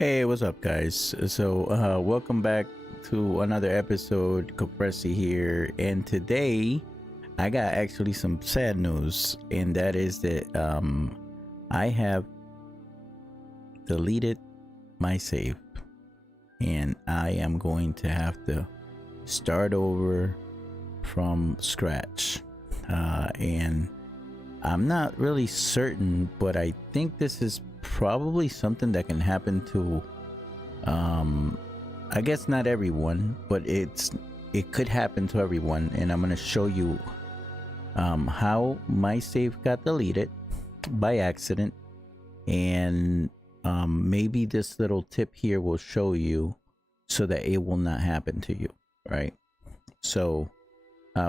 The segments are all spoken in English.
Hey, what's up, guys? Welcome back to another episode. Compressy here, and today I got actually some sad news, and that is that I have deleted my save, and I am going to have to start over from scratch. And I'm not really certain, but I think this is probably something that can happen to I guess not everyone, but it could happen to everyone, and I'm going to show you how my save got deleted by accident, and maybe this little tip here will show you so that it will not happen to you, right? So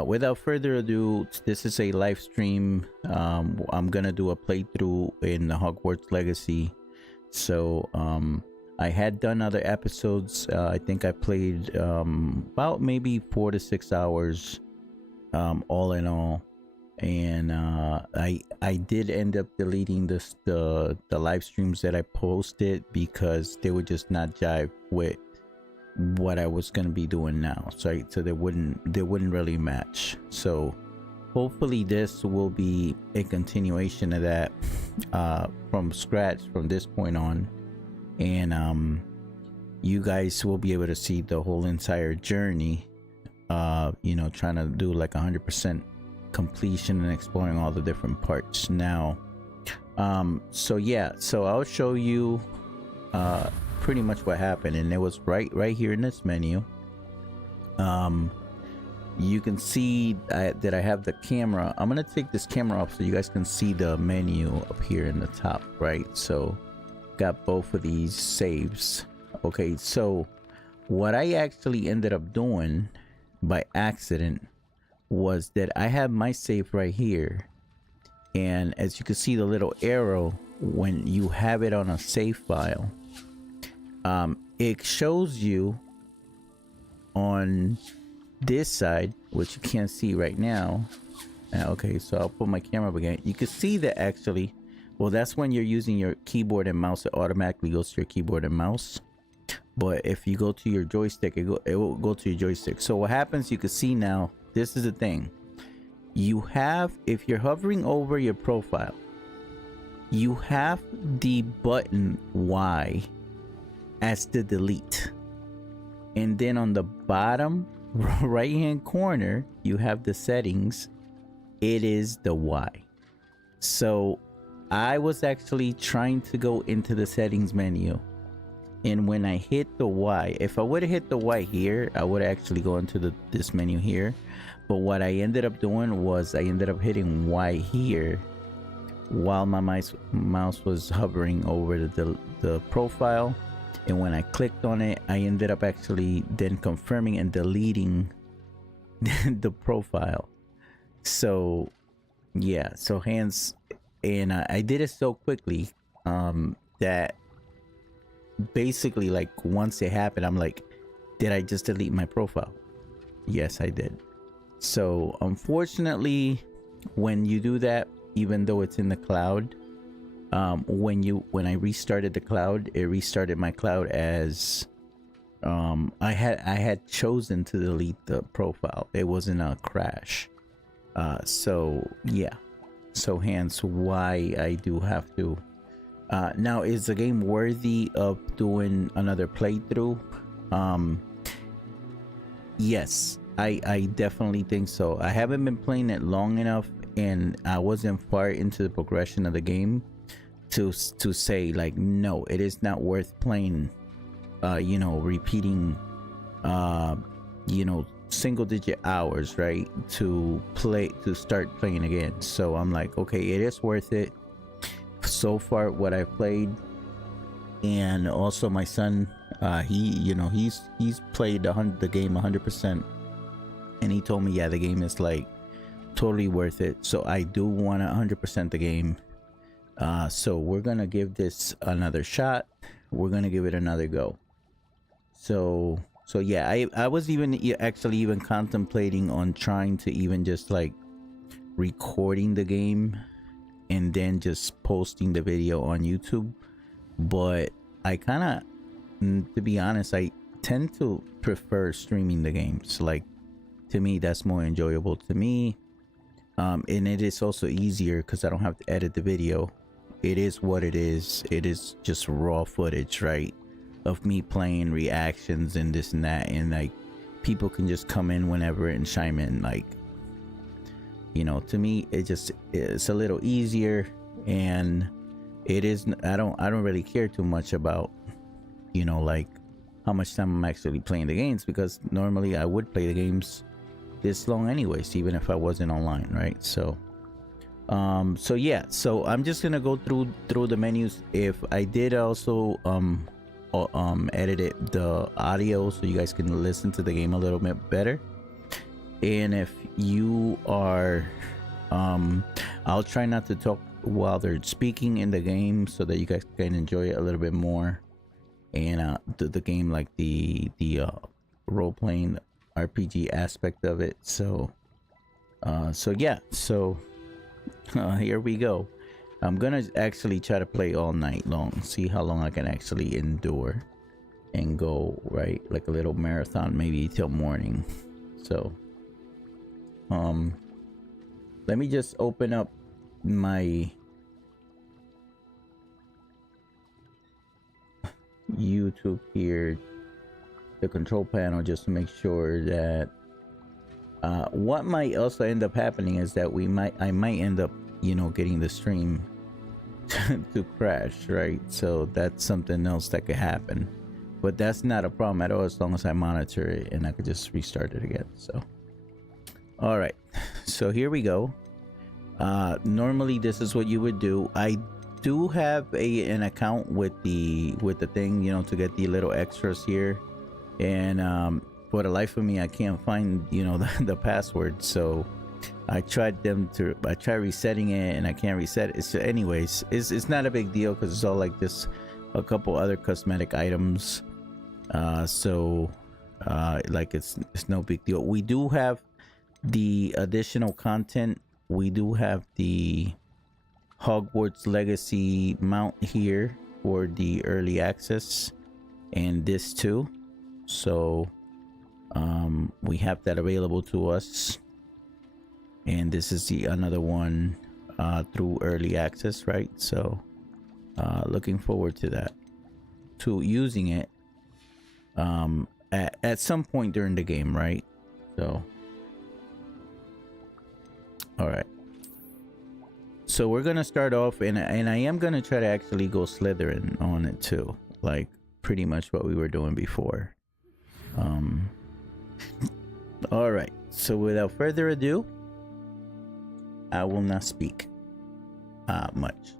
without further ado, this is a live stream. I'm gonna do a playthrough in the Hogwarts Legacy. So I had done other episodes. I think I played about maybe 4 to 6 hours all in all, and I did end up deleting the live streams that I posted because they would just not jive with what I was gonna be doing now, so they wouldn't really match. So hopefully this will be a continuation of that from scratch from this point on, and you guys will be able to see the whole entire journey, trying to do like 100% completion and exploring all the different parts now. So I'll show you pretty much what happened, and it was right here in this menu. You can see that I have the camera. I'm gonna take this camera off so you guys can see the menu up here in the top, right? So got both of these saves. Okay, so what I actually ended up doing by accident was that I have my save right here, and as you can see the little arrow, when you have it on a save file, it shows you on this side, which you can't see right now. Okay, so I'll put my camera up again. You can see that actually, well, that's when you're using your keyboard and mouse. It automatically goes to your keyboard and mouse. But if you go to your joystick, it will go to your joystick. So what happens, you can see now, this is the thing. You have, if you're hovering over your profile, you have the button Y as the delete, and then on the bottom right hand corner you have the settings. It is the Y. So I was actually trying to go into the settings menu, and when I hit the Y, if I would have hit the Y here, I would actually go into this menu here. But what I ended up doing was I ended up hitting Y here while my mouse was hovering over the profile. And when I clicked on it, I ended up actually then confirming and deleting the profile. So yeah, so hands, and I did it so quickly that basically, like, once it happened, I'm like, did I just delete my profile? Yes, I did. So unfortunately, when you do that, even though it's in the cloud, when I restarted the cloud, it restarted my cloud as I had chosen to delete the profile. It wasn't a crash. So yeah, so hence why I do have to. Now, is the game worthy of doing another playthrough? Yes, I definitely think so. I haven't been playing it long enough, and I wasn't far into the progression of the game to say, like, no, it is not worth playing, repeating single digit hours, right, to start playing again. So I'm like, okay, it is worth it so far what I've played. And also my son, he's played the game 100%, and he told me, yeah, the game is like totally worth it. So I do want to 100% the game. So we're gonna give this another shot. We're gonna give it another go. So yeah, I was even contemplating on trying to even just like recording the game and then just posting the video on YouTube, but I kind of to be honest, I tend to prefer streaming the games. Like, to me, that's more enjoyable to me. And it is also easier because I don't have to edit the video. It is what it is. It is just raw footage, right, of me playing, reactions and this and that, and like people can just come in whenever and chime in. Like, you know, to me it's a little easier, and it is, I don't really care too much about, you know, like how much time I'm actually playing the games, because normally I would play the games this long anyways, even if I wasn't online, right? So so yeah, so I'm just gonna go through the menus. If I did also edited the audio so you guys can listen to the game a little bit better, and if you are I'll try not to talk while they're speaking in the game so that you guys can enjoy it a little bit more, and the game, like the role-playing RPG aspect of it. So so yeah, so here we go. I'm gonna actually try to play all night long, see how long I can actually endure and go, right, like a little marathon, maybe till morning. So let me just open up my YouTube here, the control panel, just to make sure that what might also end up happening is that I might end up, you know, getting the stream to crash, right? So that's something else that could happen, but that's not a problem at all as long as I monitor it and I could just restart it again. So all right, so here we go. Normally this is what you would do. I do have an account with the thing, you know, to get the little extras here, and for the life of me I can't find, you know, the password. So I tried resetting it and I can't reset it. So anyways, it's not a big deal because it's all like this, a couple other cosmetic items, so like it's no big deal. We do have the additional content. We do have the Hogwarts Legacy mount here for the early access, and this too. So we have that available to us, and this is the another one through early access, right? So looking forward to that, to using it at some point during the game, right? So all right, so we're gonna start off, and I am gonna try to actually go Slytherin on it too, like pretty much what we were doing before. All right, so without further ado, I will not speak much.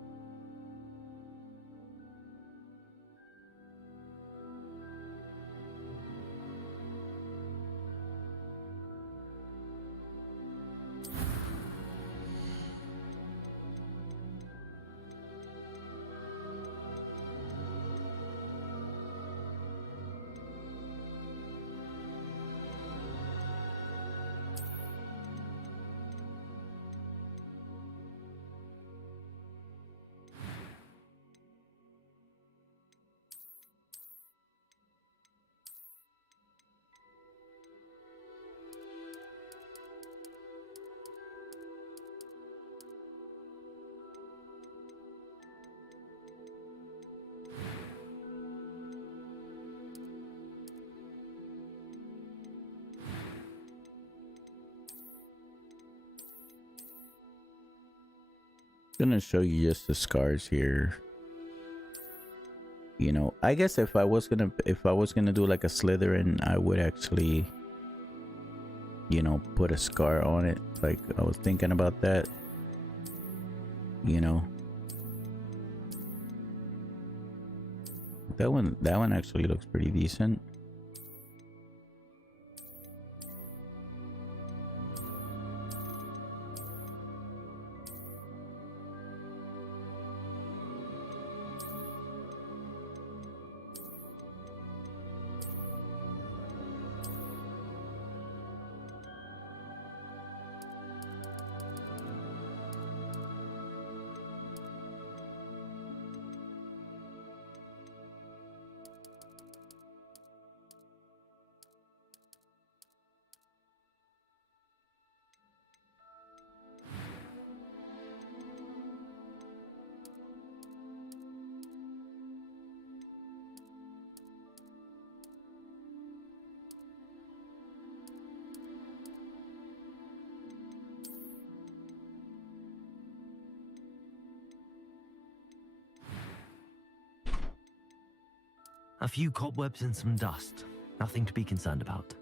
Gonna show you just the scars here. You know, I guess if I was gonna do like a Slytherin, I would actually, you know, put a scar on it. Like, I was thinking about that, you know. That one actually looks pretty decent. few cobwebs and some dust. Nothing to be concerned about.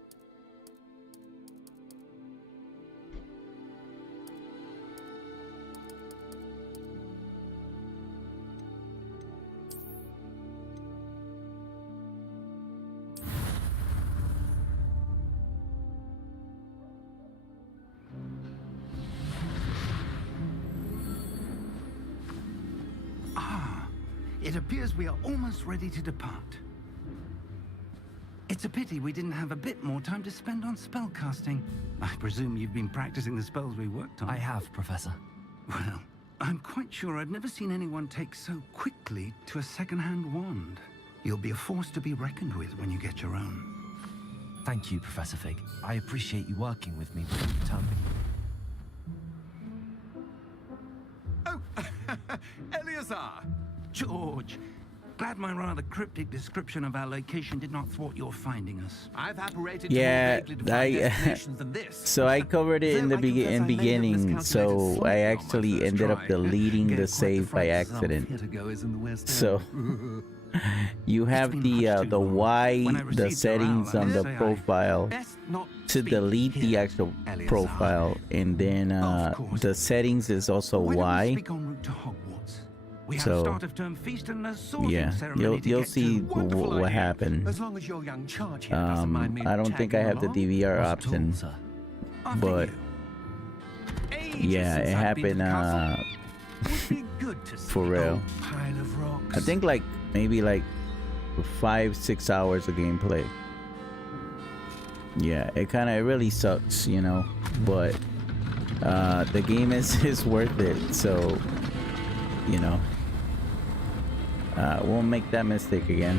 It appears we are almost ready to depart. It's a pity we didn't have a bit more time to spend on spellcasting. I presume you've been practicing the spells we worked on. I have, Professor. Well, I'm quite sure I've never seen anyone take so quickly to a second-hand wand. You'll be a force to be reckoned with when you get your own. Thank you, Professor Fig. I appreciate you working with me before you turn me. Oh, Eleazar! George, glad my rather cryptic description of our location did not thwart your finding us. I've apparated Yeah, to more vaguely defined destinations than this. so I covered it in the beginning, so I actually ended up deleting the save by accident. So you have the Y, the settings on the profile to delete the actual profile, and then the settings is also Y. So yeah, you'll see what happened. As long as your young charge here doesn't mind me I don't think I have the tagging DVR option, but yeah, it happened for real. I think like maybe like 5-6 hours of gameplay. Yeah, it really sucks, you know, but the game is worth it, so you know, won't make that mistake again.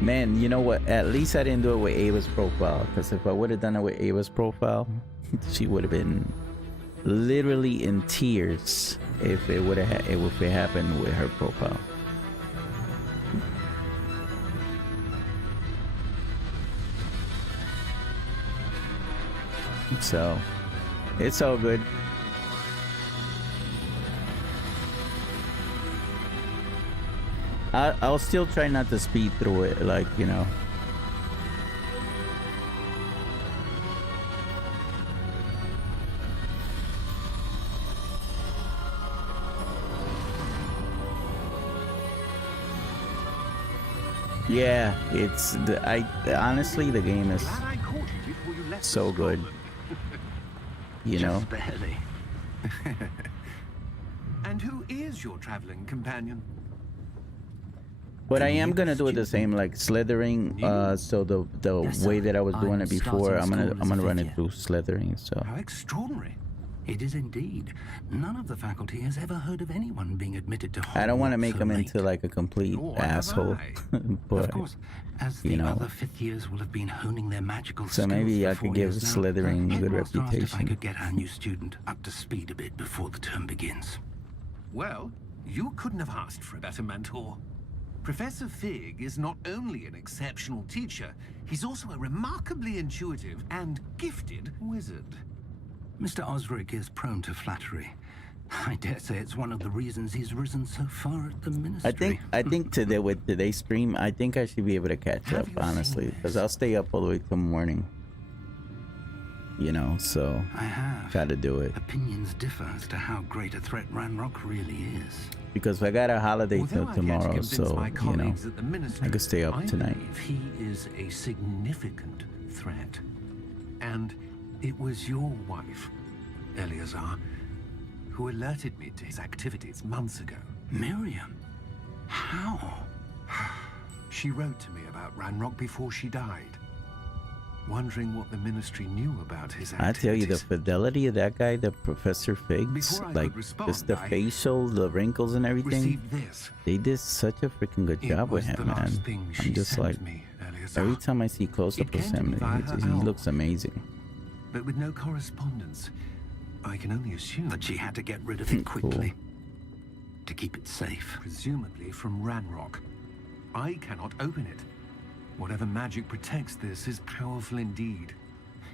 Man, you know what, at least I didn't do it with Ava's profile, because if I would have done it with Ava's profile, she would have been literally in tears if it would have if it happened with her profile. So it's all good. I'll still try not to speed through it, like, you know. Yeah, it's honestly the game is so good. You know. Just barely. And who is your traveling companion? But I am gonna do it the same, like slithering. So the Yes, way sir. that I was doing I'm it before, starting I'm school as gonna a run it fifth through slithering. So How extraordinary. It is indeed. None of the faculty has ever heard of anyone being admitted to Hogwarts. I don't want to make so him late. into like a complete Nor have asshole. I. But Of course, as the you know. other fifth years will have been honing their magical So skills maybe for I 4 could give years now, Slytherin the a good headmaster asked if I reputation. could get our new student up to speed a bit before the term begins. Well, you couldn't have asked for a better mentor. Professor Fig is not only an exceptional teacher, he's also a remarkably intuitive and gifted wizard. Mr. Osric is prone to flattery. I dare say it's one of the reasons he's risen so far at the ministry. I think today with today's stream, I think I should be able to catch Have up, you honestly, seen because this? I'll stay up all the way till morning. You know, so I have. gotta do it Opinions differ as to how great a threat Ranrock really is. because I got a holiday Although till I've yet to tomorrow, convince so my you know colleagues at the ministry, I could stay up I tonight. believe he is a significant threat. And it was your wife, Eleazar, who alerted me to his activities months ago. Miriam? How? She wrote to me about Ranrock before she died, wondering what the ministry knew about his I activities. tell you, the fidelity of that guy, the Professor Figs, Before I like could respond, just the I facial, the wrinkles and everything, received this. they did such a freaking good It job with was the him, man. last thing she I'm just sent like, me, Eleazar. every time I see close-up It of came to him, me via her he owl. looks amazing. But with no correspondence, I can only assume But she had to get rid of it Cool. quickly. To keep it safe. presumably from Ranrock. I cannot open it. Whatever magic protects this is powerful indeed.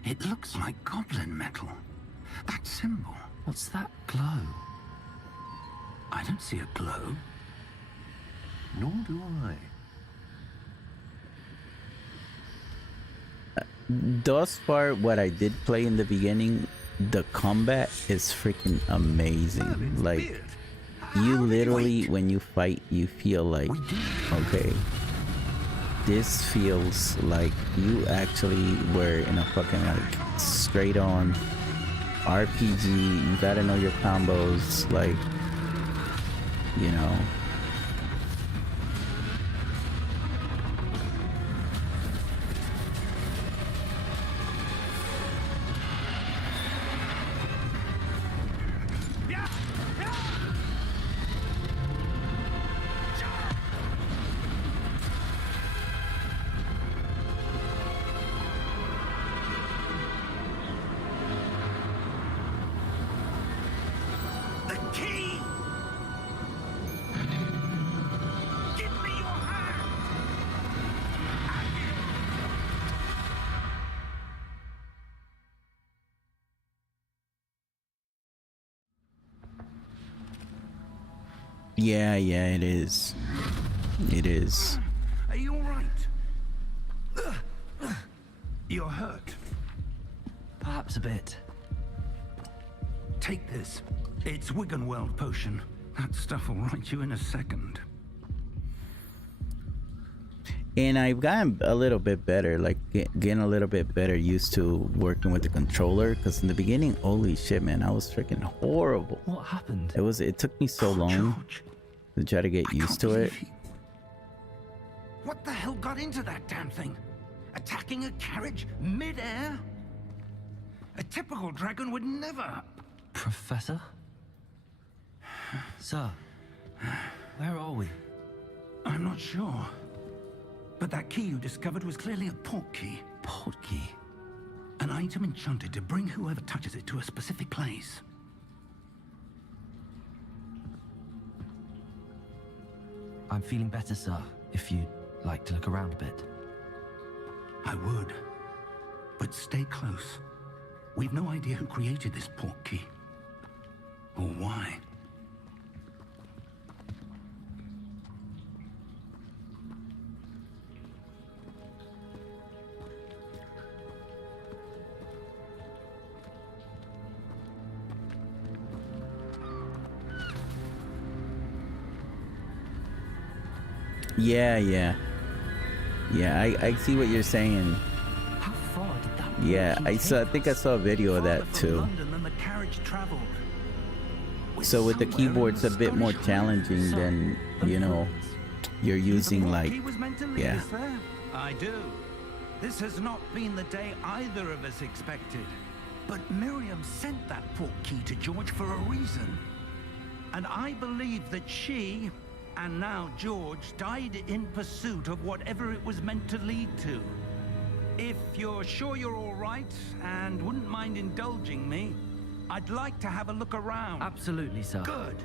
It looks like goblin metal. That symbol. What's that glow? I don't see a glow. Nor do I. Thus far, what I did play in the beginning, the combat is freaking amazing. Merlin's Like, beard. you How did literally, eat? when you fight, you feel like, okay, this feels like you actually were in a fucking, like, straight on RPG. You gotta know your combos, like, you know. The key! Give me your hand! Yeah, it is. It is. Are you all right? You're hurt. Perhaps a bit. Take this. It's Wiggenweld potion. That stuff will right you in a second. And I've gotten a little bit better, like getting a little bit better used to working with the controller. Because in the beginning, holy shit, man, I was freaking horrible. What happened? It took me so long George, to try to get I used can't to it. believe What the hell got into that damn thing? Attacking a carriage mid-air? A typical dragon would never. Professor? Sir, where are we? I'm not sure. But that key you discovered was clearly a port key. Port key. An item enchanted to bring whoever touches it to a specific place. I'm feeling better, sir. If you'd like to look around a bit. I would. But stay close. We've no idea who created this port key. Or why. Yeah, I see what you're saying. How far did that Yeah, port key I think I saw a video of that Farther from too. London than the carriage traveled. So with the Somewhere in keyboard's a bit more Scottish challenging Sir, than, the you know, ruins. you're using The port like, key was meant to lead yeah. us there. I do. This has not been the day either of us expected. But Miriam sent that port key to George for a reason. And I believe that she, and now George, died in pursuit of whatever it was meant to lead to. If you're sure you're all right and wouldn't mind indulging me, I'd like to have a look around. Absolutely, sir. Good.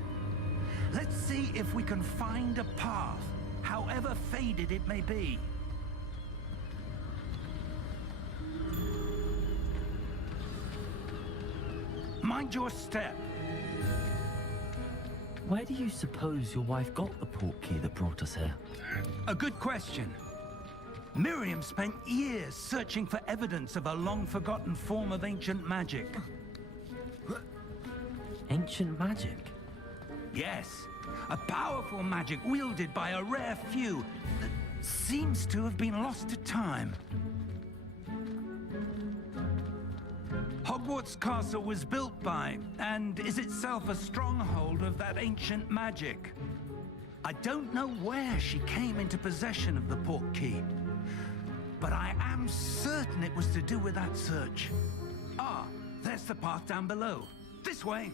Let's see if we can find a path, however faded it may be. Mind your step. Where do you suppose your wife got the port key that brought us here? A good question. Miriam spent years searching for evidence of a long-forgotten form of ancient magic. Ancient magic? Yes, a powerful magic wielded by a rare few that seems to have been lost to time. Hogwarts Castle was built by, and is itself a stronghold of that ancient magic. I don't know where she came into possession of the port key, but I am certain it was to do with that search. Ah, there's the path down below. This way.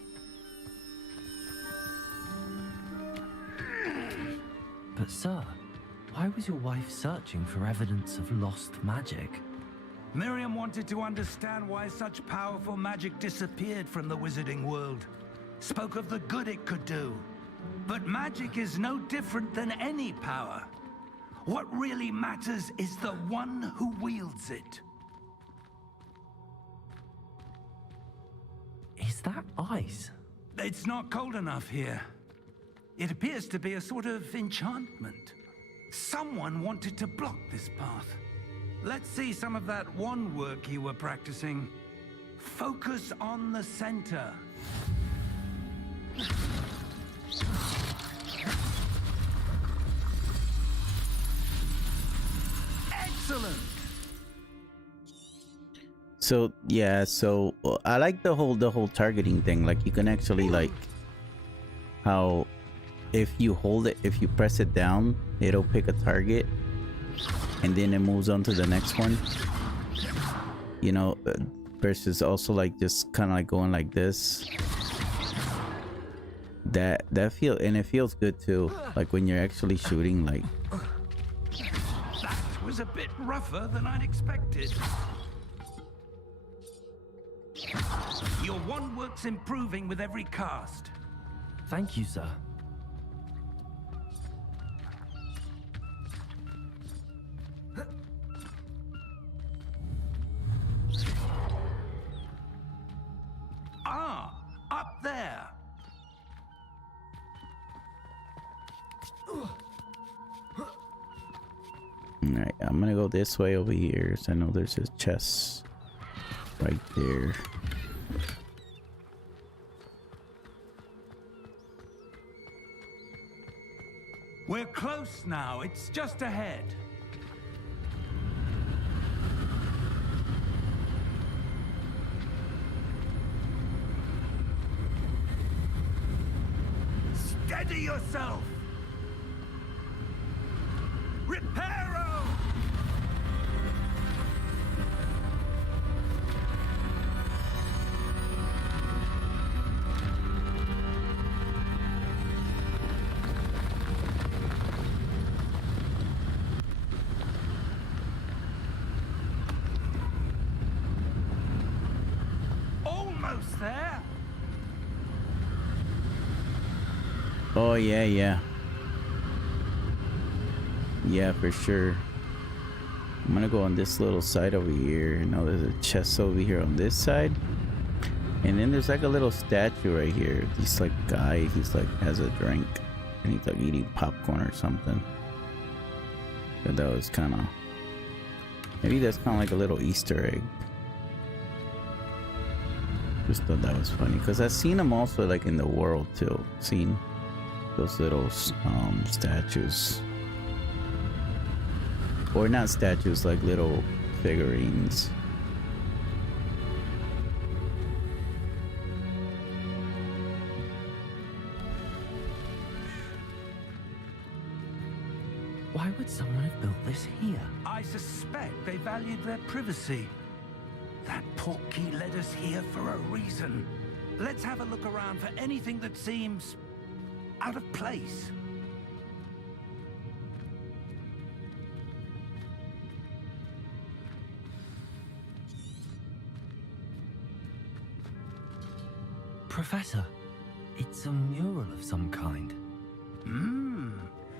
But sir, why was your wife searching for evidence of lost magic? Miriam wanted to understand why such powerful magic disappeared from the wizarding world. Spoke of the good it could do. But magic is no different than any power. What really matters is the one who wields it. Is that ice? It's not cold enough here. It appears to be a sort of enchantment. Someone wanted to block this path. Let's see some of that wand work you were practicing. Focus on the center. Excellent! So yeah, so I like the whole targeting thing. Like you can actually like how if you hold it, if you press it down, it'll pick a target and then it moves on to the next one, you know, versus also like just kind of like going like this. That feel, and it feels good too, like when you're actually shooting. Like that was a bit rougher than I'd expected. Your wand work's improving with every cast. Thank you, sir. Ah, up there. Alright, I'm gonna go this way over here. So I know there's a chest right there. We're close now. It's just ahead. Steady yourself. Reparo! Almost there. Oh yeah, for sure. I'm gonna go on this little side over here. You know, there's a chest over here on this side, and then there's like a little statue right here. This like guy, he's like has a drink and he's like eating popcorn or something. But that was kind of, maybe that's kind of like a little Easter egg. Just thought that was funny because I've seen them also like in the world too. Seen those little statues, or not statues, like little figurines. Why would someone have built this here? I suspect they valued their privacy. That portkey led us here for a reason. Let's have a look around for anything that seems out of place. Professor, it's a mural of some kind.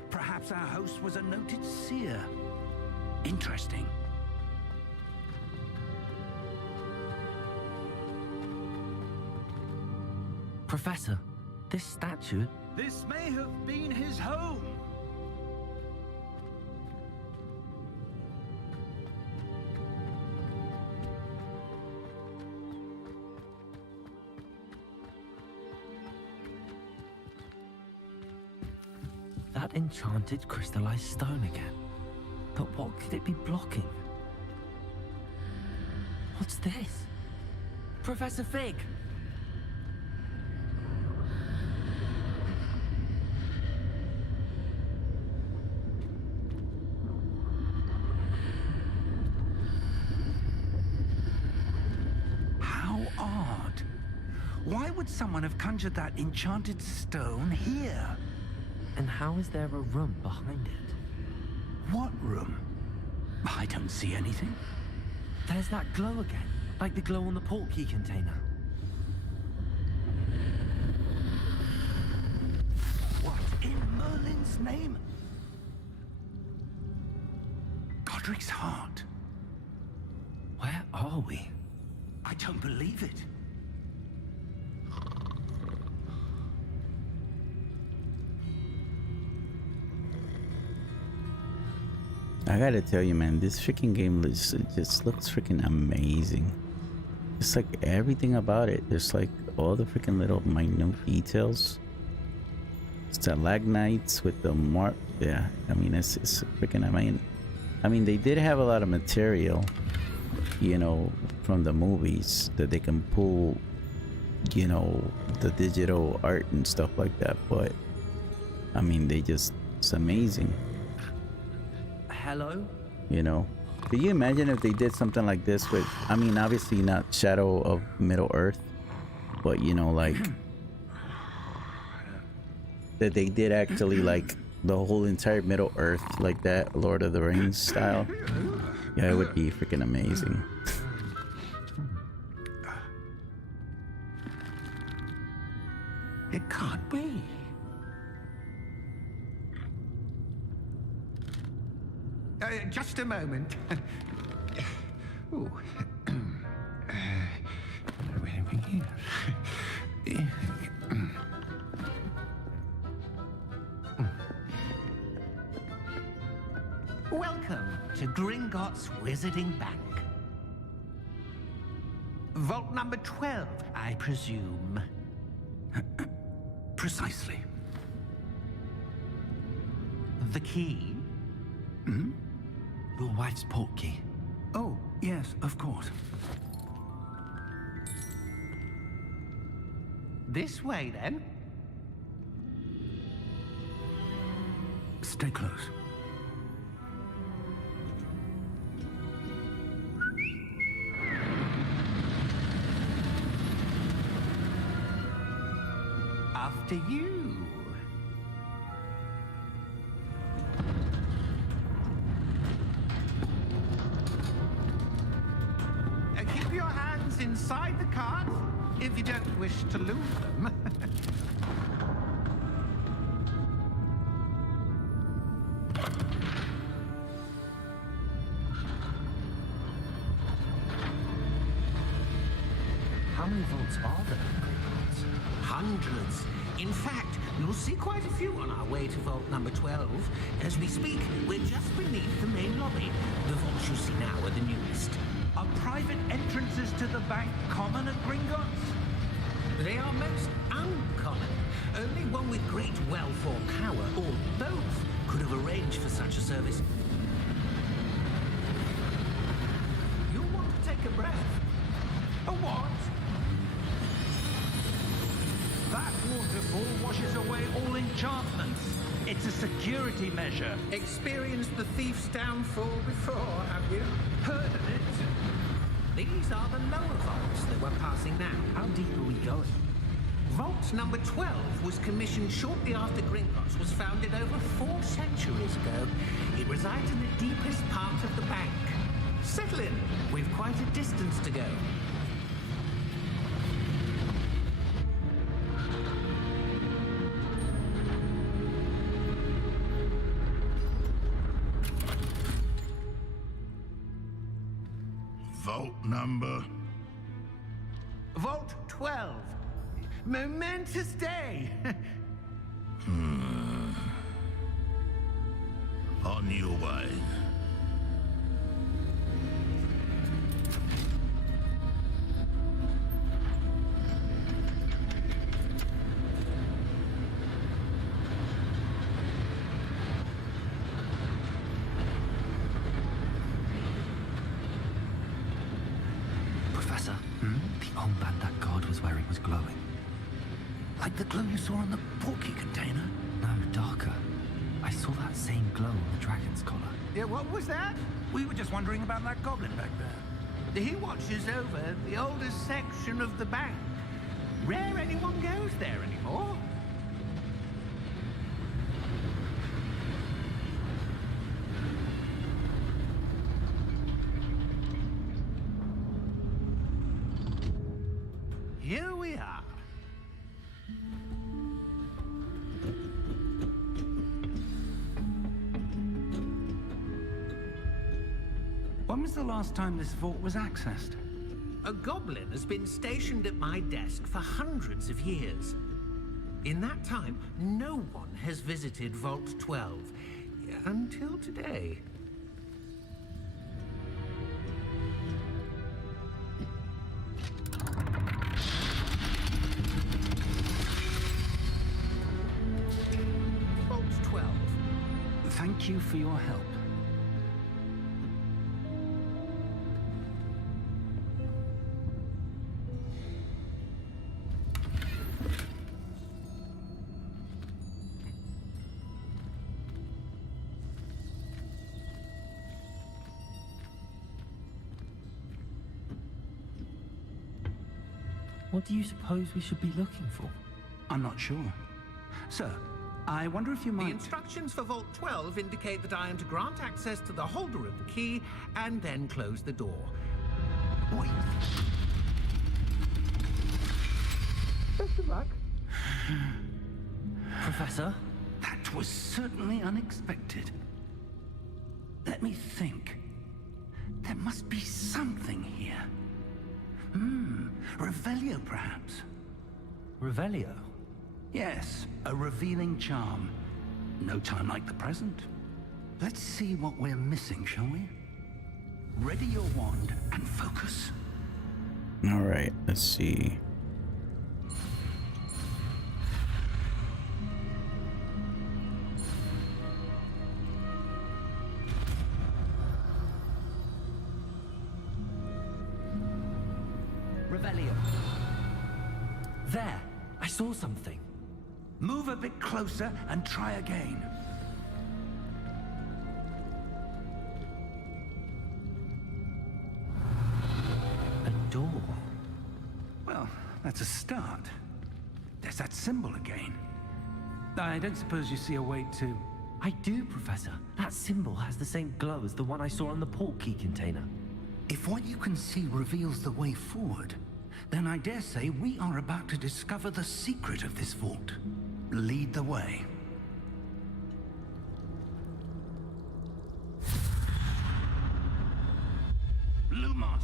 Perhaps our host was a noted seer. Interesting. Professor, this statue... This may have been his home. That enchanted crystallized stone again. But what could it be blocking? What's this? Professor Fig! How odd. Why would someone have conjured that enchanted stone here? And how is there a room behind it? What room? I don't see anything. There's that glow again, like the glow on the portkey container. What in Merlin's name? Godric's heart. Where are we? I don't believe it. I gotta tell you, man, this freaking game just looks freaking amazing. It's like everything about it. There's like all the freaking little minute details. Stalagmites with the mark. Yeah, I mean, it's freaking. I mean, they did have a lot of material, you know, from the movies that they can pull, you know, the digital art and stuff like that. But I mean, it's amazing. Hello? You know, can you imagine if they did something like this with, I mean, obviously not Shadow of Middle Earth, but you know, like that they did actually like the whole entire Middle Earth like that, Lord of the Rings style. Yeah, it would be freaking amazing. It can't be. Just a moment. Ooh. Welcome to Gringotts Wizarding Bank. Vault number 12, I presume. Precisely. The key? Your wife's portkey. Oh, yes, of course. This way, then. Stay close. After you. Keep your hands inside the cart if you don't wish to lose them. How many vaults are there? Hundreds. In fact, you'll see quite a few on our way to vault number 12. As we speak, we're just beneath the main lobby. The vaults you see now are the newest. Are private entrances to the bank common at Gringotts? They are most uncommon. Only one with great wealth or power, or both, could have arranged for such a service. You'll want to take a breath. A what? That waterfall washes away all enchantments. It's a security measure. Experienced the thief's downfall before, have you? Heard of it? These are the lower vaults that we're passing now. How deep are we going? Vault number 12 was commissioned shortly after Gringotts was founded over 4 centuries ago. It resides in the deepest part of the bank. Settle in. We've quite a distance to go. Vault number? Vault 12. Momentous day. On your way. Professor, the armband that guard was wearing was glowing. Like the glow you saw on the porky container? No, darker. I saw that same glow on the dragon's collar. Yeah, what was that? We were just wondering about that goblin back there. He watches over the oldest section of the bank. Rare anyone goes there anymore. Here we are. When was the last time this vault was accessed? A goblin has been stationed at my desk for hundreds of years. In that time, no one has visited Vault 12. Until today. Thank you for your help. What do you suppose we should be looking for? I'm not sure. Sir, I wonder if you The might... instructions for Vault 12 indicate that I am to grant access to the holder of the key and then close the door. Wait. Best of luck. Professor? That was certainly unexpected. Let me think. There must be something here. Revelio, perhaps. Revelio? Yes, a revealing charm. No time like the present. Let's see what we're missing, shall we? Ready your wand and focus. All right, let's see. Revelio. There! I saw something. Move a bit closer and try again. A door. Well, that's a start. There's that symbol again. I don't suppose you see a way to... I do, Professor. That symbol has the same glow as the one I saw on the port key container. If what you can see reveals the way forward, then I dare say we are about to discover the secret of this vault. Lead the way. Lumos.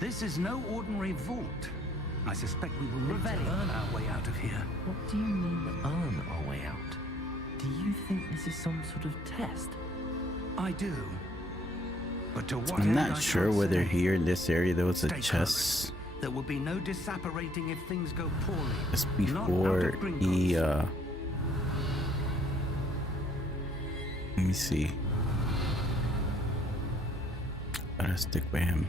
This is no ordinary vault. I suspect we will need to earn our way out of here. What do you mean, earn our way out? Do you think this is some sort of test? I do. But to what I'm end, not I sure can't whether say. here in this area there was a Stay chest covered. There will be no disapparating if things go poorly. just Not out before of he Gringotts. let me see. Gotta stick by him.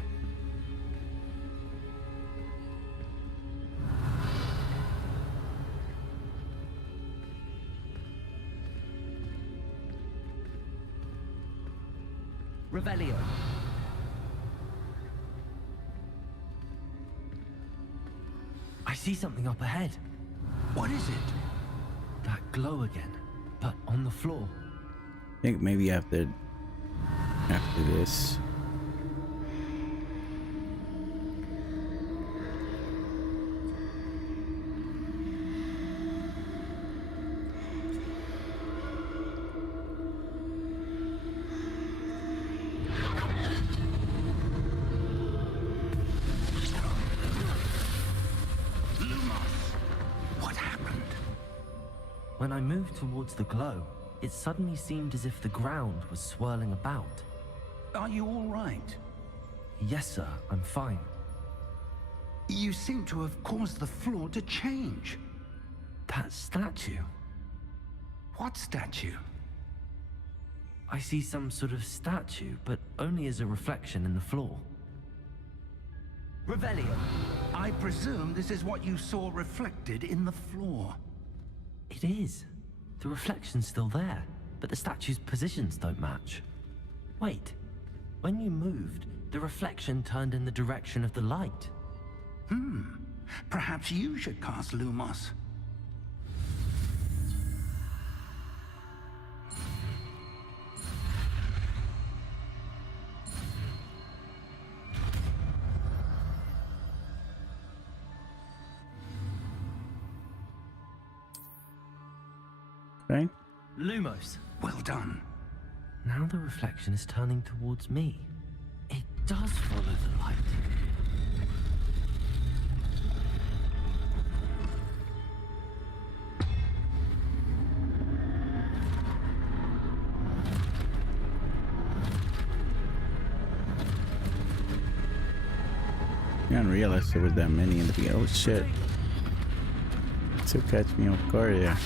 Revelio. I see something up ahead. What is it? That glow again, but on the floor. I think maybe after this. What happened? When I moved towards the glow, it suddenly seemed as if the ground was swirling about. Are you all right? Yes, sir, I'm fine. You seem to have caused the floor to change. That statue. What statue? I see some sort of statue, but only as a reflection in the floor. Revelio. I presume this is what you saw reflected in the floor. It is. The reflection's still there, but the statue's positions don't match. Wait. When you moved, the reflection turned in the direction of the light. Perhaps you should cast Lumos. Okay. Lumos. Well done. Now the reflection is turning towards me. It does follow the light. I didn't realize there was that many in the beginning. Oh shit. Still catch me off guard there.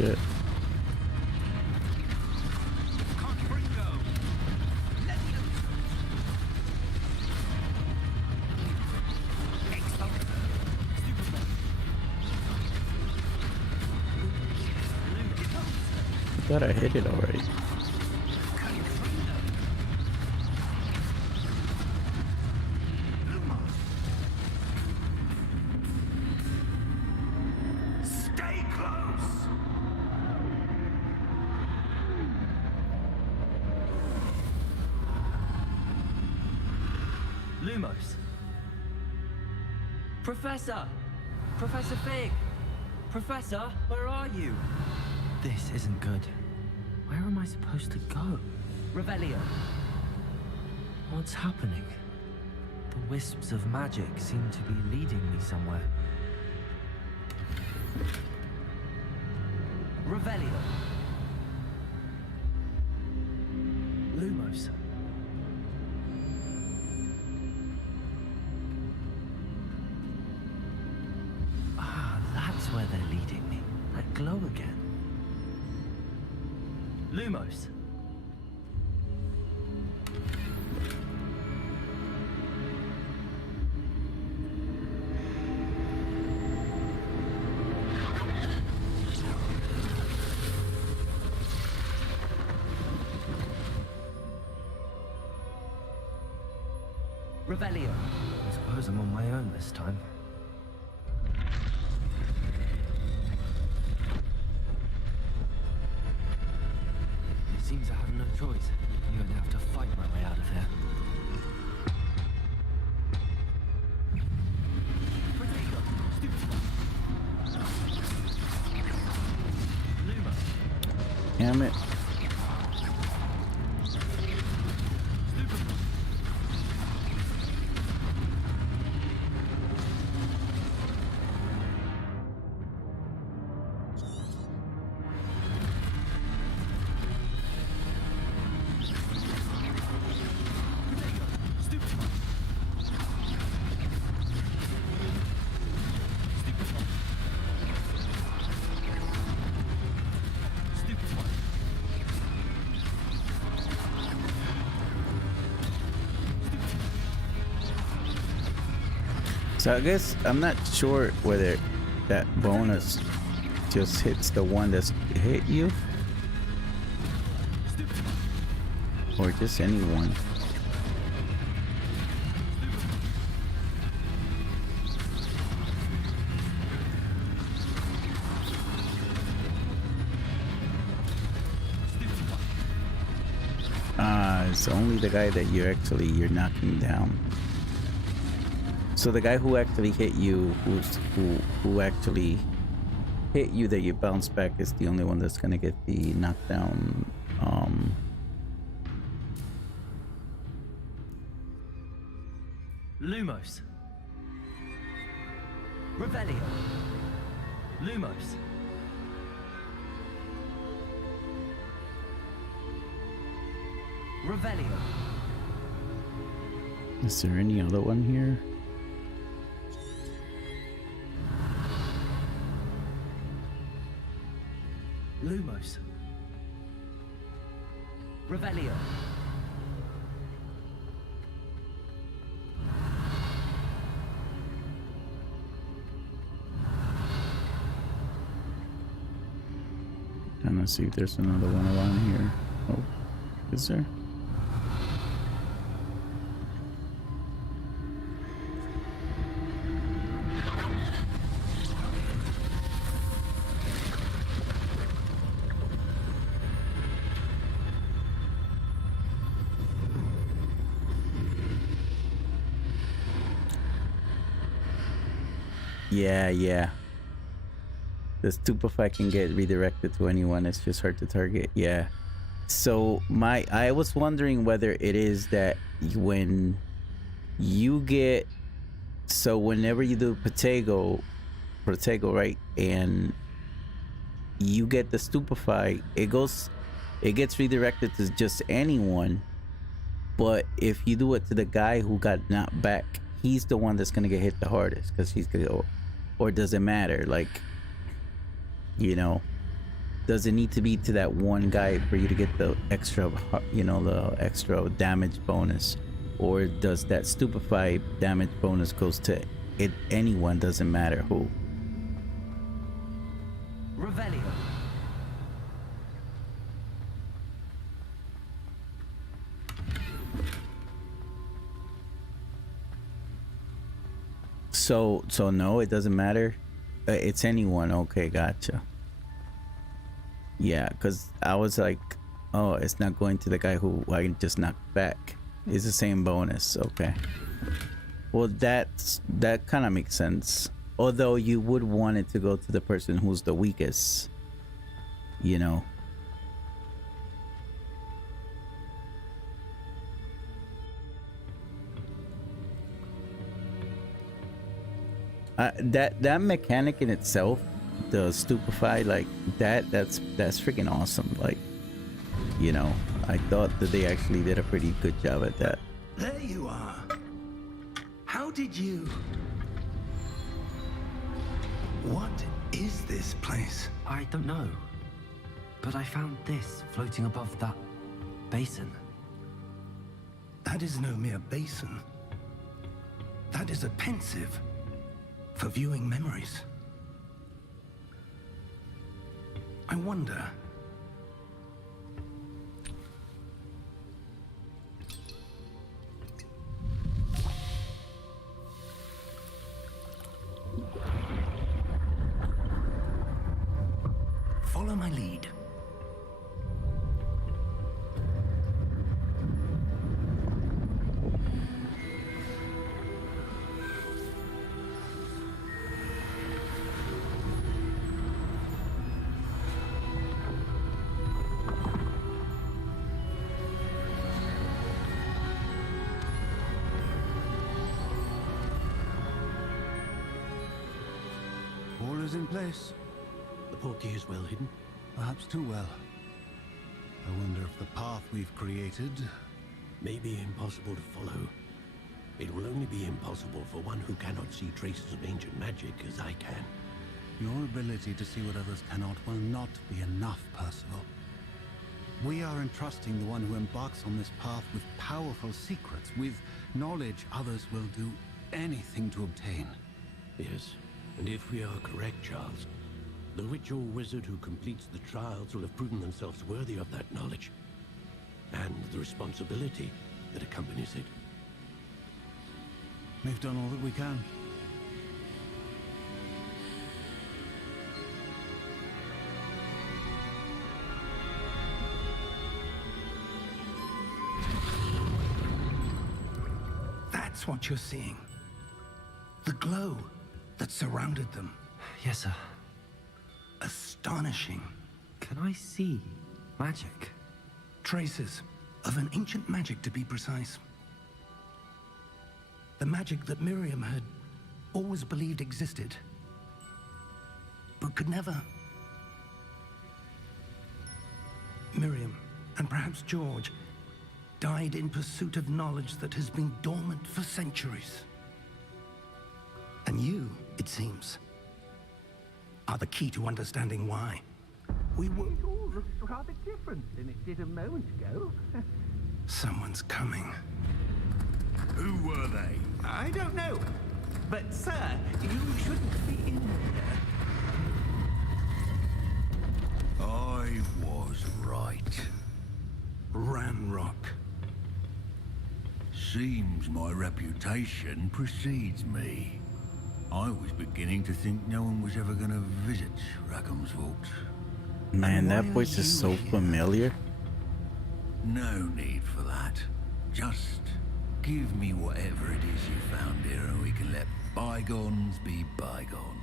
shit. I thought I hit it already. Stay close! Lumos. Professor! Professor Fig! Professor, where are you? This isn't good. Where am I supposed to go? Revelio. What's happening? The wisps of magic seem to be leading me somewhere. Revelio. Lumos. Ah, that's where they're leading me. That glow again. Lumos. Revelio. I suppose I'm on my own this time. Seems I have no choice. I'm going to have to fight my way out of here. Luma. Damn it. So I guess I'm not sure whether that bonus just hits the one that's hit you or just anyone. It's only the guy that you're knocking down. So the guy who actually hit you, who actually hit you that you bounce back, is the only one that's gonna get the knockdown. Lumos. Revelio. Lumos. Revelio. Is there any other one here? Lumos. Revelio. Trying to see if there's another one around here. Oh, is there? Yeah. The stupefy can get redirected to anyone. It's just hard to target. Yeah. So I was wondering whether it is that when you get, so whenever you do Protego, right, and you get the stupefy, it gets redirected to just anyone. But if you do it to the guy who got knocked back, he's the one that's gonna get hit the hardest because he's gonna go. Or does it matter? Like, you know, does it need to be to that one guy for you to get the extra, you know, the extra damage bonus, or does that stupefy damage bonus goes to it anyone, doesn't matter who? Revelio. So no, it doesn't matter. It's anyone. Okay, gotcha. Yeah, because I was like, oh, it's not going to the guy who I can just knock back. It's the same bonus. Okay. Well, that kind of makes sense. Although you would want it to go to the person who's the weakest, you know. That mechanic in itself, the stupefy, like that's freaking awesome. Like, you know, I thought that they actually did a pretty good job at that. There you are. How did you... What is this place? I don't know. But I found this floating above that basin. That is no mere basin. That is a pensive for viewing memories. I wonder... Follow my lead. All is in place. The portkey is well hidden. Perhaps too well. I wonder if the path we've created... May be impossible to follow. It will only be impossible for one who cannot see traces of ancient magic as I can. Your ability to see what others cannot will not be enough, Percival. We are entrusting the one who embarks on this path with powerful secrets, with knowledge others will do anything to obtain. Yes, and if we are correct, Charles, the witch or wizard who completes the trials will have proven themselves worthy of that knowledge, and the responsibility that accompanies it. We've done all that we can. That's what you're seeing. The glow that surrounded them. Yes, sir. Astonishing. Can I see magic? Traces of an ancient magic, to be precise. The magic that Miriam had always believed existed, but could never. Miriam, and perhaps George, died in pursuit of knowledge that has been dormant for centuries. And you, it seems, are the key to understanding why. It all looks rather different than it did a moment ago. Someone's coming. Who were they? I don't know. But, sir, you shouldn't be in here. I was right. Ramrock. Seems my reputation precedes me. I was beginning to think no one was ever going to visit Rackham's vault. Man, that why voice are is you so here? familiar. No need for that. Just give me whatever it is you found here and we can let bygones be bygones.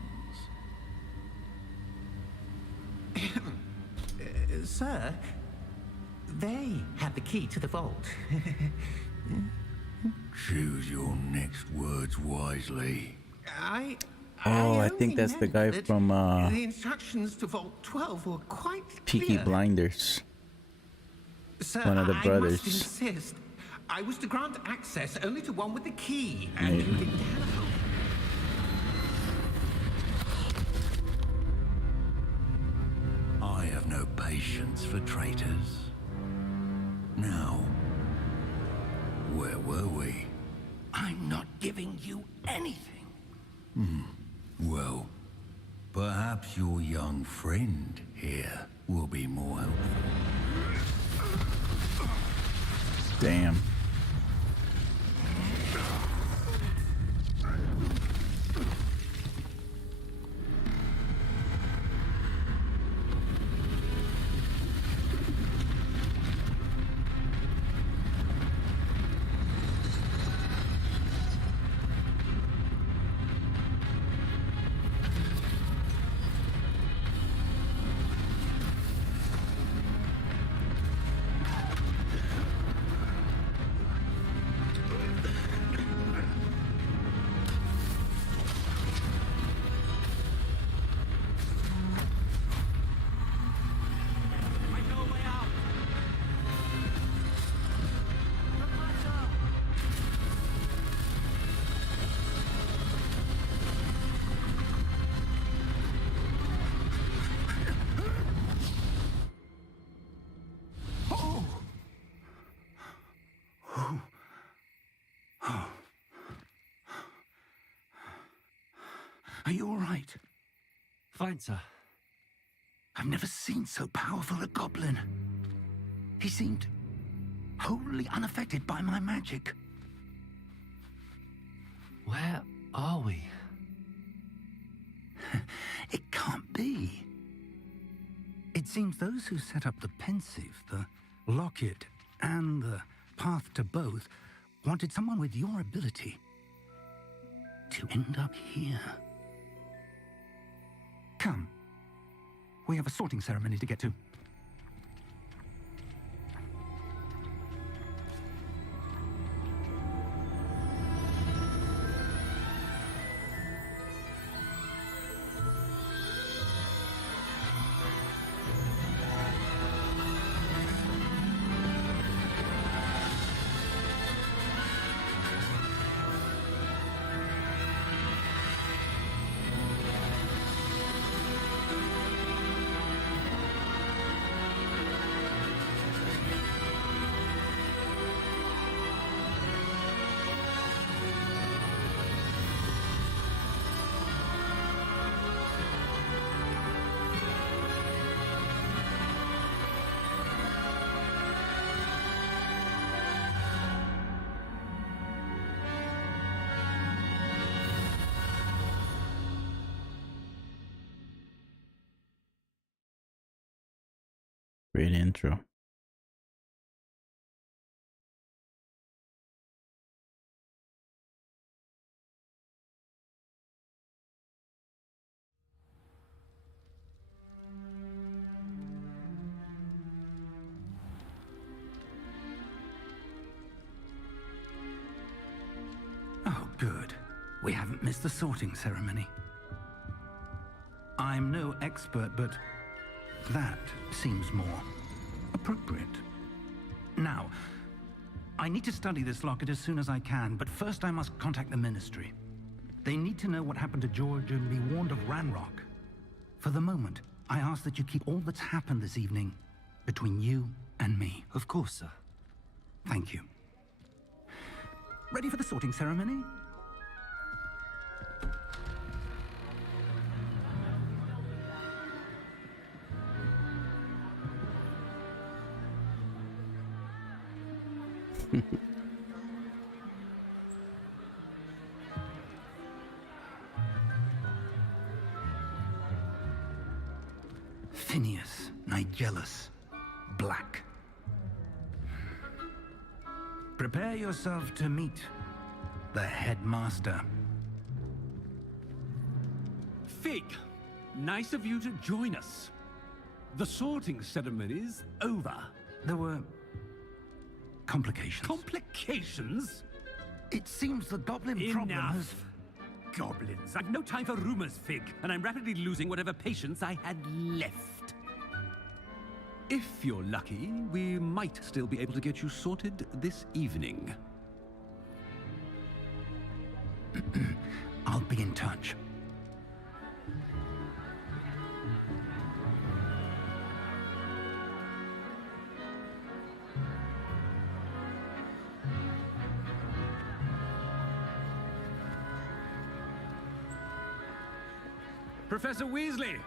Sir, they have the key to the vault. Choose your next words wisely. Oh, I think that's the guy from the instructions to Vault 12 were quite Peaky clear. Blinders. Sir, One of the brothers. I must insist. I was to grant access only to one with the key, and you didn't have. I have no for traitors. Now, where were we? I'm not giving you anything. Well, perhaps your young friend here will be more helpful. Damn. Are you all right? Fine, sir. I've never seen so powerful a goblin. He seemed wholly unaffected by my magic. Where are we? It can't be. It seems those who set up the pensive, the locket, and the path to both wanted someone with your ability to end up here. Come. We have a sorting ceremony to get to. Great intro. Oh, good. We haven't missed the sorting ceremony. I'm no expert, but that seems more appropriate. Now, I need to study this locket as soon as I can, but first I must contact the Ministry. They need to know what happened to George and be warned of Ranrock. For the moment, I ask that you keep all that's happened this evening between you and me. Of course, sir. Thank you. Ready for the sorting ceremony? Phineas, Nigellus, Black. Prepare yourself to meet the headmaster. Fig, nice of you to join us. The sorting ceremony's over. There were complications. Complications? It seems the goblin problem has... Enough. Goblins. I've no time for rumors, Fig, and I'm rapidly losing whatever patience I had left. If you're lucky, we might still be able to get you sorted this evening. I'll be in touch. Professor Weasley,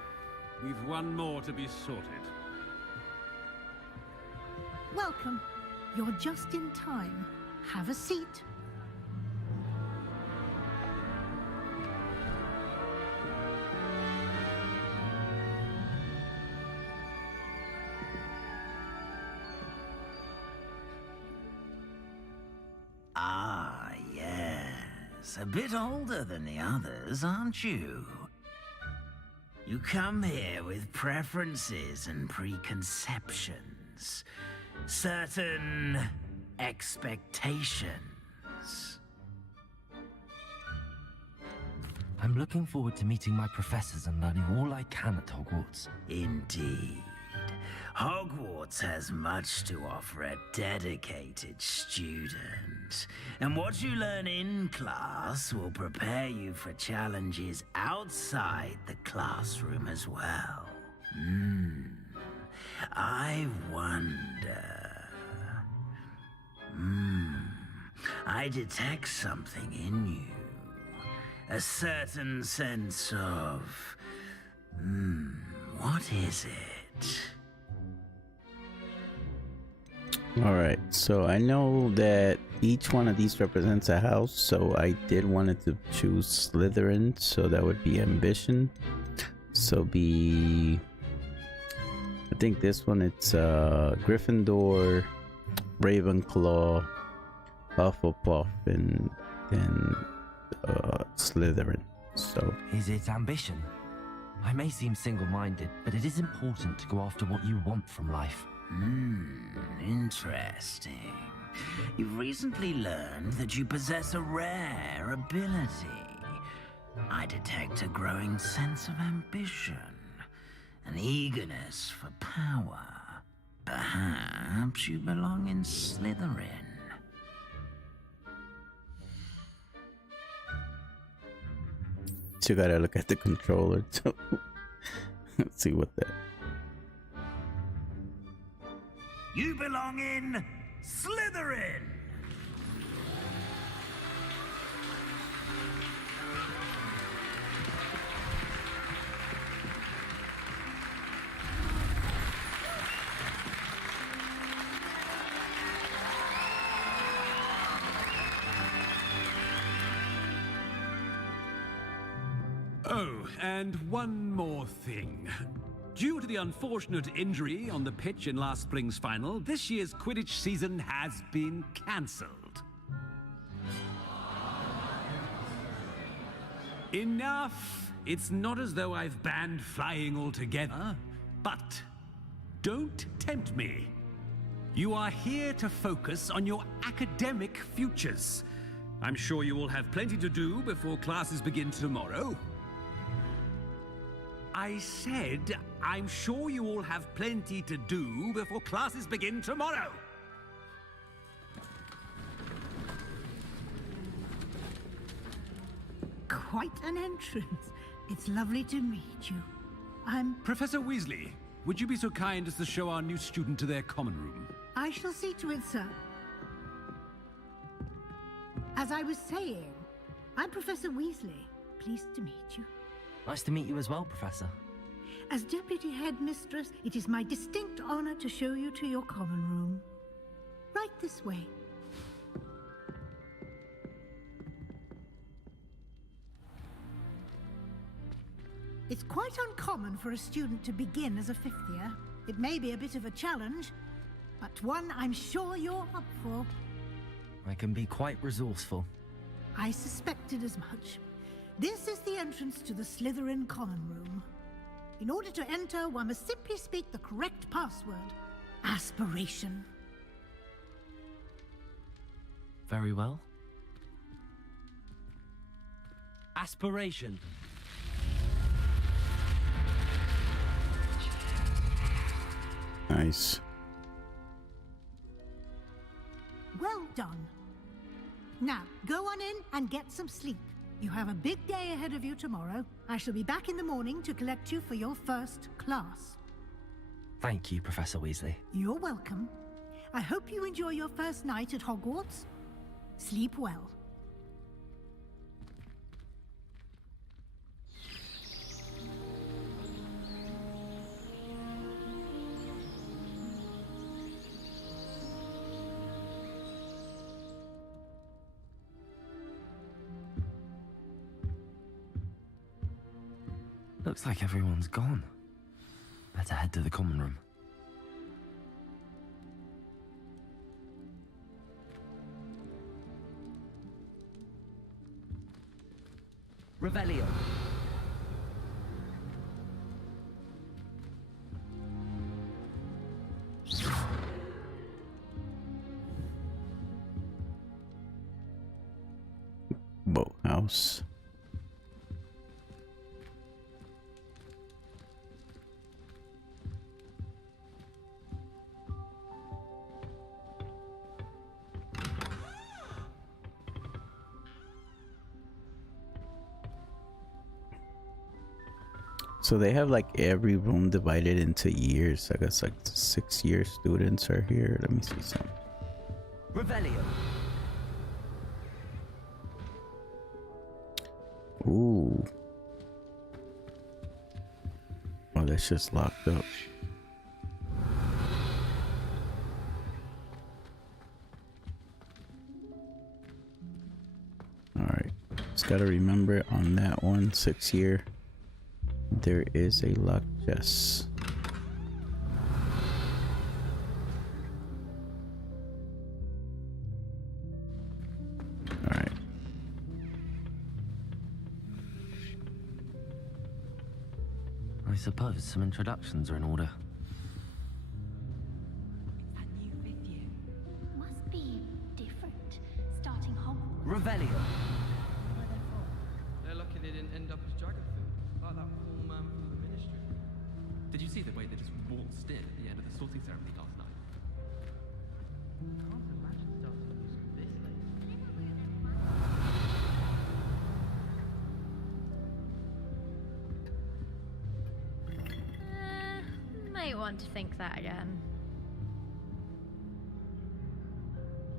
we've one more to be sorted. Welcome. You're just in time. Have a seat. Ah, yes. A bit older than the others, aren't you? You come here with preferences and preconceptions. Certain expectations. I'm looking forward to meeting my professors and learning all I can at Hogwarts. Indeed. Hogwarts has much to offer a dedicated student. And what you learn in class will prepare you for challenges outside the classroom as well. I wonder... I detect something in you. A certain sense of... what is it? Alright, so I know that each one of these represents a house, so I did wanted to choose Slytherin, so that would be ambition. So be... I think this one, it's Gryffindor, Ravenclaw, Hufflepuff, and then Slytherin. So Is it ambition? I may seem single-minded, but it is important to go after what you want from life. Interesting. You've recently learned that you possess a rare ability. I detect a growing sense of ambition, an eagerness for power. Perhaps you belong in Slytherin. you gotta look at the controller to see what that. You belong in Slytherin! Oh, and one more thing. Due to the unfortunate injury on the pitch in last spring's final, this year's Quidditch season has been cancelled. Enough! It's not as though I've banned flying altogether, but don't tempt me. You are here to focus on your academic futures. I'm sure you will have plenty to do before classes begin tomorrow. I said, I'm sure you all have plenty to do before classes begin tomorrow. Quite an entrance. It's lovely to meet you. I'm... Professor Weasley, would you be so kind as to show our new student to their common room? I shall see to it, sir. As I was saying, I'm Professor Weasley. Pleased to meet you. Nice to meet you as well, Professor. As Deputy Headmistress, it is my distinct honor to show you to your common room. Right this way. It's quite uncommon for a student to begin as a fifth year. It may be a bit of a challenge, but one I'm sure you're up for. I can be quite resourceful. I suspected as much. This is the entrance to the Slytherin common room. In order to enter, one must simply speak the correct password. Aspiration. Very well. Aspiration. Nice. Well done. Now, go on in and get some sleep. You have a big day ahead of you tomorrow. I shall be back in the morning to collect you for your first class. Thank you, Professor Weasley. You're welcome. I hope you enjoy your first night at Hogwarts. Sleep well. Looks like everyone's gone. Better head to the common room. Revelio. Boathouse. So they have like every room divided into years. I guess like 6-year students are here. Let me see some. Revelio. Ooh. Oh, that's just locked up. Alright. Just gotta remember on that one, 6-year, there is a locked chest. Alright. I suppose some introductions are in order. That new 5th year must be different. Starting Hogwarts. Revelio. They're lucky they didn't end up as Dragonfield, like that poor man from the Ministry. Did you see the way they just waltzed in at the end of the sorting ceremony last night? Can't imagine starting music this late. Might want to think that again.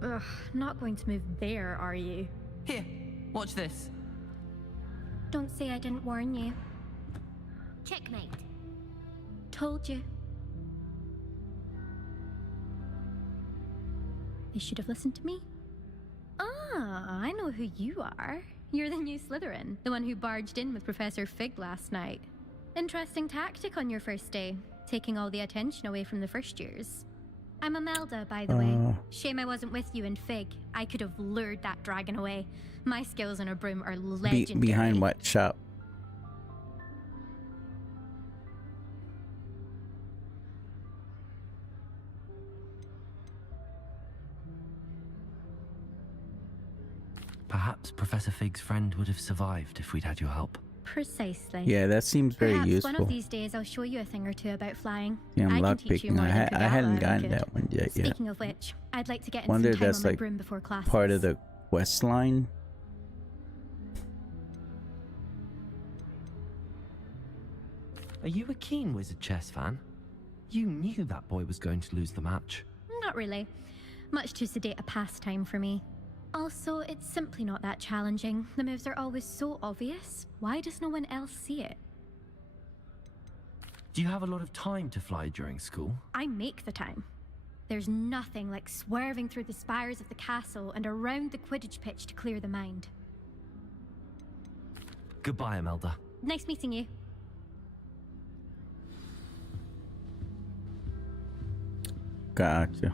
Ugh, not going to move there, are you? Here, watch this. Don't say I didn't warn you. Checkmate. Told you. You should have listened to me. Ah, I know who you are. You're the new Slytherin, the one who barged in with Professor Fig last night. Interesting tactic on your first day, taking all the attention away from the first years. I'm Imelda, by the way. Shame I wasn't with you in Fig. I could have lured that dragon away. My skills on a broom are legendary. Behind what shop? Perhaps Professor Fig's friend would have survived if we'd had your help. Precisely. Yeah, that seems very Perhaps useful. one of these days I'll show you a thing or two about flying. Yeah, I'm I can lock teach you picking. more than I hadn't Figala gotten could. that one yet. Speaking of which, I'd like to get in Wonder some time that's on my like broom before classes. part of the quest line. Are you a keen Wizard chess fan? You knew that boy was going to lose the match. Not really. Much too sedate a pastime for me. Also, it's simply not that challenging. The moves are always so obvious. Why does no one else see it? Do you have a lot of time to fly during school? I make the time. There's nothing like swerving through the spires of the castle and around the Quidditch pitch to clear the mind. Goodbye, Imelda. Nice meeting you. Gotcha.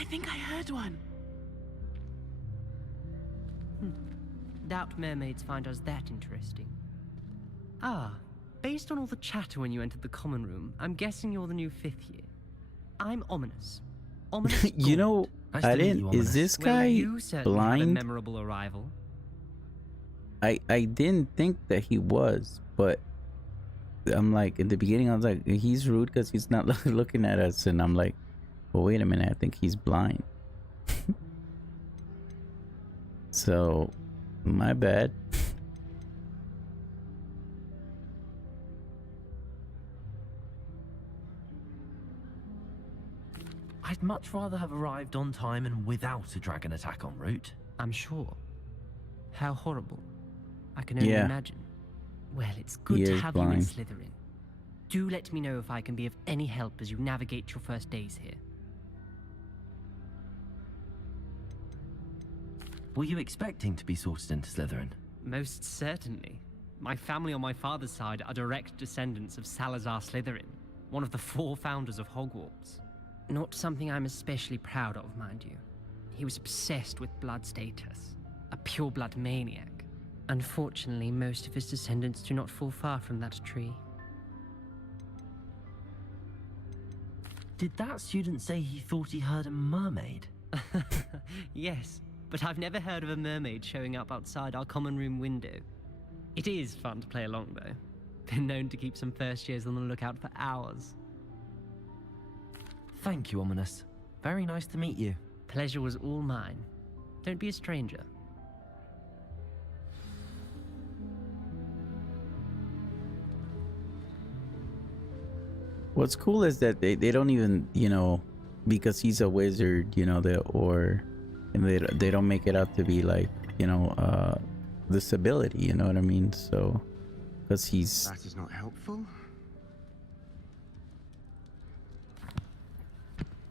I think I heard one. Doubt mermaids find us that interesting. Ah, based on all the chatter when you entered the common room, I'm guessing you're the new 5th year. I'm Ominous. Ominous You know, Nice I to meet didn't. you, Is Ominous. this Well, guy you certainly had a blind? memorable arrival. I didn't think that he was, but I'm like, in the beginning I was like, he's rude because he's not looking at us, and I'm like, well, wait a minute, I think he's blind. So, my bad. I'd much rather have arrived on time and without a dragon attack en route. I'm sure. How horrible. I can only Yeah. imagine. Well, it's good He to is have blind. you in Slytherin. Do let me know if I can be of any help as you navigate your first days here. Were you expecting to be sorted into Slytherin? Most certainly. My family on my father's side are direct descendants of Salazar Slytherin, one of the 4 founders of Hogwarts. Not something I'm especially proud of, mind you. He was obsessed with blood status, a pure-blood maniac. Unfortunately, most of his descendants do not fall far from that tree. Did that student say he thought he heard a mermaid? Yes, but I've never heard of a mermaid showing up outside our common room window. It is fun to play along, though. Been known to keep some first years on the lookout for hours. Thank you, Ominous. Very nice to meet you. Pleasure was all mine. Don't be a stranger. What's cool is that they don't even, you know, because he's a wizard, you know, they don't make it out to be like, you know, disability, you know what I mean? So, because he's... That is not helpful.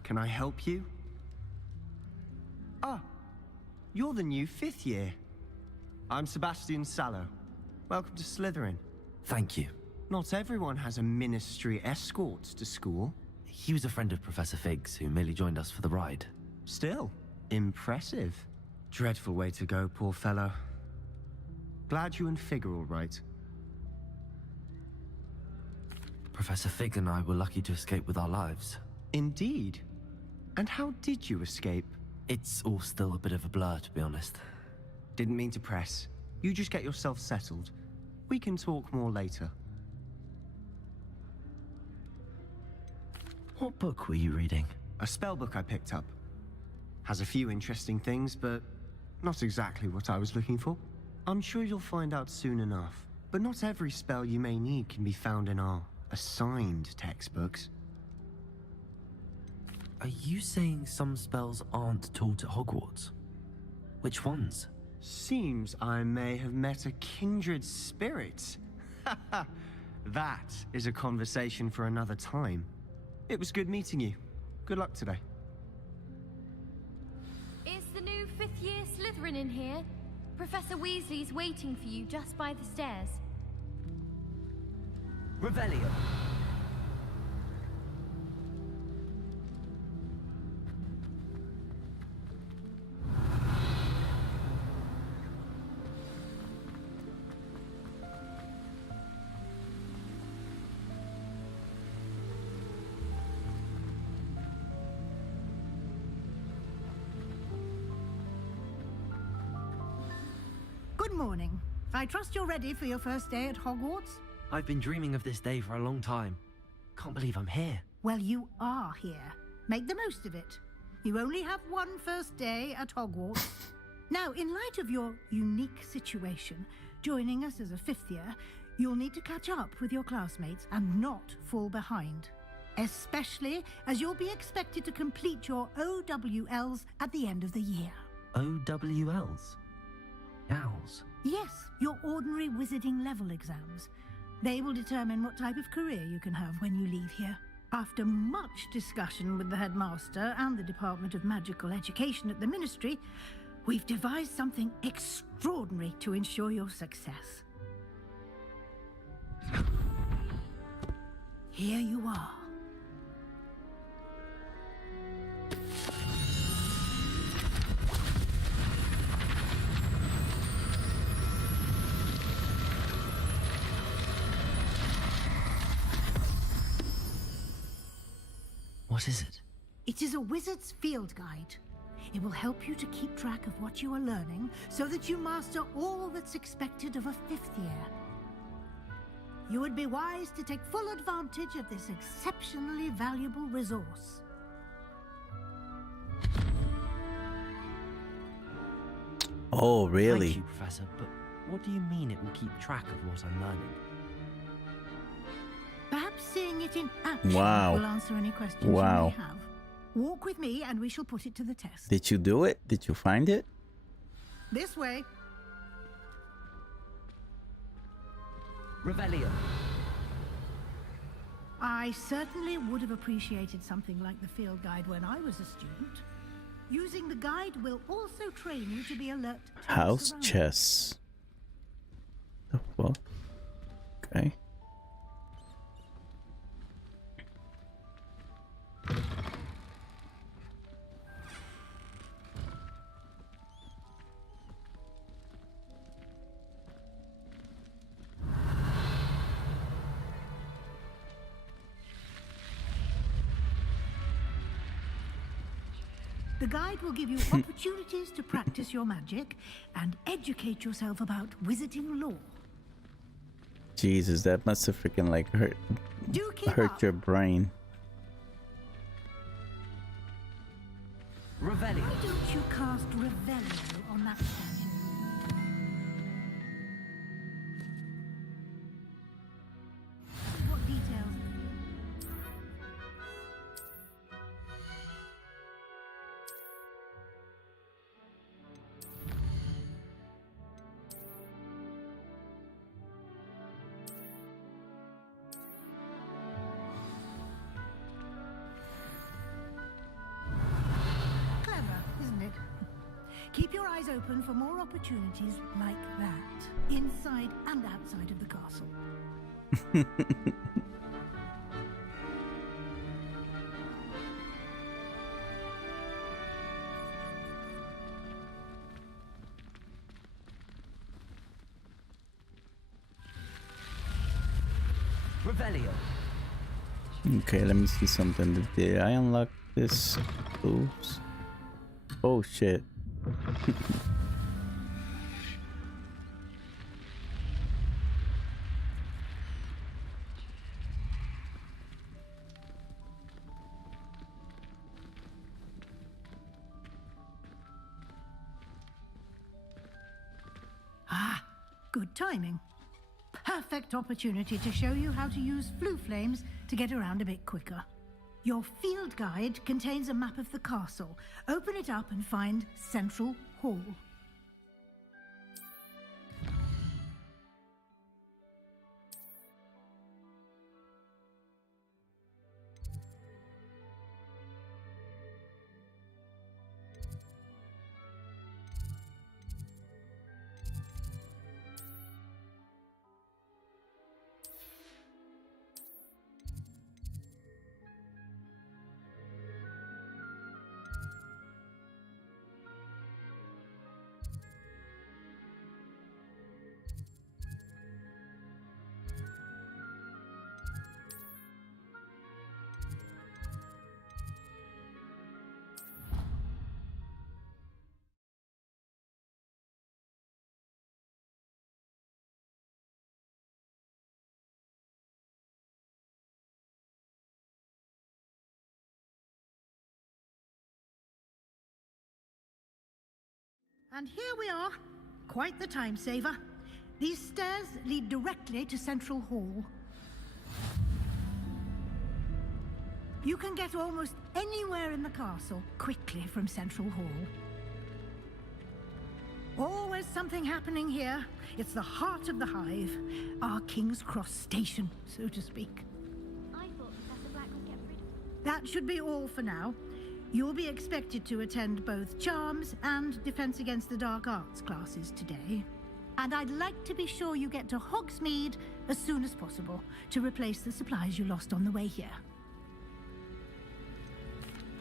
Can I help you? Ah, you're the new 5th year. I'm Sebastian Sallow. Welcome to Slytherin. Thank you. Not everyone has a ministry escort to school. He was a friend of Professor Fig's who merely joined us for the ride. Still, impressive. Dreadful way to go, poor fellow. Glad you and Fig are all right. Professor Fig and I were lucky to escape with our lives. Indeed. And how did you escape? It's all still a bit of a blur, to be honest. Didn't mean to press. You just get yourself settled. We can talk more later. What book were you reading? A spellbook I picked up. Has a few interesting things, but not exactly what I was looking for. I'm sure you'll find out soon enough. But not every spell you may need can be found in our assigned textbooks. Are you saying some spells aren't taught at Hogwarts? Which ones? Seems I may have met a kindred spirit. That is a conversation for another time. It was good meeting you. Good luck today. Is the new 5th year Slytherin in here? Professor Weasley's waiting for you just by the stairs. Revelio. Good morning. I trust you're ready for your first day at Hogwarts? I've been dreaming of this day for a long time. Can't believe I'm here. Well, you are here. Make the most of it. You only have one first day at Hogwarts. Now, in light of your unique situation, joining us as a 5th year, you'll need to catch up with your classmates and not fall behind. Especially as you'll be expected to complete your OWLs at the end of the year. OWLs? Owls? Yes, your ordinary wizarding level exams. They will determine what type of career you can have when you leave here. After much discussion with the headmaster and the Department of Magical Education at the Ministry, we've devised something extraordinary to ensure your success. Here you are. What is it? It is a wizard's field guide. It will help you to keep track of what you are learning so that you master all that's expected of a 5th year. You would be wise to take full advantage of this exceptionally valuable resource. Oh, really? Thank you, Professor, but what do you mean it will keep track of what I'm learning? Perhaps seeing it in action Wow. will answer any questions Wow. you may have. Walk with me and we shall put it to the test. Did you do it? Did you find it? This way. Revelio. I certainly would have appreciated something like the field guide when I was a student. Using the guide will also train you to be alert to your House surroundings. chess. The fuck? Okay. The guide will give you opportunities to practice your magic and educate yourself about wizarding lore. Jesus, that must have freaking like hurt your brain. Revelio. Why don't you cast Revelio on that statue? What details? Clever, isn't it? Keep your eyes open for more opportunities like that, inside and outside of the castle. Revelio. Okay, let me see something. Did I unlock this? Oops. Oh shit. Ah, good timing. Perfect opportunity to show you how to use flue flames to get around a bit quicker. Your field guide contains a map of the castle. Open it up and find Central Hall. And here we are. Quite the time saver. These stairs lead directly to Central Hall. You can get almost anywhere in the castle quickly from Central Hall. Always something happening here. It's the heart of the Hive, our King's Cross station, so to speak. I thought Professor Black would get rid of... That should be all for now. You'll be expected to attend both Charms and Defense Against the Dark Arts classes today. And I'd like to be sure you get to Hogsmeade as soon as possible to replace the supplies you lost on the way here.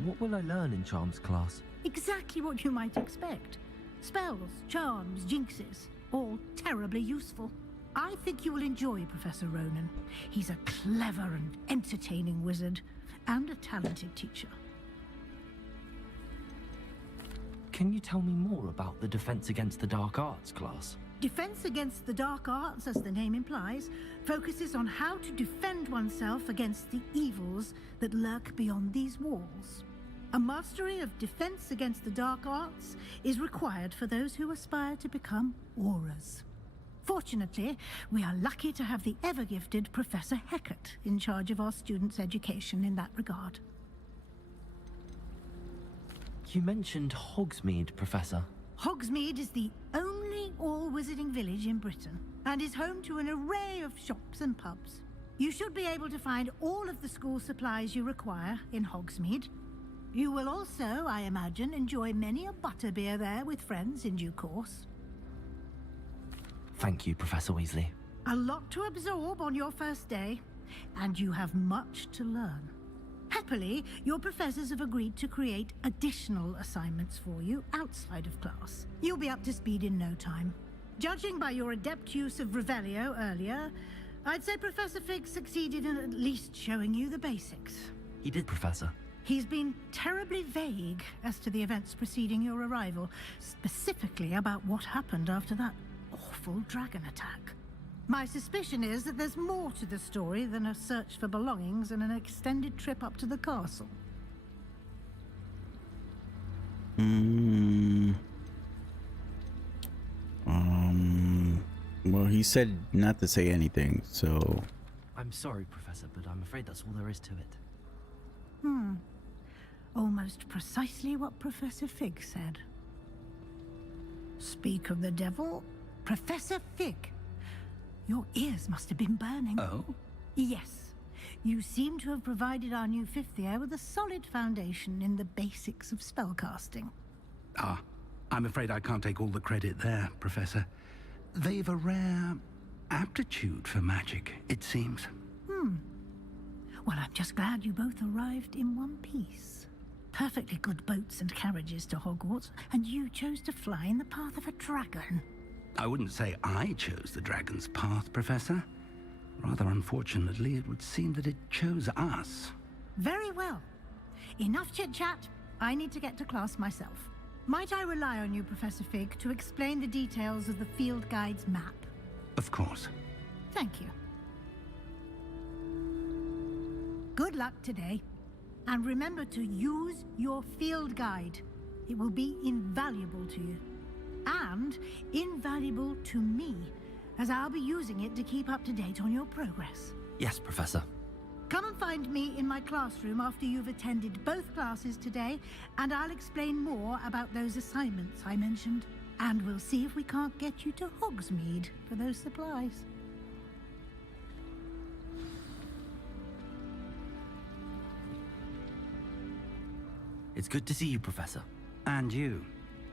What will I learn in Charms class? Exactly what you might expect. Spells, charms, jinxes, all terribly useful. I think you will enjoy Professor Ronan. He's a clever and entertaining wizard, and a talented teacher. Can you tell me more about the Defense Against the Dark Arts class? Defense Against the Dark Arts, as the name implies, focuses on how to defend oneself against the evils that lurk beyond these walls. A mastery of Defense Against the Dark Arts is required for those who aspire to become Auras. Fortunately, we are lucky to have the ever-gifted Professor Hecat in charge of our students' education in that regard. You mentioned Hogsmeade, Professor. Hogsmeade is the only all-wizarding village in Britain and is home to an array of shops and pubs. You should be able to find all of the school supplies you require in Hogsmeade. You will also, I imagine, enjoy many a butterbeer there with friends in due course. Thank you, Professor Weasley. A lot to absorb on your first day, and you have much to learn. Happily, your professors have agreed to create additional assignments for you outside of class. You'll be up to speed in no time. Judging by your adept use of Revelio earlier, I'd say Professor Fig succeeded in at least showing you the basics. He did, Professor. He's been terribly vague as to the events preceding your arrival, specifically about what happened after that awful dragon attack. My suspicion is that there's more to the story than a search for belongings and an extended trip up to the castle. Well, he said not to say anything, so... I'm sorry, Professor, but I'm afraid that's all there is to it. Almost precisely what Professor Fig said. Speak of the devil, Professor Fig. Your ears must have been burning. Oh? Yes. You seem to have provided our new fifth year with a solid foundation in the basics of spellcasting. Ah, I'm afraid I can't take all the credit there, Professor. They've a rare aptitude for magic, it seems. Well, I'm just glad you both arrived in one piece. Perfectly good boats and carriages to Hogwarts, and you chose to fly in the path of a dragon. I wouldn't say I chose the dragon's path, Professor. Rather unfortunately, it would seem that it chose us. Very well. Enough chit-chat. I need to get to class myself. Might I rely on you, Professor Fig, to explain the details of the field guide's map? Of course. Thank you. Good luck today. And remember to use your field guide. It will be invaluable to you. And invaluable to me, as I'll be using it to keep up to date on your progress. Yes, Professor. Come and find me in my classroom after you've attended both classes today, and I'll explain more about those assignments I mentioned. And we'll see if we can't get you to Hogsmeade for those supplies. It's good to see you, Professor. And you.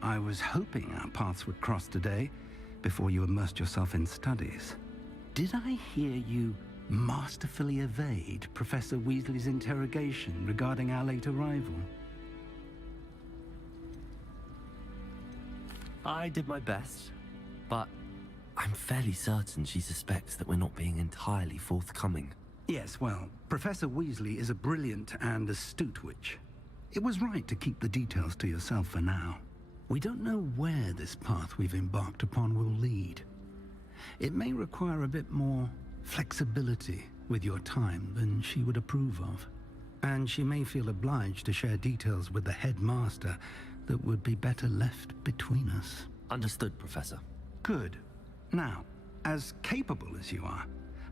I was hoping our paths would cross today, before you immersed yourself in studies. Did I hear you masterfully evade Professor Weasley's interrogation regarding our late arrival? I did my best, but I'm fairly certain she suspects that we're not being entirely forthcoming. Yes, well, Professor Weasley is a brilliant and astute witch. It was right to keep the details to yourself for now. We don't know where this path we've embarked upon will lead. It may require a bit more flexibility with your time than she would approve of. And she may feel obliged to share details with the headmaster that would be better left between us. Understood, Professor. Good. Now, as capable as you are,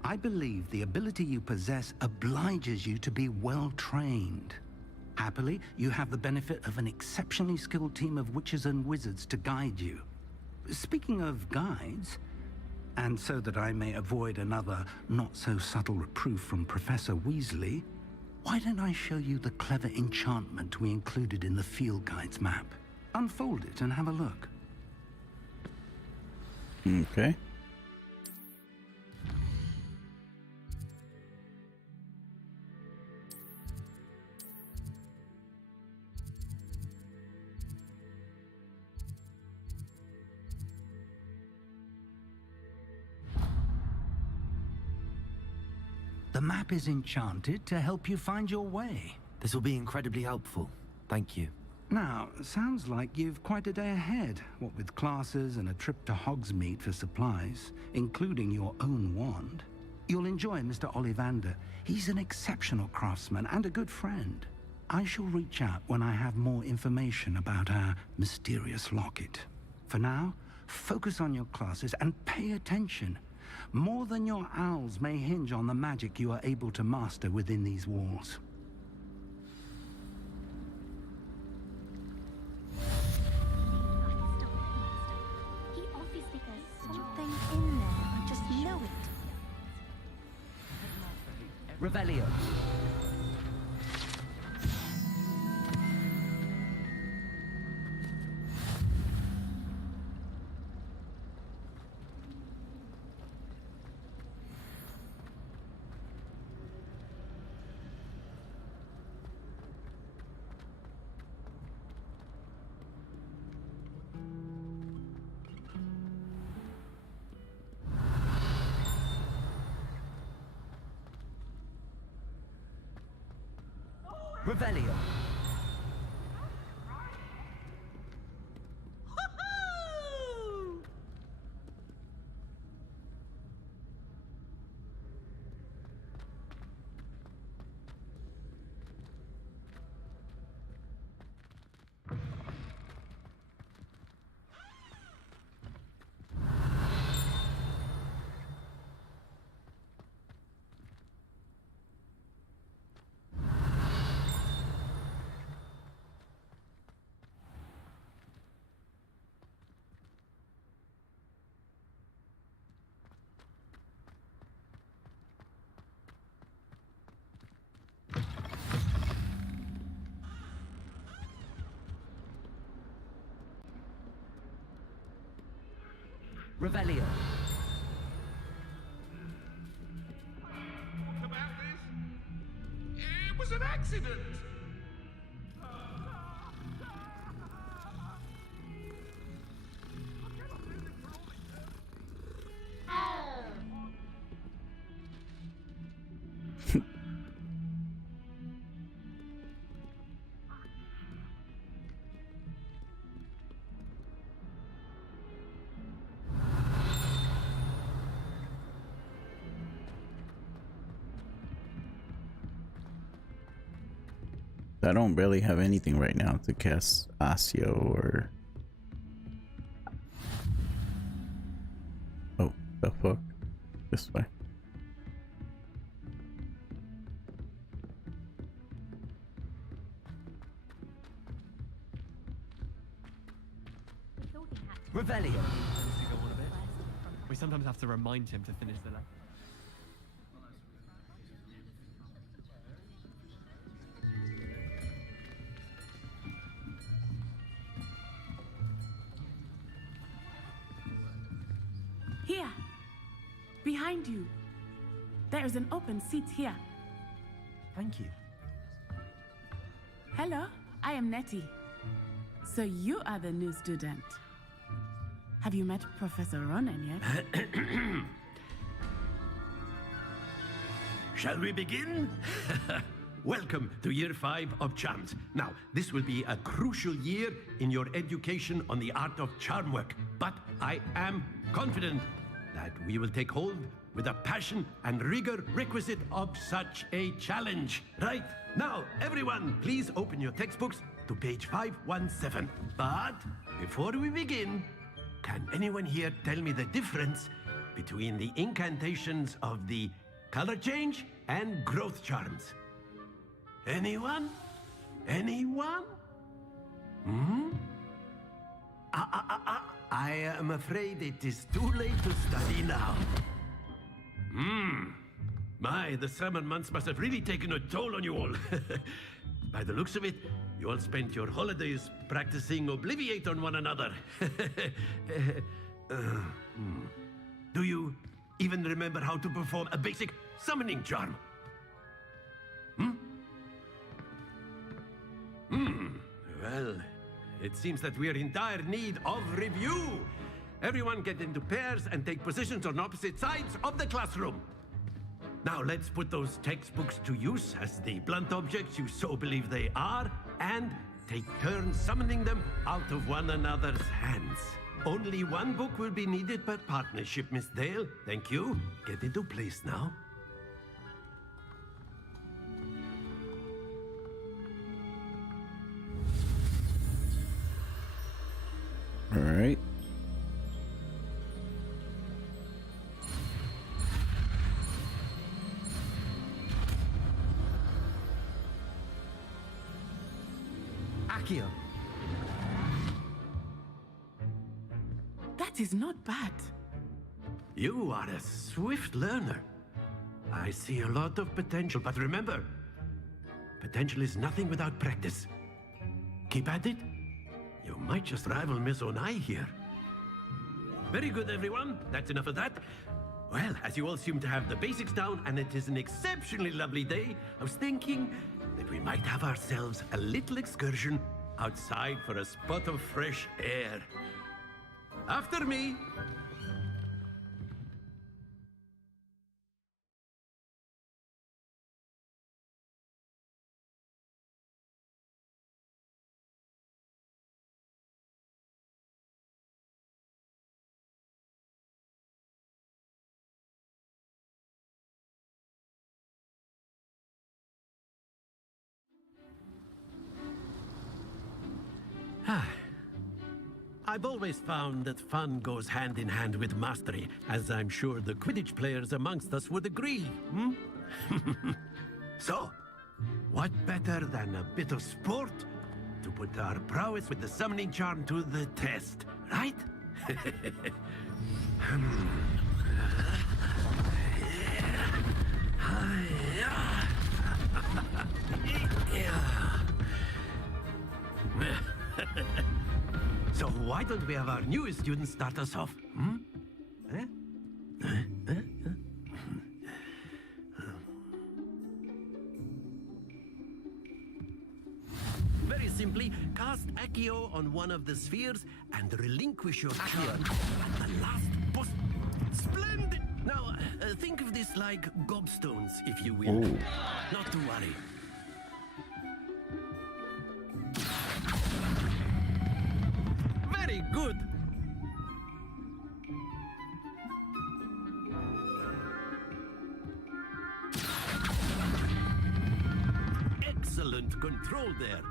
I believe the ability you possess obliges you to be well trained. Happily, you have the benefit of an exceptionally skilled team of witches and wizards to guide you. Speaking of guides, and so that I may avoid another not-so-subtle reproof from Professor Weasley, why don't I show you the clever enchantment we included in the field guide's map? Unfold it and have a look. Okay. The map is enchanted to help you find your way. This will be incredibly helpful. Thank you. Now, sounds like you've quite a day ahead, what with classes and a trip to Hogsmeade for supplies, including your own wand. You'll enjoy Mr. Ollivander. He's an exceptional craftsman and a good friend. I shall reach out when I have more information about our mysterious locket. For now, focus on your classes and pay attention. More than your owls may hinge on the magic you are able to master within these walls. He obviously there's something in there. I just know it. Revelio. Revelio. Revelio. What about this? It was an accident! I don't really have anything right now to cast Asio or... Oh, the fuck? This way. Revelio. We sometimes have to remind him to finish the lesson. Here, behind you. There is an open seat here. Thank you. Hello, I am Nettie. So you are the new student. Have you met Professor Ronan yet? Shall we begin? Welcome to Year 5 of Charms. Now, this will be a crucial year in your education on the art of charm work, but I am confident that we will take hold with the passion and rigor requisite of such a challenge. Right, now, everyone, please open your textbooks to page 517. But before we begin, can anyone here tell me the difference between the incantations of the color change and growth charms? Anyone? Anyone? Hmm? I am afraid it is too late to study now. My, the summer months must have really taken a toll on you all. By the looks of it, you all spent your holidays practicing Obliviate on one another. Do you even remember how to perform a basic summoning charm? Well, it seems that we are in dire need of review. Everyone get into pairs and take positions on opposite sides of the classroom. Now let's put those textbooks to use as the blunt objects you so believe they are, and take turns summoning them out of one another's hands. Only one book will be needed per partnership, Miss Dale. Thank you. Get into place now. All right. Accio. That is not bad. You are a swift learner. I see a lot of potential, but remember, potential is nothing without practice. Keep at it. You might just rival Miss Onai here. Very good, everyone. That's enough of that. Well, as you all seem to have the basics down, and it is an exceptionally lovely day, I was thinking that we might have ourselves a little excursion outside for a spot of fresh air. After me. I've always found that fun goes hand in hand with mastery, as I'm sure the Quidditch players amongst us would agree, hmm? So, what better than a bit of sport to put our prowess with the summoning charm to the test, right? So why don't we have our newest student start us off? Hmm? Very simply, cast Accio on one of the spheres and relinquish your charm at the last boss. Splendid! Now, think of this like gobstones, if you will. Ooh. Not to worry. Very good. Excellent control there.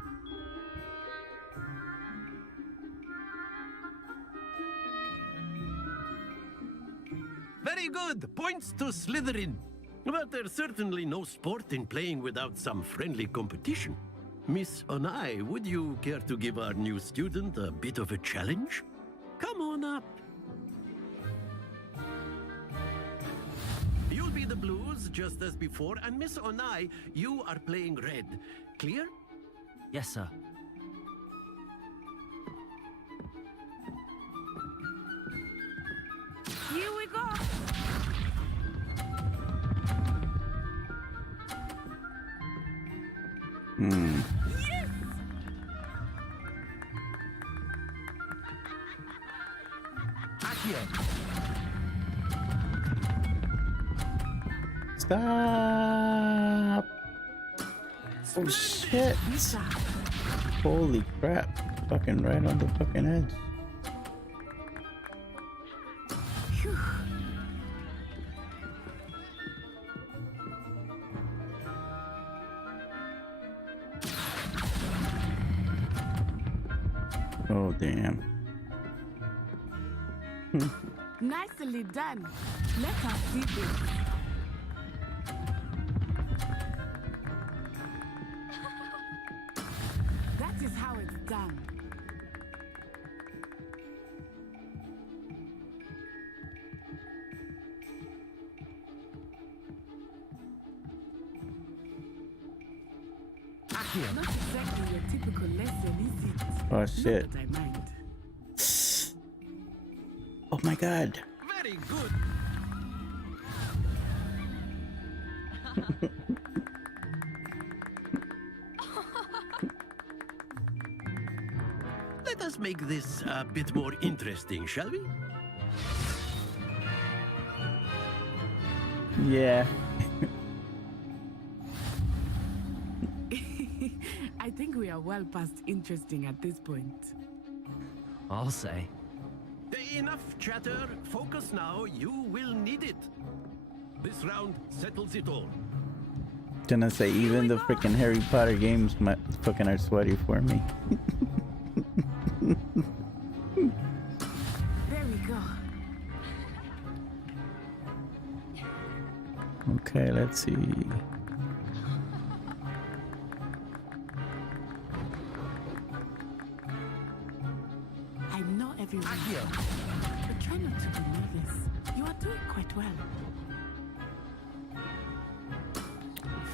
Very good. Points to Slytherin. But there's certainly no sport in playing without some friendly competition. Miss Onai, would you care to give our new student a bit of a challenge? Come on up. You'll be the blues, just as before, and Miss Onai, you are playing red. Clear? Yes, sir. Here we go. Hmm. Stop! Oh shit! Holy crap! Fucking right on the fucking edge. Oh damn. Nicely done. Let us see this. That is how it's done. Not exactly your typical lesson, is it? Oh shit. Not that I mind. Oh my god. Very good. Let us make this a bit more interesting, shall we? Yeah. I think we are well past interesting at this point. I'll say. Enough chatter. Focus now. You will need it. This round settles it all. Gonna say even the freaking Harry Potter games fucking are sweaty for me. There we go. Okay, let's see. I know everyone. But try not to be nervous. You are doing quite well.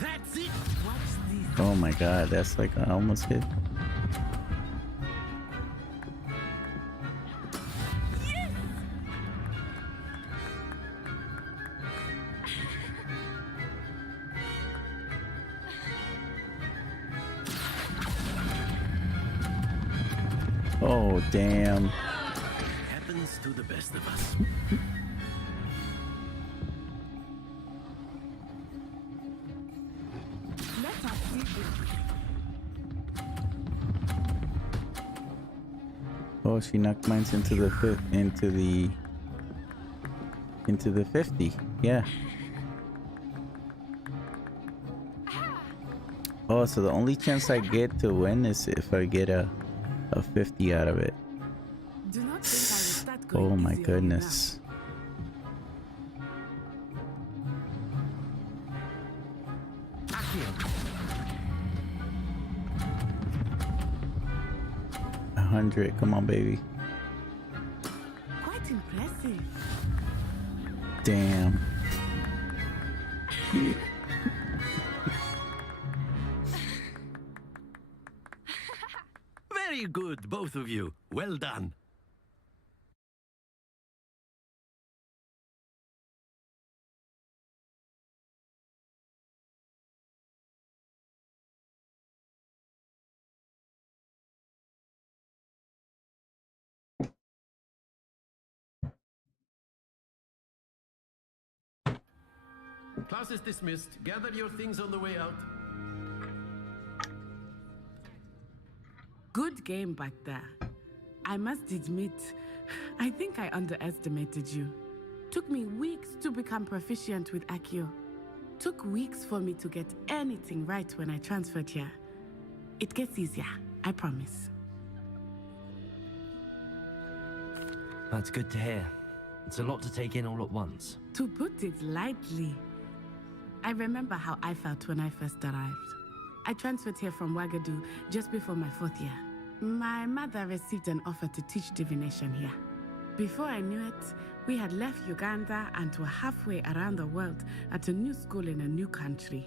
That's it. Watch this. Oh my god, that's like I almost hit. Oh damn. Happens to the best of us. Let us see this. Oh, she knocked mine into the into the 50. Yeah. Oh, so the only chance I get to win is if I get a a 50 out of it. Do not think I will start going Oh my easy on you now. goodness. Accio. 100. Come on, baby. Quite impressive. Damn. Very good, both of you. Well done. Class is dismissed. Gather your things on the way out. Good game back there. I must admit, I think I underestimated you. Took me weeks to become proficient with Accio. Took weeks for me to get anything right when I transferred here. It gets easier, I promise. That's good to hear. It's a lot to take in all at once. To put it lightly, I remember how I felt when I first arrived. I transferred here from Wagadu just before my 4th year. My mother received an offer to teach divination here. Before I knew it, we had left Uganda and were halfway around the world at a new school in a new country.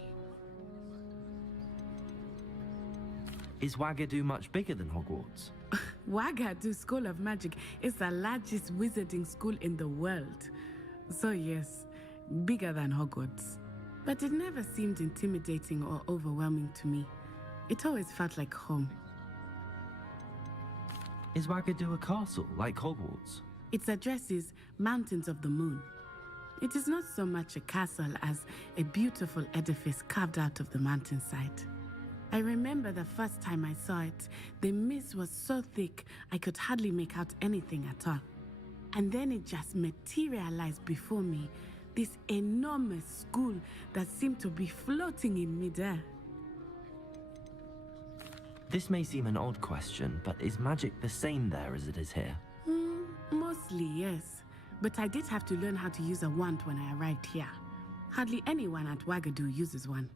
Is Wagadu much bigger than Hogwarts? Wagadu School of Magic is the largest wizarding school in the world. So yes, bigger than Hogwarts. But it never seemed intimidating or overwhelming to me. It always felt like home. Is Wagadu a castle, like Hogwarts? Its address is Mountains of the Moon. It is not so much a castle as a beautiful edifice carved out of the mountainside. I remember the first time I saw it, the mist was so thick I could hardly make out anything at all. And then it just materialized before me, this enormous school that seemed to be floating in midair. This may seem an odd question, but is magic the same there as it is here? Mostly, yes. But I did have to learn how to use a wand when I arrived here. Hardly anyone at Wagadu uses one.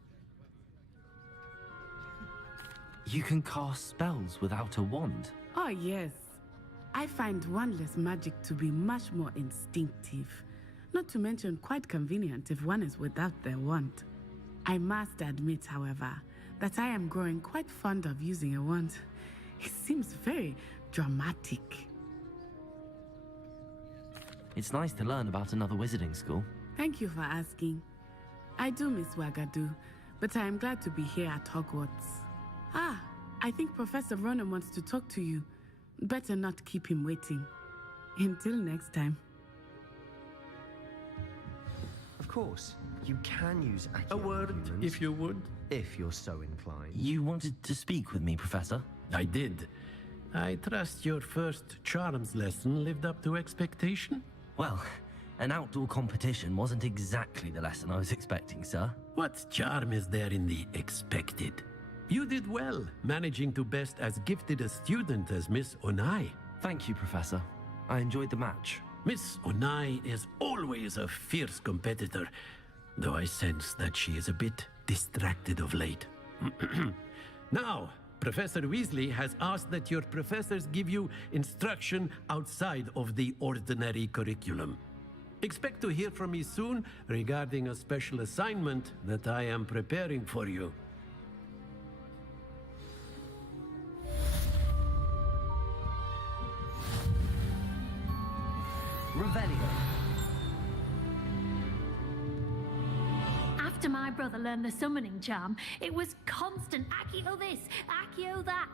You can cast spells without a wand? Oh, yes. I find wandless magic to be much more instinctive. Not to mention quite convenient if one is without their wand. I must admit, however, that I am growing quite fond of using a wand. It seems very dramatic. It's nice to learn about another wizarding school. Thank you for asking. I do miss Wagadu, but I am glad to be here at Hogwarts. Ah, I think Professor Ronan wants to talk to you. Better not keep him waiting. Until next time. Of course, you can use Accio. A word, if you would. If you're so inclined. You wanted to speak with me, Professor? I did. I trust your first charms lesson lived up to expectation? Well, an outdoor competition wasn't exactly the lesson I was expecting, sir. What charm is there in the expected? You did well, managing to best as gifted a student as Miss Onai. Thank you, Professor. I enjoyed the match. Miss Onai is always a fierce competitor, though I sense that she is a bit distracted of late. Now, Professor Weasley has asked that your professors give you instruction outside of the ordinary curriculum. Expect to hear from me soon regarding a special assignment that I am preparing for you. Revelio. After my brother learned the summoning charm, it was constant Accio this, Accio that,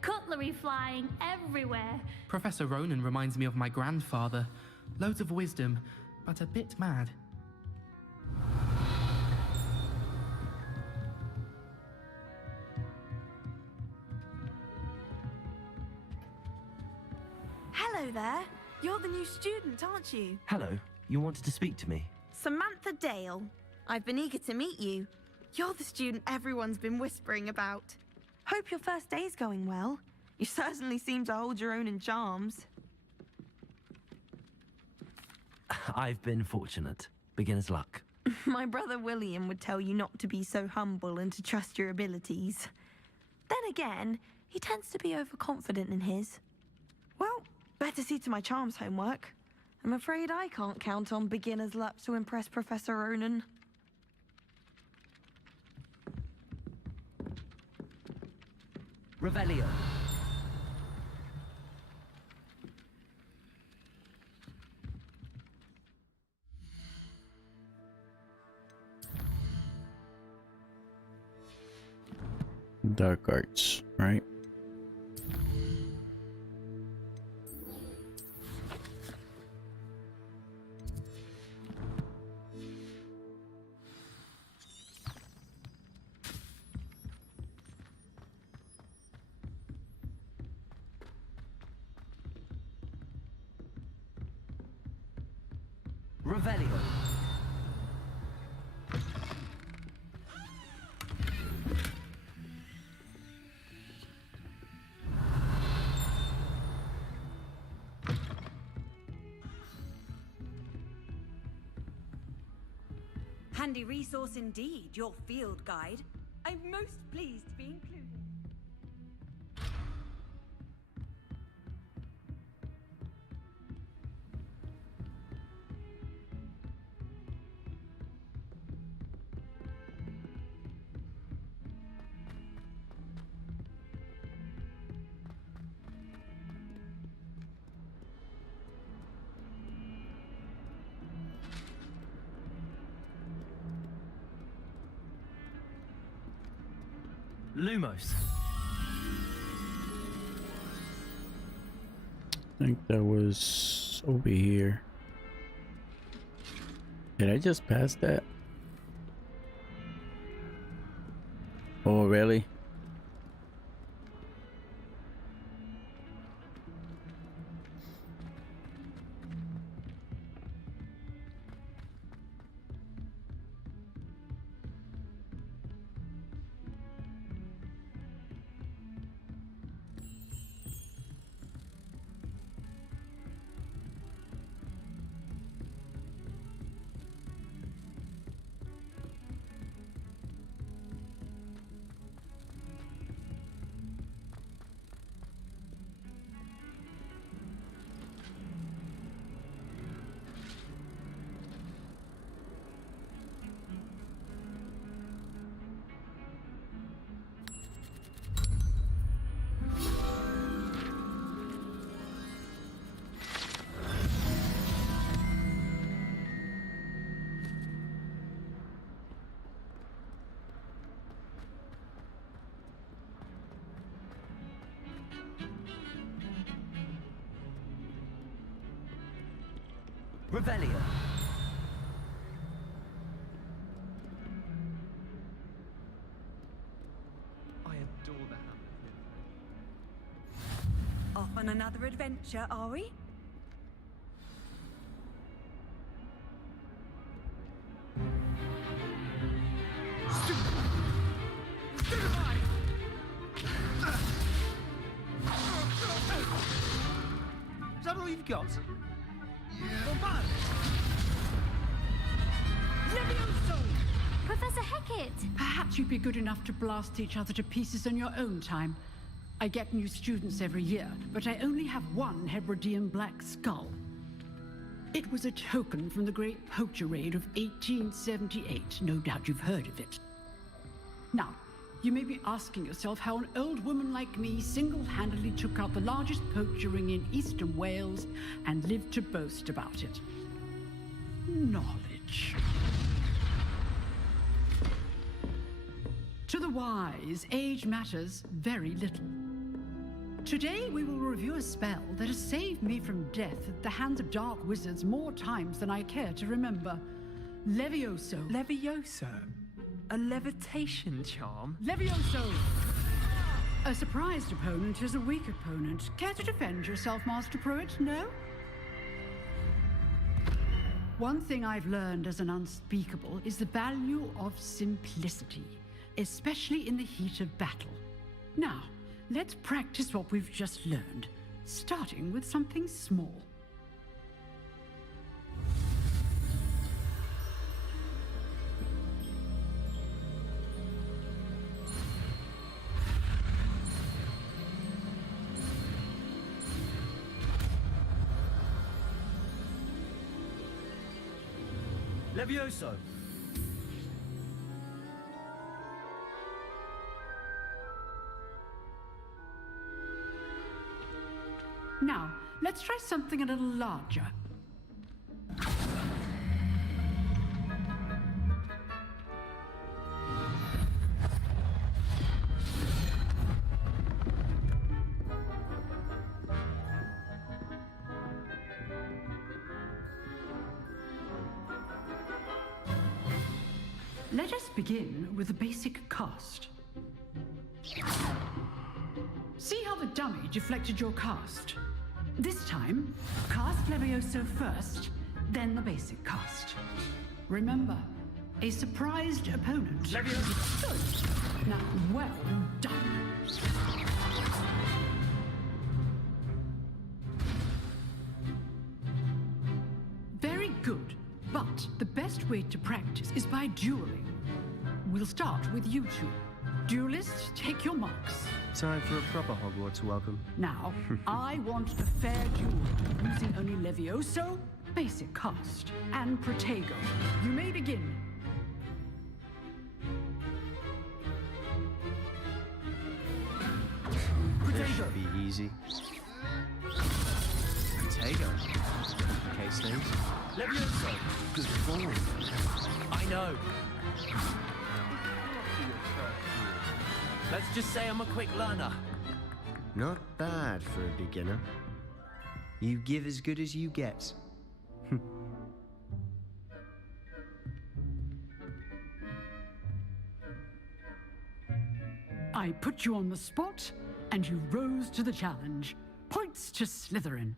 cutlery flying everywhere. Professor Ronan reminds me of my grandfather. Loads of wisdom, but a bit mad. Hello there. You're the new student, aren't you? Hello. You wanted to speak to me? Samantha Dale. I've been eager to meet you. You're the student everyone's been whispering about. Hope your first day's going well. You certainly seem to hold your own in charms. I've been fortunate. Beginner's luck. My brother William would tell you not to be so humble and to trust your abilities. Then again, he tends to be overconfident in his. Well, better see to my charms homework. I'm afraid I can't count on beginner's luck to impress Professor Ronan. Revelio. Dark arts, right? Revelio. Handy resource indeed, your field guide. I'm most pleased to be included. Lumos. I think that was over here. Did I just pass that? Oh, really? Revelio. I adore that. Off on another adventure, are we? Is that all you've got? Professor Hecat! Perhaps you'd be good enough to blast each other to pieces in your own time. I get new students every year, but I only have one Hebridean black skull. It was a token from the Great Poacher Raid of 1878. No doubt you've heard of it. Now, you may be asking yourself how an old woman like me single-handedly took out the largest poacher ring in eastern Wales and lived to boast about it. Knowledge. To the wise, age matters very little. Today we will review a spell that has saved me from death at the hands of dark wizards more times than I care to remember. Levioso. Levioso? A levitation charm? Levioso! A surprised opponent is a weak opponent. Care to defend yourself, Master Pruitt? No? One thing I've learned as an unspeakable is the value of simplicity, especially in the heat of battle. Now, let's practice what we've just learned, starting with something small. Levioso! Now, let's try something a little larger. Let us begin with the basic cast. See how the dummy deflected your cast? This time, cast Levioso first, then the basic cast. Remember, a surprised opponent. Levioso! Good. Now, well done. Very good, but the best way to practice is by dueling. We'll start with you two. Duelists, take your marks. Time for a proper Hogwarts welcome. Now, I want a fair duel, using only Levioso, basic cast, and Protego. You may begin. This should be easy. Protego. Case names. Levioso! Good form. I know. Let's just say I'm a quick learner. Not bad for a beginner. You give as good as you get. I put you on the spot, and you rose to the challenge. Points to Slytherin.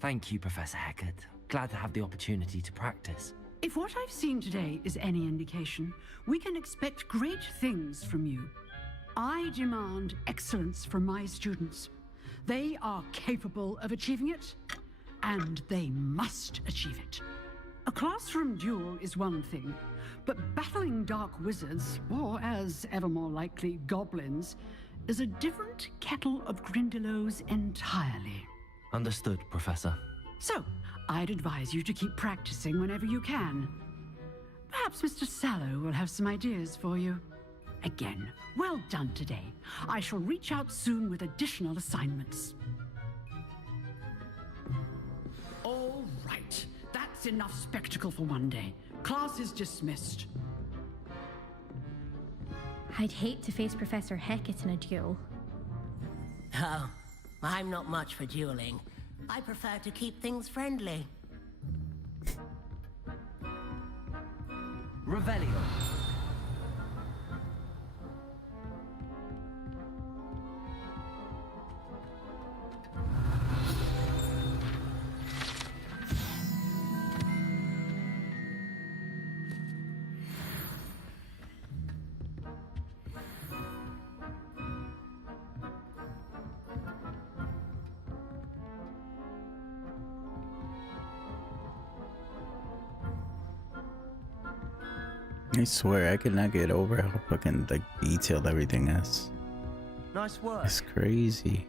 Thank you, Professor Hecat. Glad to have the opportunity to practice. If what I've seen today is any indication, we can expect great things from you. I demand excellence from my students. They are capable of achieving it, and they must achieve it. A classroom duel is one thing, but battling dark wizards, or as ever more likely, goblins, is a different kettle of Grindylows entirely. Understood, Professor. So, I'd advise you to keep practicing whenever you can. Perhaps Mr. Sallow will have some ideas for you. Again, well done today. I shall reach out soon with additional assignments. All right, that's enough spectacle for one day. Class is dismissed. I'd hate to face Professor Hecat in a duel. Oh, I'm not much for dueling. I prefer to keep things friendly. Revelio. I swear I could not get over how fucking like detailed everything is. Nice work. It's crazy.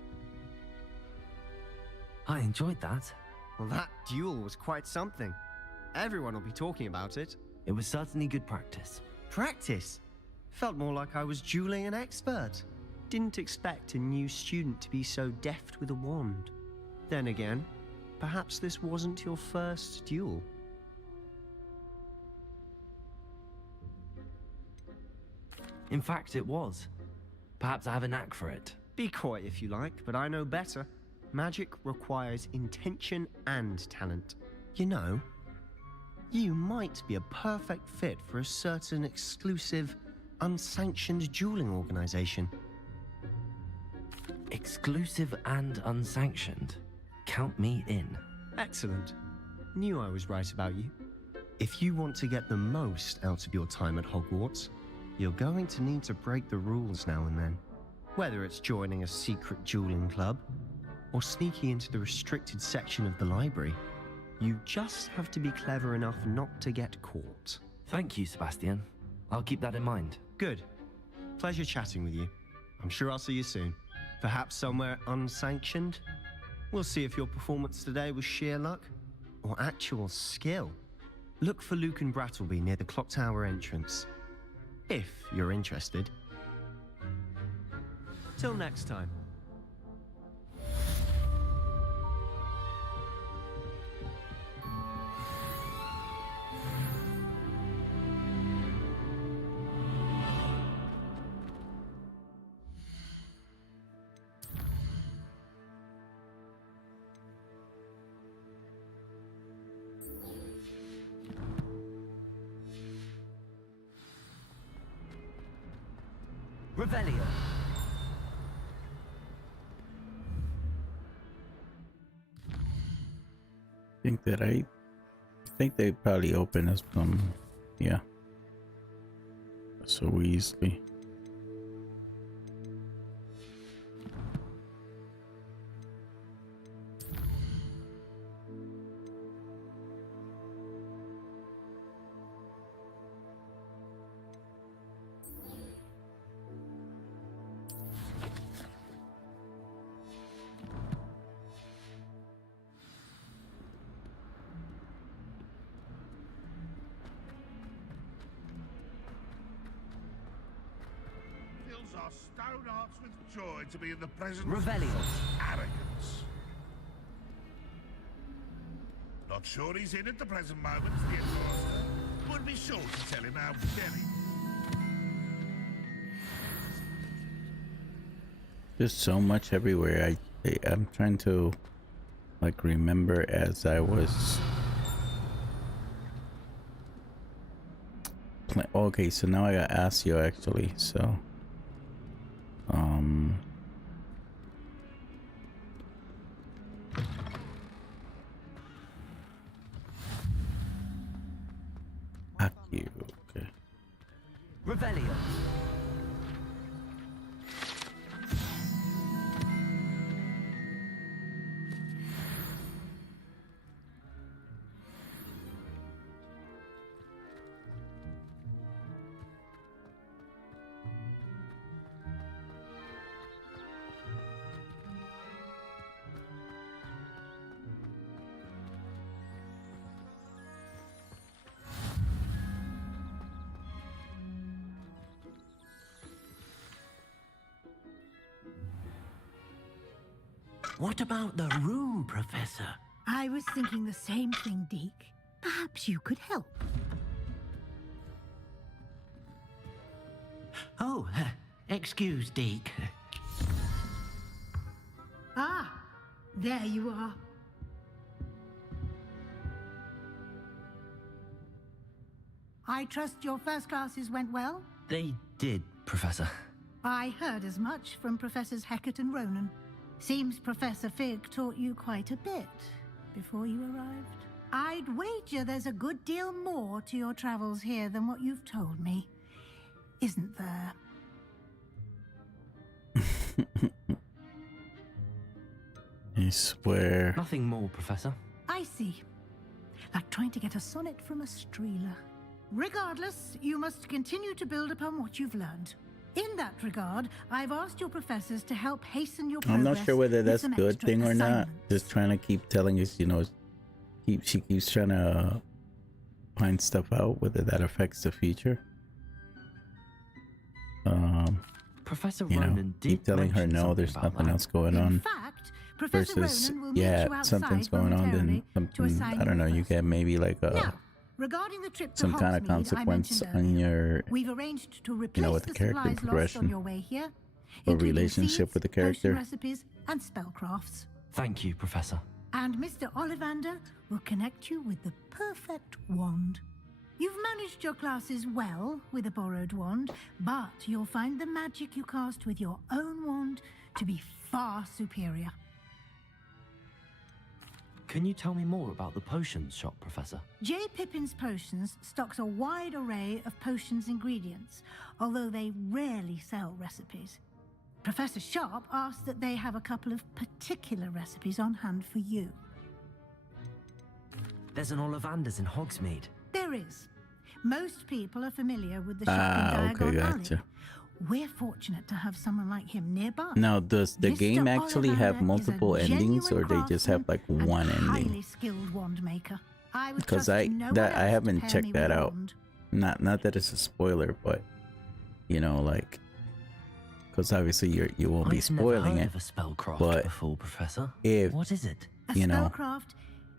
I enjoyed that. Well, that duel was quite something. Everyone will be talking about it. It was certainly good practice. Practice? Felt more like I was dueling an expert. Didn't expect a new student to be so deft with a wand. Then again, perhaps this wasn't your first duel. In fact, it was. Perhaps I have a knack for it. Be coy if you like, but I know better. Magic requires intention and talent. You know, you might be a perfect fit for a certain exclusive, unsanctioned dueling organization. Exclusive and unsanctioned. Count me in. Excellent. Knew I was right about you. If you want to get the most out of your time at Hogwarts, you're going to need to break the rules now and then. Whether it's joining a secret dueling club or sneaking into the restricted section of the library, you just have to be clever enough not to get caught. Thank you, Sebastian. I'll keep that in mind. Good. Pleasure chatting with you. I'm sure I'll see you soon. Perhaps somewhere unsanctioned? We'll see if your performance today was sheer luck or actual skill. Look for Luke and Brattleby near the clock tower entrance, if you're interested. Till next time. Revelio. I think they probably open us from, yeah, so easily. Our stone hearts with joy to be in the presence Revelio. of arrogance. Not sure he's in at the present moment, the Enforcer. Would be sure to tell him how very... There's so much everywhere. I'm trying to like remember as I was okay, so now I got Asio actually, so Akio, okay. Revelio. What about the room, Professor? I was thinking the same thing, Deke. Perhaps you could help. Oh, excuse, Deke. Ah, there you are. I trust your first classes went well? They did, Professor. I heard as much from Professors Hecat and Ronan. Seems Professor Fig taught you quite a bit before you arrived. I'd wager there's a good deal more to your travels here than what you've told me. Isn't there? I swear. Nothing more, Professor. I see. Like trying to get a sonnet from a streeler. Regardless, you must continue to build upon what you've learned. In that regard, I've asked your professors to help hasten your progress. I'm not sure whether that's a with some good extra thing or not. assignments. Just trying to keep telling us, you know, she keeps trying to find stuff out, whether that affects the future. Professor You know, Ronan did keep telling her mention no, something there's about nothing that. else going In on. fact, Professor Versus, Ronan will meet yeah, you outside something's going on, then momentarily to something, assign I don't know, your you first. get maybe like a Now, regarding the trip to some kind of Hogsmeade I consequence mentioned on earlier, your, we've arranged to you replace know, with the the character supplies lost on progression your way here, or including relationship seeds, with the potion character. recipes, and spellcrafts. Thank you, Professor. And Mr. Ollivander will connect you with the perfect wand. You've managed your classes well with a borrowed wand, but you'll find the magic you cast with your own wand to be far superior. Can you tell me more about the potions shop, Professor? J. Pippin's Potions stocks a wide array of potions ingredients, although they rarely sell recipes. Professor Sharp asked that they have a couple of particular recipes on hand for you. There's an Ollivanders in Hogsmeade. There is. Most people are familiar with the shop in Diagon Alley. We're fortunate to have someone like him nearby. Now, does the Mr. game actually have Ollivander multiple is a endings, or genuine they just have like one highly ending? skilled wand maker. I would Because trust no one I else haven't to pair me checked with that a out. wand. Not that it's a spoiler, but you know, like, because obviously you won't be I've never spoiling heard it. of a spellcraft But before, Professor. if What is it? you know, Spellcraft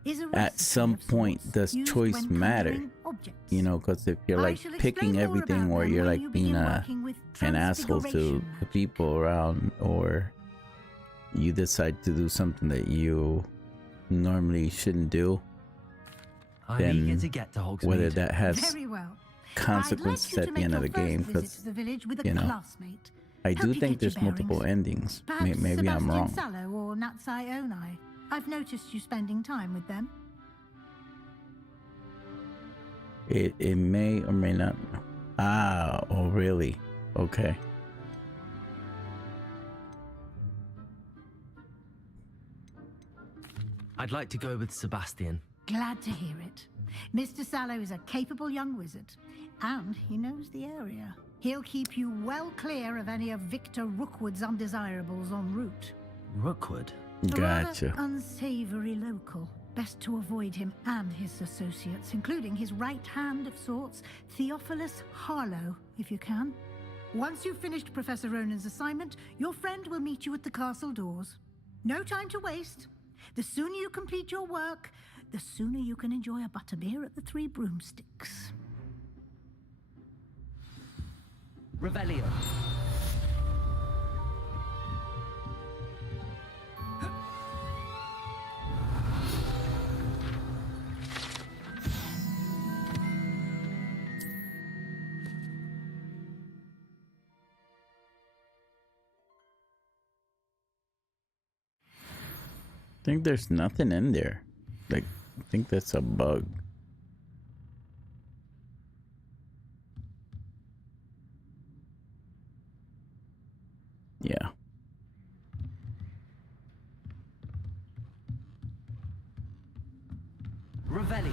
is a at recipe some of point sorts does used choice when matter? conjuring objects. You know, because if you're I like shall picking explain more everything, about or them you're when like you being begin working with an asshole to transfiguration the people around, or you decide to do something that you normally shouldn't do, I'm then eager to get to Hogsmeade. whether that has Very well. consequences at the end of the game, because you know, I do think there's multiple endings. Perhaps Maybe I'm Sebastian wrong. Sallow or Natsai Onai. I've noticed you spending time with them. It may or may not. Ah, oh really? Okay. I'd like to go with Sebastian. Glad to hear it. Mr. Sallow is a capable young wizard, and he knows the area. He'll keep you well clear of any of Victor Rookwood's undesirables en route. Rookwood? A rather Gotcha. unsavory local. Best to avoid him and his associates, including his right hand of sorts, Theophilus Harlow, if you can. Once you've finished Professor Ronan's assignment, your friend will meet you at the castle doors. No time to waste. The sooner you complete your work, the sooner you can enjoy a butterbeer at the Three Broomsticks. Revelio. I think there's nothing in there. Like, I think that's a bug. Yeah. Revelio.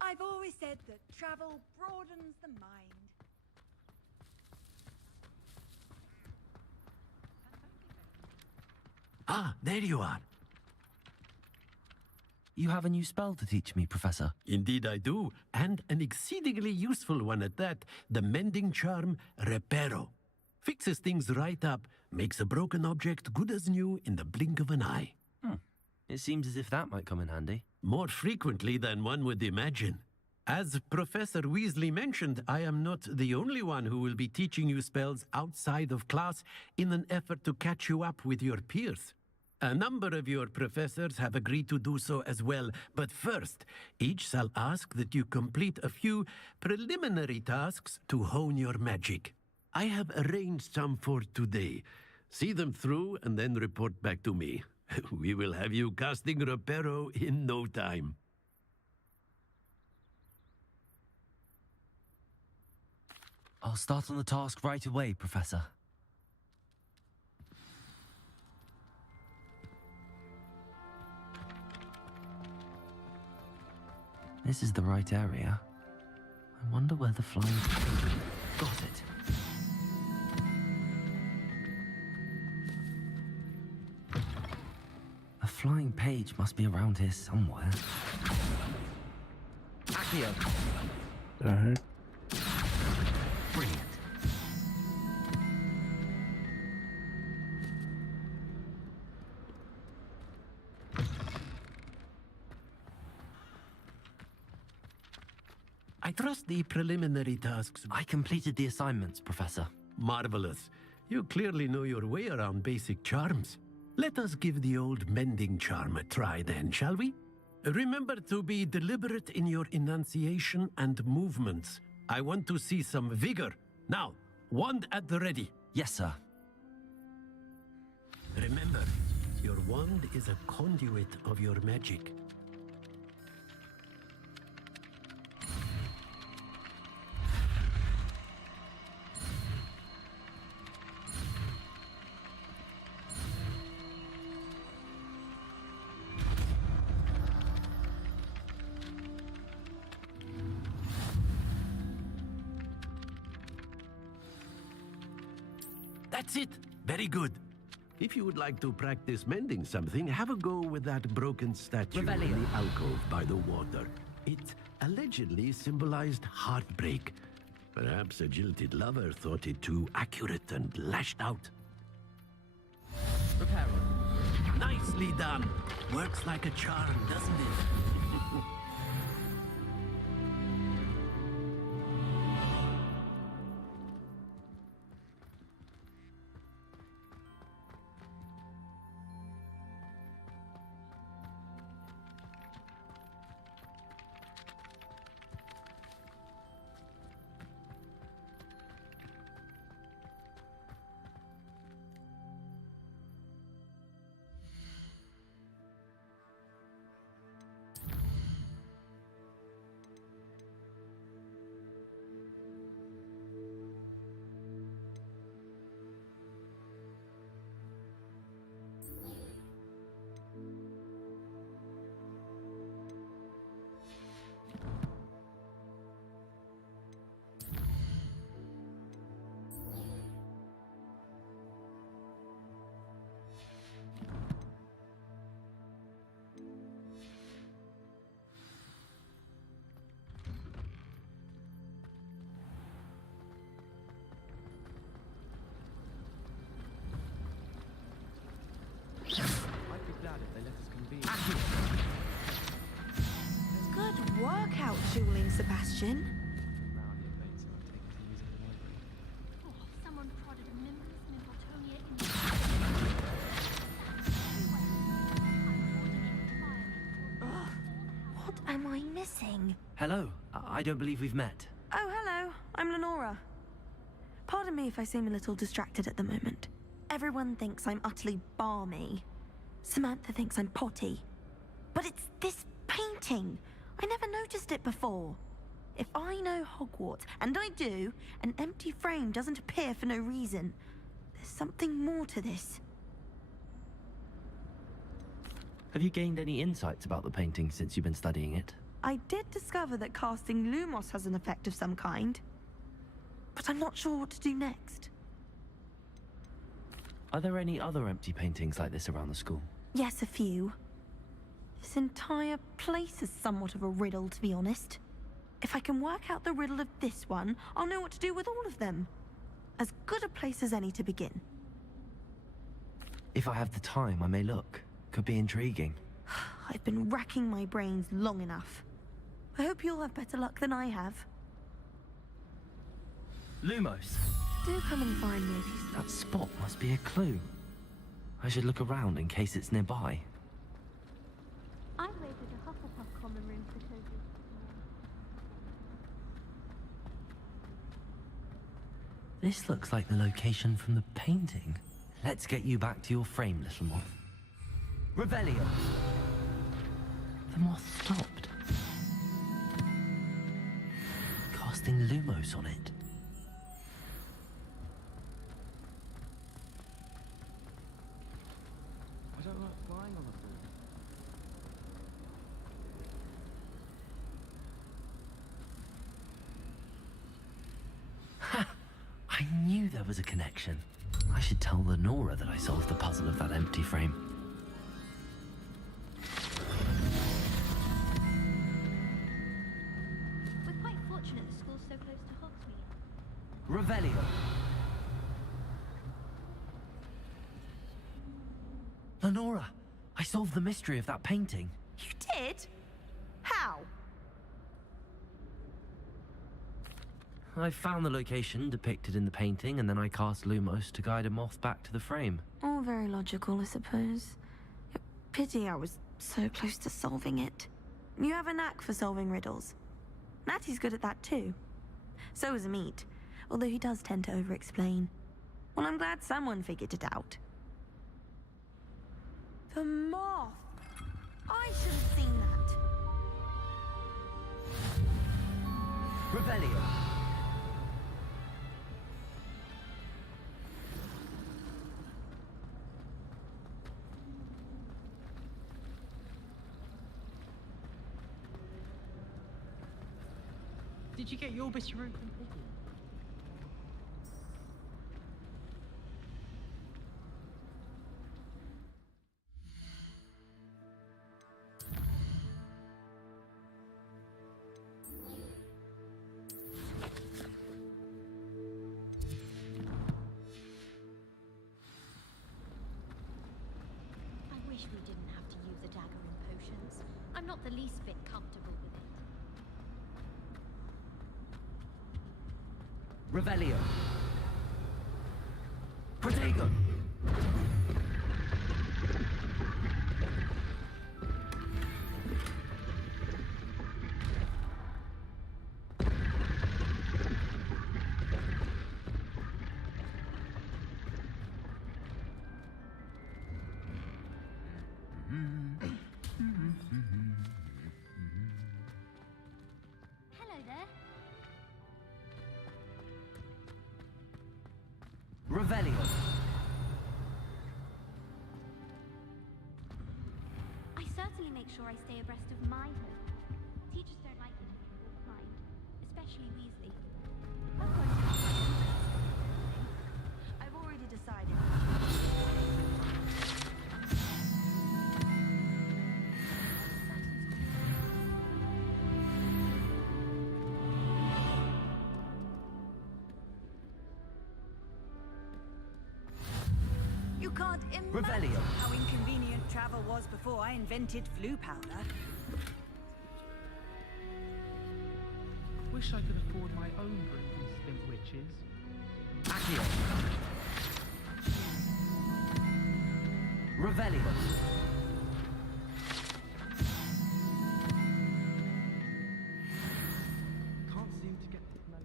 I've always said that travel broadens the mind. Ah, there you are. You have a new spell to teach me, Professor. Indeed I do, and an exceedingly useful one at that. The mending charm, Reparo. Fixes things right up, makes a broken object good as new in the blink of an eye. It seems as if that might come in handy. More frequently than one would imagine. As Professor Weasley mentioned, I am not the only one who will be teaching you spells outside of class in an effort to catch you up with your peers. A number of your professors have agreed to do so as well, but first, each shall ask that you complete a few preliminary tasks to hone your magic. I have arranged some for today. See them through and then report back to me. We will have you casting Reparo in no time. I'll start on the task right away, Professor. This is the right area. I wonder where the flying... Got it. A flying page must be around here somewhere. Accio. Brilliant. I trust the preliminary tasks. I completed the assignments, Professor. Marvelous. You clearly know your way around basic charms. Let us give the old mending charm a try then, shall we? Remember to be deliberate in your enunciation and movements. I want to see some vigor. Now, wand at the ready. Yes, sir. Remember, your wand is a conduit of your magic. That's it. Very good. If you would like to practice mending something, have a go with that broken statue in the alcove by the water. It allegedly symbolized heartbreak. Perhaps a jilted lover thought it too accurate and lashed out. Prepare. Nicely done. Works like a charm, doesn't it? I'd be glad if they let us convene. Good workout, dueling, Sebastian. Oh, someone prodded a Mimbus Mimbletonia in the Ugh, what am I missing? Hello. I don't believe we've met. Oh, hello. I'm Lenora. Pardon me if I seem a little distracted at the moment. Everyone thinks I'm utterly balmy. Samantha thinks I'm potty. But it's this painting. I never noticed it before. If I know Hogwarts, and I do, an empty frame doesn't appear for no reason. There's something more to this. Have you gained any insights about the painting since you've been studying it? I did discover that casting Lumos has an effect of some kind. But I'm not sure what to do next. Are there any other empty paintings like this around the school? Yes, a few. This entire place is somewhat of a riddle, to be honest. If I can work out the riddle of this one, I'll know what to do with all of them. As good a place as any to begin. If I have the time, I may look. Could be intriguing. I've been racking my brains long enough. I hope you'll have better luck than I have. Lumos. Do come and find me if you That spot must be a clue. I should look around in case it's nearby. I raided a Hufflepuff common room for Toby. This looks like the location from the painting. Let's get you back to your frame, little moth. Revelio. The moth stopped. Casting Lumos on it. I don't like flying on the floor. Ha! I knew there was a connection. I should tell Lenora that I solved the puzzle of that empty frame. We're quite fortunate the school's so close to Hogsmeade. Revelio. Lenora, I solved the mystery of that painting. You did? How? I found the location depicted in the painting, and then I cast Lumos to guide a moth back to the frame. All very logical, I suppose. Pity I was so close to solving it. You have a knack for solving riddles. Natty's good at that too. So is Amit, although he does tend to over-explain. Well, I'm glad someone figured it out. The moth! I should have seen that. Revelio. Did you get your Bisharoo completed? I wish we didn't have to use a dagger in potions. I'm not the least bit comfortable with it. Revelio. Protego. Hello there. Revelio. I certainly make sure I stay abreast of my home. Teachers don't like it if you walk blind, especially Weasley. I'm going to have my own place. I've already decided. You can't imagine how inconvenient travel was before I invented flu powder. Wish I could afford my own brew from Spint Witches. Accio. Revelio. Can't seem to get the smell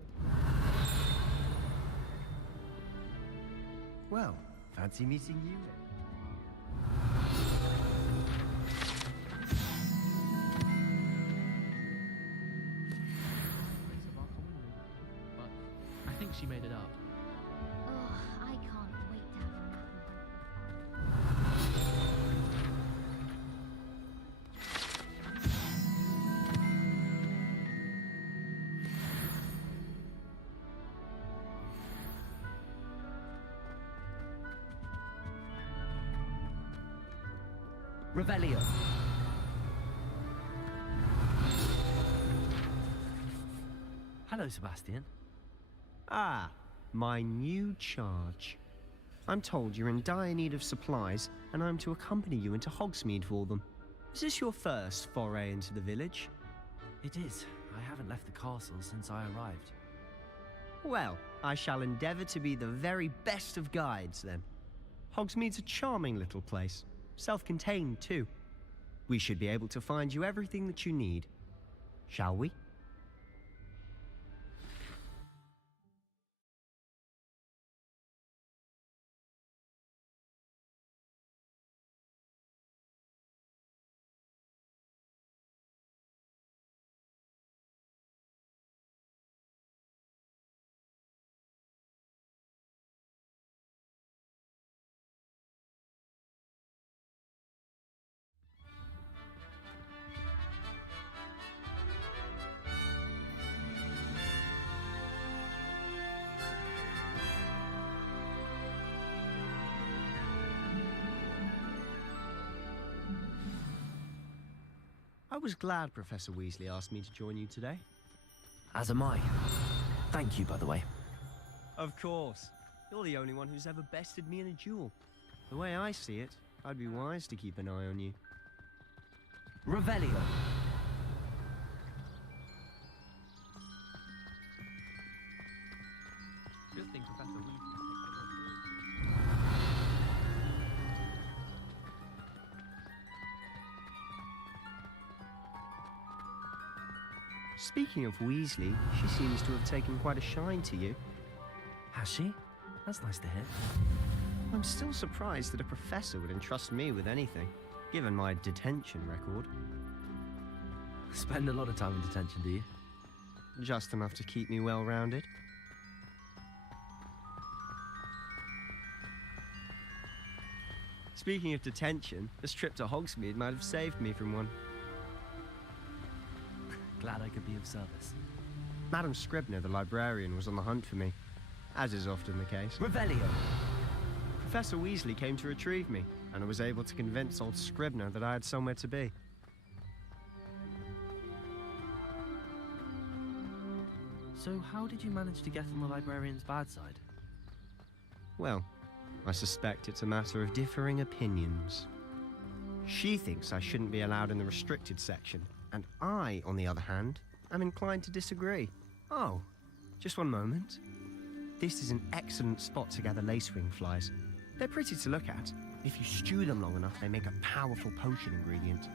Well, fancy meeting you. But I think she made it up. Oh, I can't wait to have a nap. Revelio. Hello, Sebastian. Ah, my new charge. I'm told you're in dire need of supplies, and I'm to accompany you into Hogsmeade for them. Is this your first foray into the village? It is. I haven't left the castle since I arrived. Well, I shall endeavour to be the very best of guides, then. Hogsmeade's a charming little place. Self-contained, too. We should be able to find you everything that you need. Shall we? I was glad Professor Weasley asked me to join you today. As am I. Thank you, by the way. Of course. You're the only one who's ever bested me in a duel. The way I see it, I'd be wise to keep an eye on you. Revelio. Speaking of Weasley, she seems to have taken quite a shine to you. Has she? That's nice to hear. I'm still surprised that a professor would entrust me with anything, given my detention record. Spend a lot of time in detention, do you? Just enough to keep me well-rounded. Speaking of detention, this trip to Hogsmeade might have saved me from one. Glad I could be of service. Madam Scribner, the librarian, was on the hunt for me, as is often the case. Revelio! Professor Weasley came to retrieve me, and I was able to convince old Scribner that I had somewhere to be. So how did you manage to get on the librarian's bad side? Well, I suspect it's a matter of differing opinions. She thinks I shouldn't be allowed in the restricted section, and I, on the other hand, am inclined to disagree. Oh, just one moment. This is an excellent spot to gather lacewing flies. They're pretty to look at. If you stew them long enough, they make a powerful potion ingredient.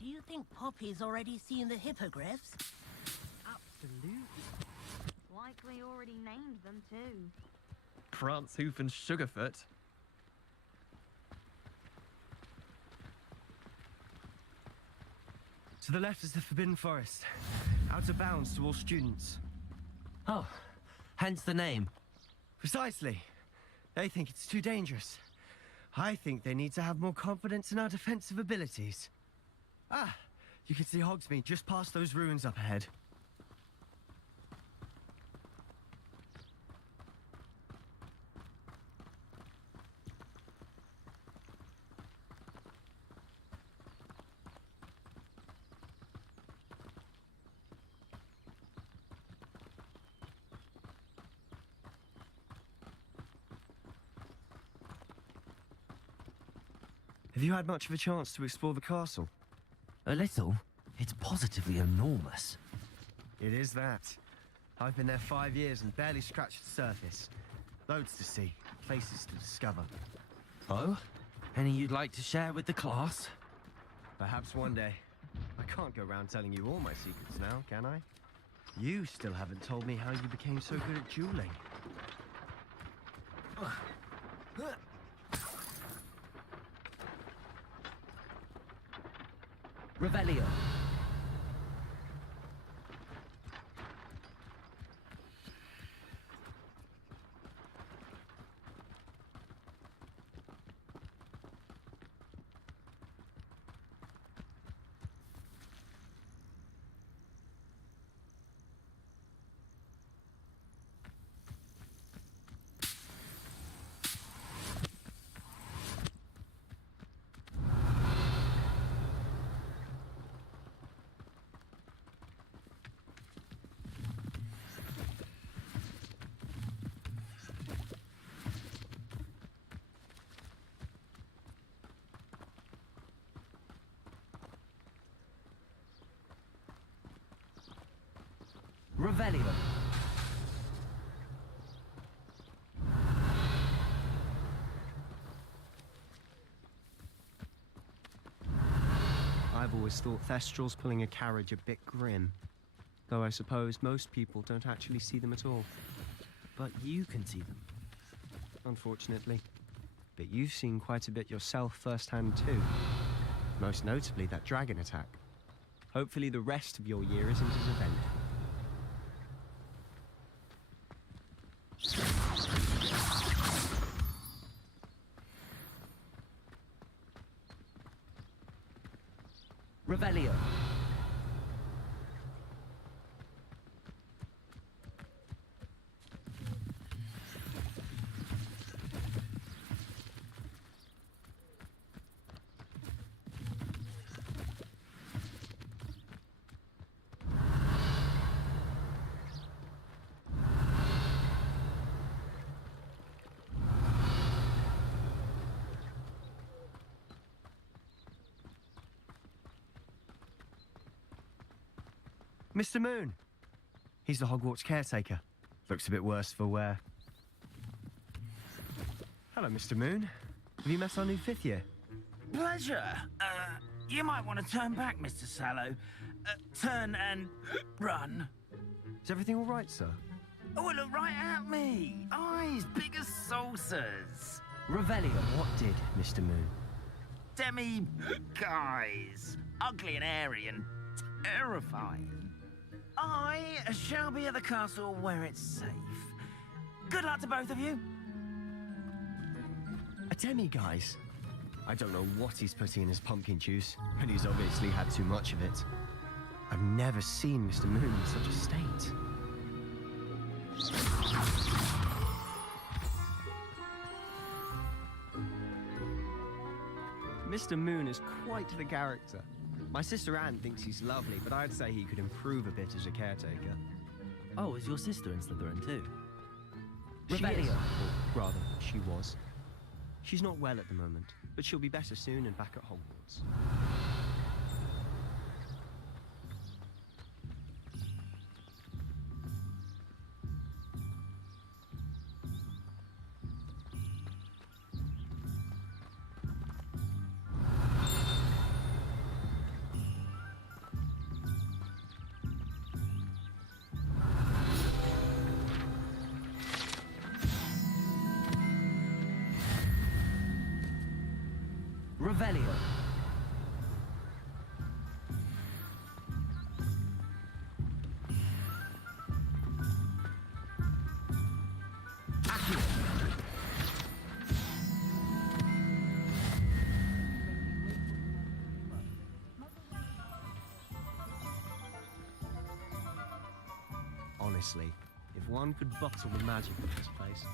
Do you think Poppy's already seen the hippogriffs? Absolutely. Likely already named them too. Prance, Hoof, and Sugarfoot. To the left is the Forbidden Forest, out of bounds to all students. Oh, hence the name. Precisely. They think it's too dangerous. I think they need to have more confidence in our defensive abilities. Ah, you can see Hogsmeade just past those ruins up ahead. Have you had much of a chance to explore the castle? A little. It's positively enormous. It is that. I've been there 5 years and barely scratched the surface. Loads to see, places to discover. Oh? Any you'd like to share with the class? Perhaps one day. I can't go around telling you all my secrets now, can I? You still haven't told me how you became so good at dueling. Revelio. Revelio. I've always thought Thestrals pulling a carriage a bit grim. Though I suppose most people don't actually see them at all. But you can see them. Unfortunately. But you've seen quite a bit yourself firsthand too. Most notably that dragon attack. Hopefully the rest of your year isn't as eventful. Revelio. Mr. Moon! He's the Hogwarts caretaker. Looks a bit worse for wear. Hello, Mr. Moon. Have you met our new 5th year? Pleasure. You might want to turn back, Mr. Sallow. Turn and run. Is everything all right, sir? Oh, look right at me. Eyes big as saucers. Revelio. What did, Mr. Moon? Demi guys. Ugly and hairy and terrifying. I shall be at the castle where it's safe. Good luck to both of you. A demi-guise? I don't know what he's putting in his pumpkin juice, and he's obviously had too much of it. I've never seen Mr. Moon in such a state. Mr. Moon is quite the character. My sister Anne thinks he's lovely, but I'd say he could improve a bit as a caretaker. Oh, is your sister in Slytherin too? She is. Revelio. Or rather, she was. She's not well at the moment, but she'll be better soon and back at Hogwarts. Revelio. Honestly, if one could bottle the magic of this place.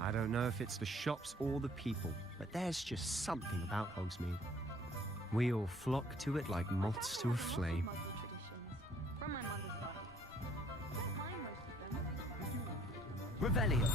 I don't know if it's the shops or the people, but there's just something about Hogsmeade. We all flock to it like moths to a flame. From my mother's side. I don't mind most of them. Revelio.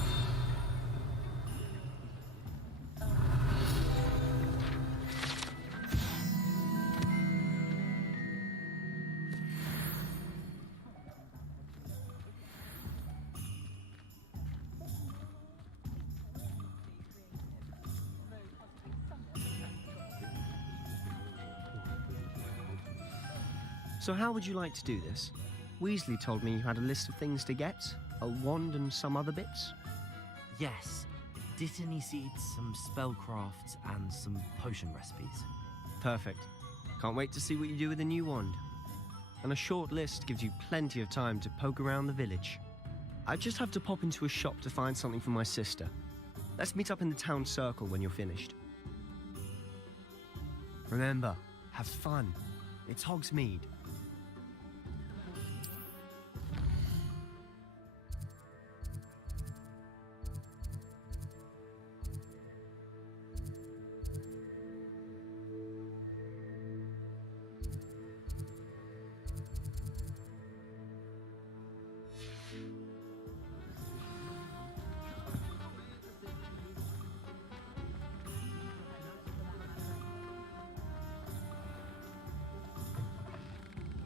So how would you like to do this? Weasley told me you had a list of things to get, a wand and some other bits. Yes. Dittany seeds, some spellcrafts, and some potion recipes. Perfect. Can't wait to see what you do with the new wand. And a short list gives you plenty of time to poke around the village. I just have to pop into a shop to find something for my sister. Let's meet up in the town circle when you're finished. Remember, have fun. It's Hogsmeade.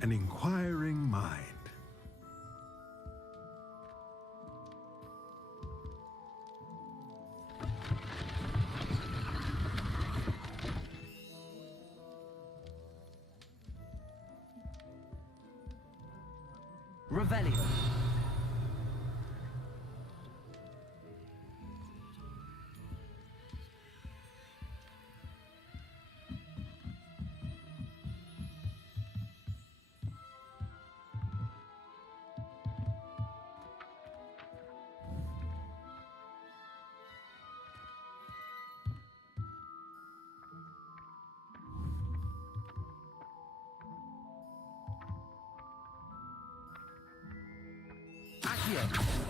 An inquiring mind. Revelio. Accio.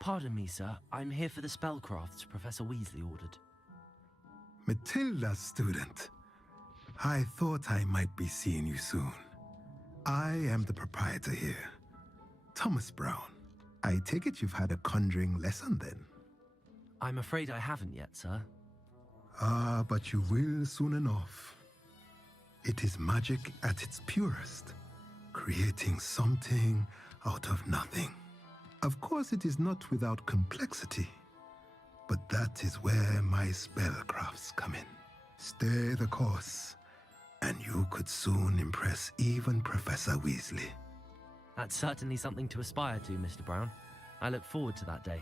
Pardon me, sir. I'm here for the spellcrafts Professor Weasley ordered. Matilda, student. I thought I might be seeing you soon. I am the proprietor here, Thomas Brown. I take it you've had a conjuring lesson then? I'm afraid I haven't yet, sir. Ah, but you will soon enough. It is magic at its purest, creating something out of nothing. Of course, it is not without complexity, but that is where my spellcrafts come in. Stay the course, and you could soon impress even Professor Weasley. That's certainly something to aspire to, Mr. Brown. I look forward to that day.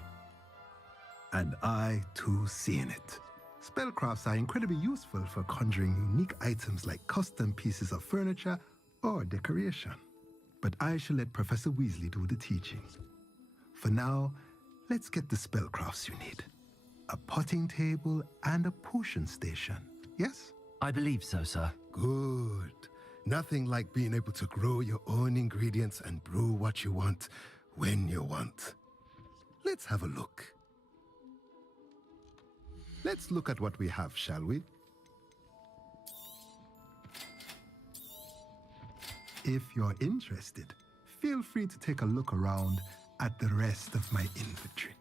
And I, too, seeing it. Spellcrafts are incredibly useful for conjuring unique items like custom pieces of furniture or decoration. But I shall let Professor Weasley do the teaching. For now, let's get the spellcrafts you need. A potting table and a potion station, yes? I believe so, sir. Good. Nothing like being able to grow your own ingredients and brew what you want when you want. Let's have a look. Let's look at what we have, shall we? If you're interested, feel free to take a look around at the rest of my inventory.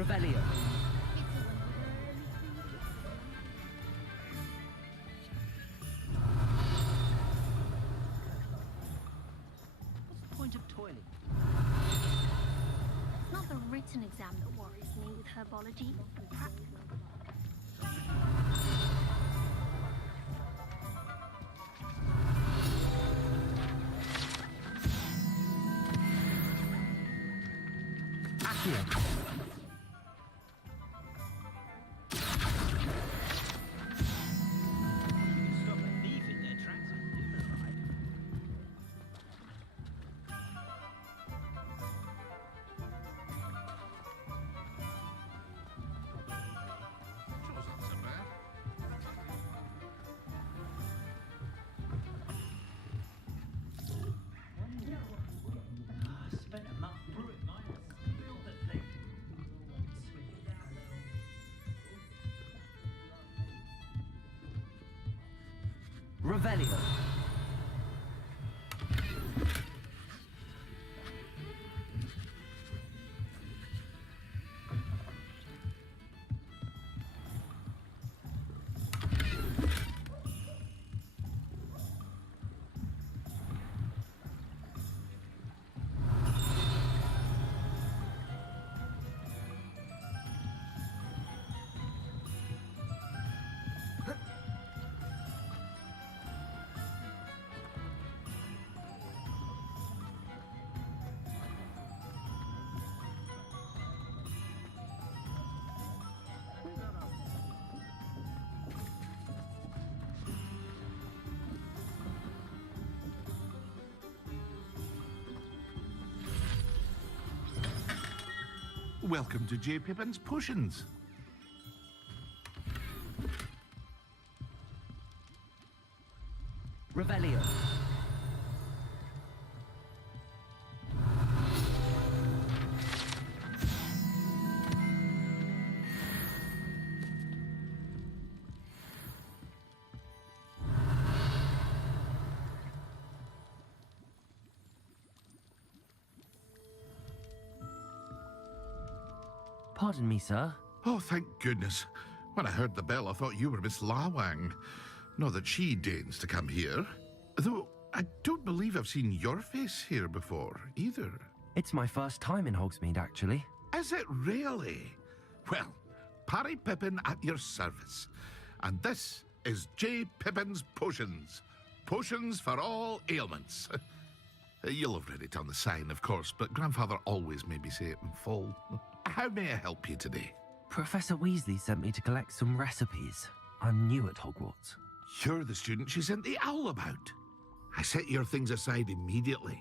Revelio. What's the point of toiling? It's not the written exam that worries me with herbology. Practical. Accio. Revelio. Welcome to J. Pippin's Potions. Revelio. Pardon me, sir. Oh, thank goodness. When I heard the bell, I thought you were Miss Lawang. Not that she deigns to come here. Though, I don't believe I've seen your face here before, either. It's my first time in Hogsmeade, actually. Is it really? Well, Parry Pippin at your service. And this is J. Pippin's Potions. Potions for all ailments. You'll have read it on the sign, of course, but Grandfather always made me say it in full. How may I help you today? Professor Weasley sent me to collect some recipes. I'm new at Hogwarts. You're the student she sent the owl about. I set your things aside immediately.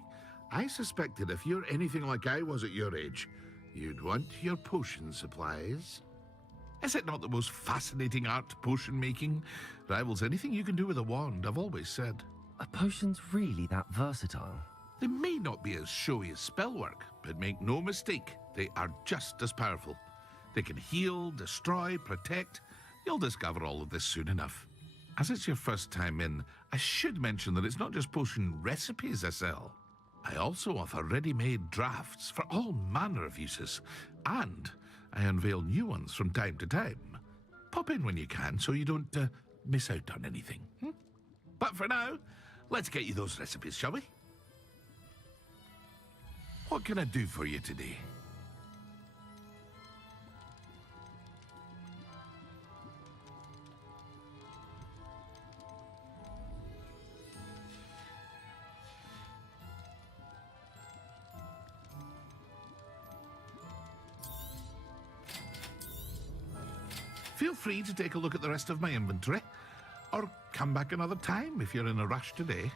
I suspected if you're anything like I was at your age, you'd want your potion supplies. Is it not the most fascinating art, potion making? Rivals anything you can do with a wand, I've always said. Are potions really that versatile? They may not be as showy as spellwork, but make no mistake, they are just as powerful. They can heal, destroy, protect. You'll discover all of this soon enough. As it's your first time in, I should mention that it's not just potion recipes I sell. I also offer ready-made drafts for all manner of uses, and I unveil new ones from time to time. Pop in when you can so you don't miss out on anything. But for now, let's get you those recipes, shall we? What can I do for you today? Feel free to take a look at the rest of my inventory, or come back another time if you're in a rush today.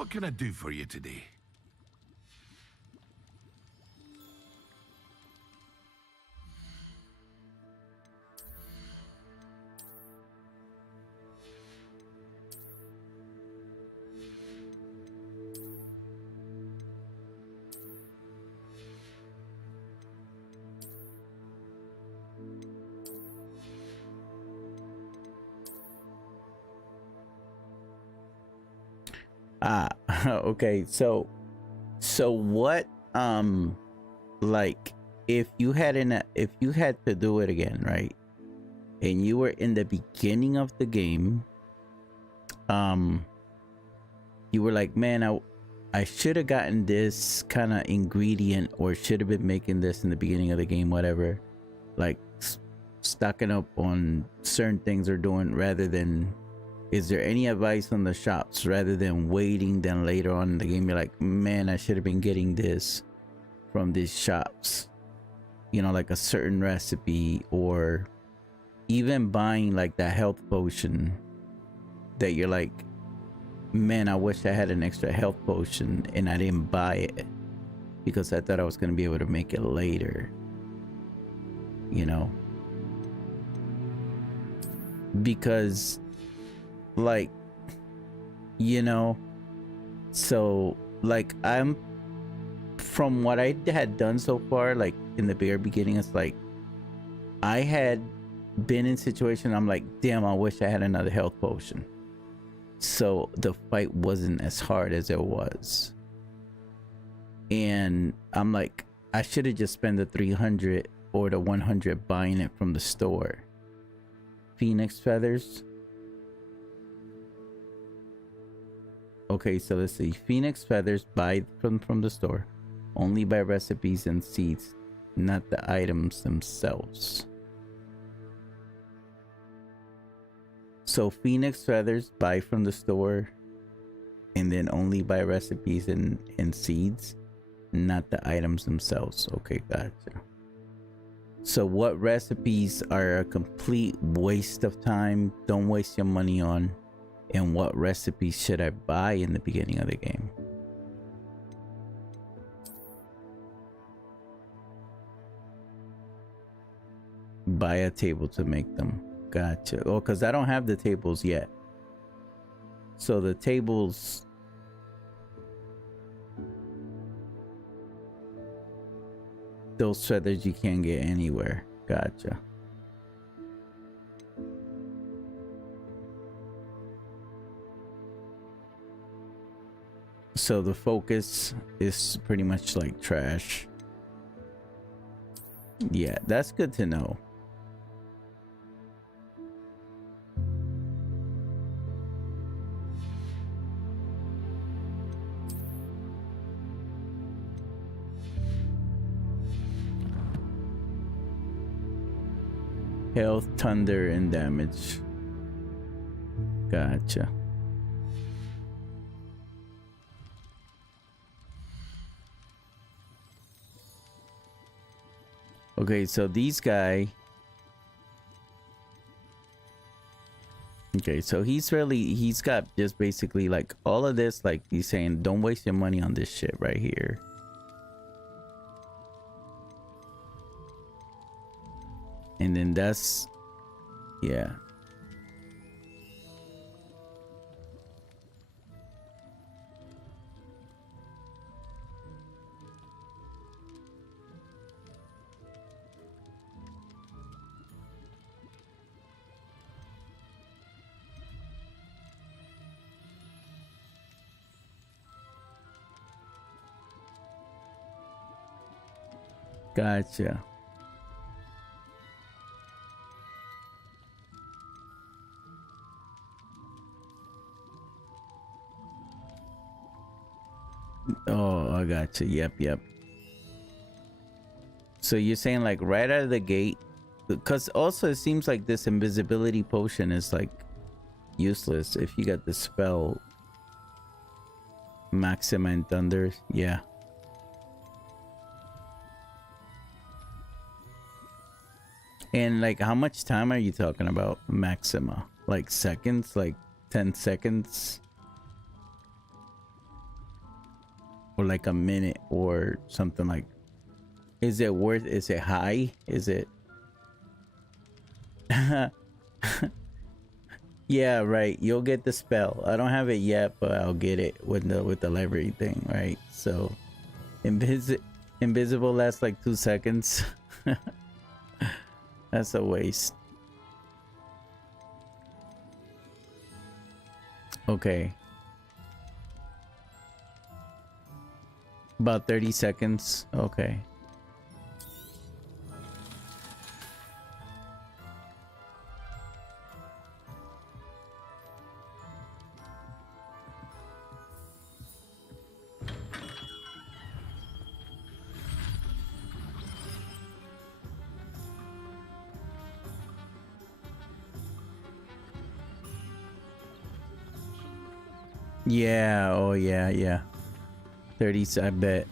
What can I do for you today? Okay, so what, like, if you had to do it again, right, and you were in the beginning of the game, you were like, man, I should have gotten this kind of ingredient, or should have been making this in the beginning of the game, whatever, like stocking up on certain things or doing, rather than, is there any advice on the shops rather than waiting, then later on in the game you're like, man, I should have been getting this from these shops, you know, like a certain recipe, or even buying like that health potion that you're like, man, I wish I had an extra health potion and I didn't buy it because I thought I was going to be able to make it later, you know? Because, like, you know, so like, I'm, from what I had done so far, like in the very beginning, it's like I had been in situations I'm like, damn, I wish I had another health potion, so the fight wasn't as hard as it was. And I'm like, I should have just spent the 300 or the 100 buying it from the store. Phoenix feathers. Okay, so let's see. Phoenix feathers, buy from the store. Only buy recipes and seeds, not the items themselves. So Phoenix feathers, buy from the store, and then only buy recipes and seeds, not the items themselves. Okay, gotcha. So what recipes are a complete waste of time, don't waste your money on, and what recipes should I buy in the beginning of the game? Buy a table to make them. Gotcha. Oh, because I don't have the tables yet. So the tables, those feathers you can't get anywhere. Gotcha. So the focus is pretty much like trash. Yeah, that's good to know. Health, thunder, and damage. Gotcha. Okay, so these guy. Okay, so he's got just basically like all of this, like he's saying, don't waste your money on this shit right here. And then that's, yeah. Gotcha. Oh, I gotcha. Yep. So you're saying like right out of the gate, because also it seems like this invisibility potion is like useless if you got the spell Maxima and Thunder. Yeah. And like, how much time are you talking about, Maxima? Like seconds? Like 10 seconds? or like a minute or something. Like, is it worth, is it high, is it yeah, right, you'll get the spell. I don't have it yet, but I'll get it with the library thing, right? So invisible lasts like 2 seconds. That's a waste. Okay, about 30 seconds. Okay. Yeah, oh yeah, yeah. 30, I bet.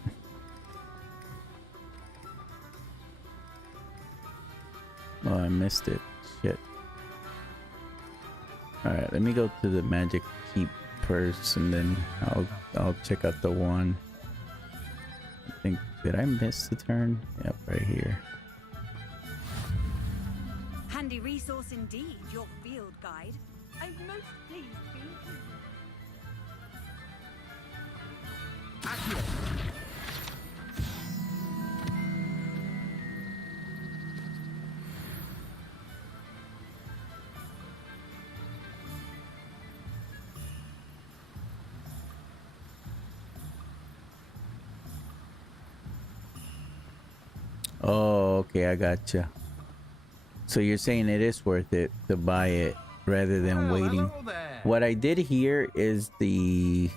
Oh, I missed it. Shit. Alright, let me go to the magic keep first, and then I'll check out the one. I think, did I miss the turn? Yep, right here. Handy resource indeed, your field guide. I'm most pleased to be included. Oh, okay, I gotcha. So you're saying it is worth it to buy it rather than waiting. What I did hear is that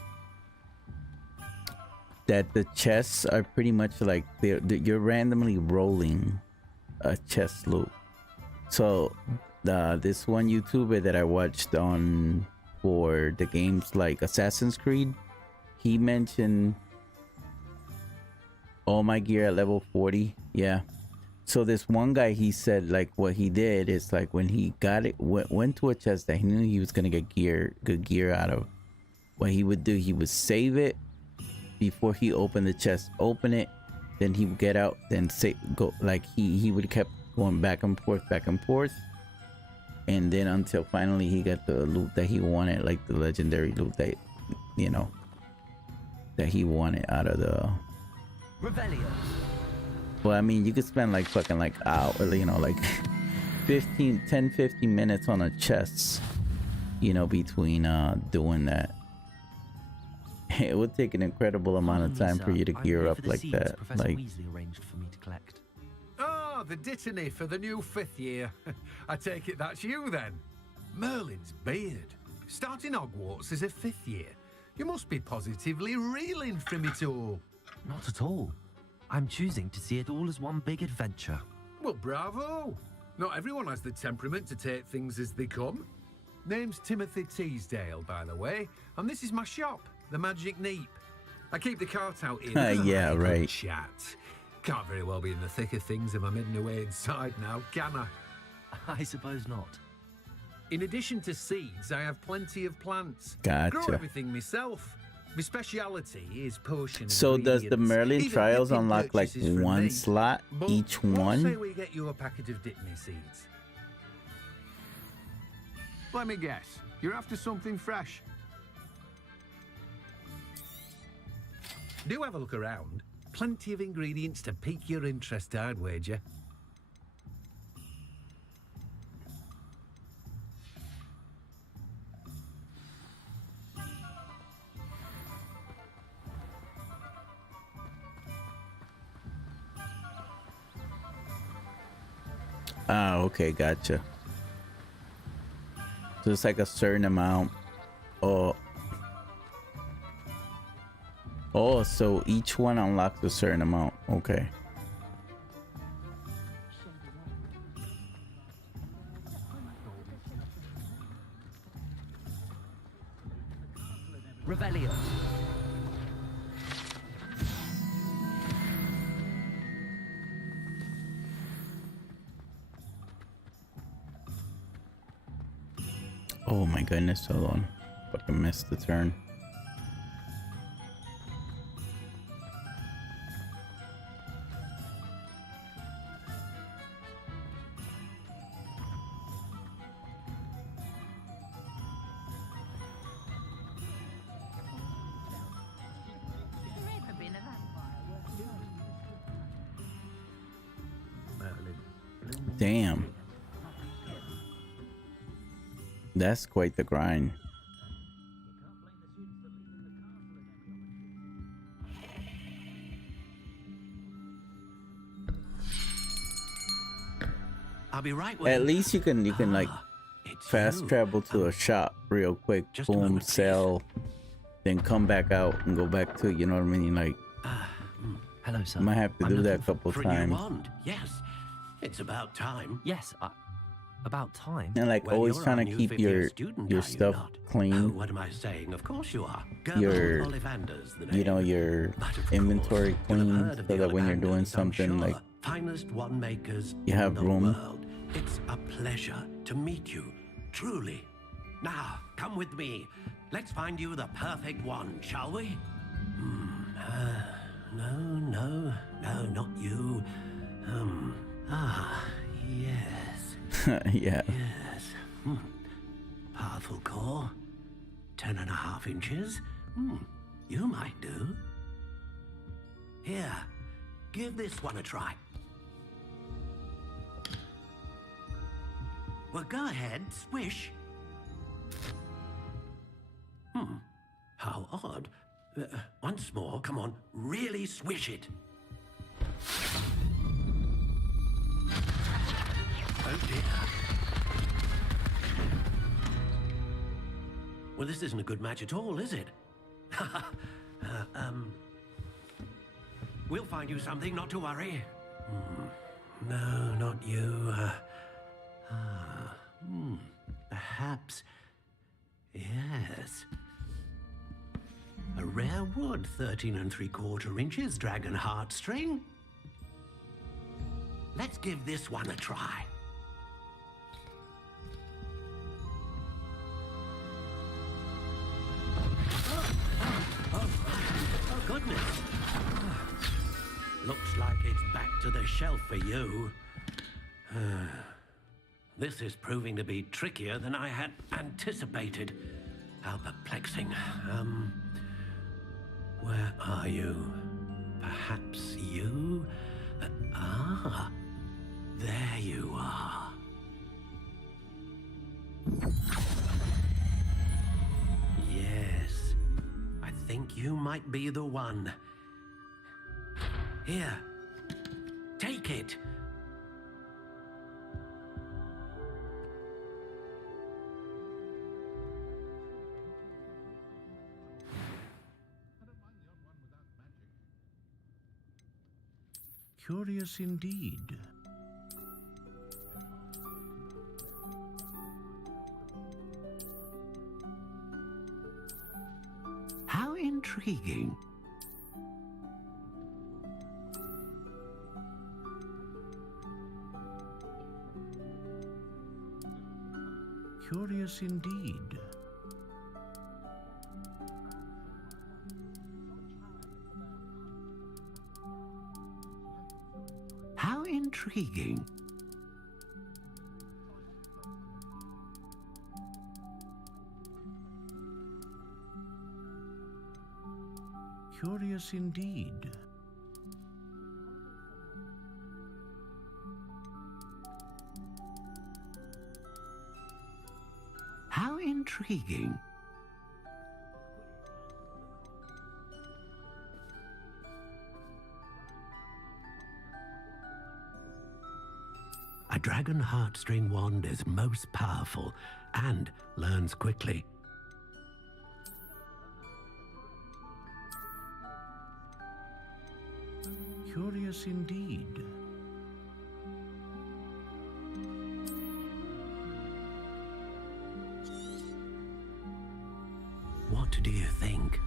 the chests are pretty much like you're randomly rolling a chest loop. So this one YouTuber that I watched on for the games like Assassin's Creed, he mentioned all my gear at level 40. Yeah. So this one guy, he said like what he did is like when he got it, went to a chest that he knew he was gonna get good gear out of, what he would do, he would save it before he opened the chest, open it, then he would get out, then say go, like he would kept going back and forth, and then until finally he got the loot that he wanted, like the legendary loot that, you know, that he wanted out of the Revelio. Well, I mean, you could spend like fucking like hour, you know, like 15 minutes on a chest, you know, between doing that. It would take an incredible amount of time for you to gear up like that. Like, Weasley arranged for me to collect. Oh, the dittany for the new 5th year. I take it that's you then. Merlin's beard. Starting Hogwarts as a 5th year. You must be positively reeling from it all. Not at all. I'm choosing to see it all as one big adventure. Well, bravo. Not everyone has the temperament to take things as they come. Name's Timothy Teasdale, by the way, and this is my shop, the Magic Neep. I keep the cart out here. yeah, right. Chat. Can't very well be in the thick of things if I'm hidden away inside now, can I? I suppose not. In addition to seeds, I have plenty of plants. Gotcha. Grow everything myself. My speciality is potion. So does the Merlin Even trials dipping unlock like purchases from one me. slot But each what one? say we get you a packet of Dittany seeds? Let me guess. You're after something fresh. Do have a look around. Plenty of ingredients to pique your interest, I'd wager. Ah, okay, gotcha. So it's like a certain amount. Oh, so each one unlocks a certain amount. Okay. Revelio. Oh my goodness, hold on. Fucking missed the turn. Damn. That's quite the grind. I'll be right with At you. least you can like fast travel to a shop real quick, boom, sell, then come back out and go back to, you know what I mean? Like, hello, sir. Might have to do that a couple For a new times. wand. Yes, it's about time. Yes, about time. And like Well, always you're trying our to new keep fifth year your student, are you stuff not? Oh, clean. what am I saying? Of course you are. Your, Ollivander's the you know, name. your But of inventory you'll have clean heard of so the that when you're doing Ollivanders, I'm something sure. like Finest wand makers you in have the room. world. It's a pleasure to meet you, truly. Now, come with me. Let's find you the perfect wand, shall we? No, not you. Yes. Yeah. Yes. Powerful core. 10.5 inches. You might do. Here, give this one a try. Well, go ahead, swish. How odd. Once more, come on, really swish it. Oh dear. Well, this isn't a good match at all, is it? We'll find you something, not to worry. No, not you. Perhaps. Yes. A rare wood, 13 3/4 inches, dragon heartstring. Let's give this one a try. Oh, goodness. Looks like it's back to the shelf for you. This is proving to be trickier than I had anticipated. How perplexing. Where are you? Perhaps you? There you are. Yes, I think you might be the one. Here, take it. Curious indeed. How intriguing. Curious indeed. How intriguing. Curious indeed. How intriguing. A dragon heartstring wand is most powerful and learns quickly. Curious indeed. What do you think?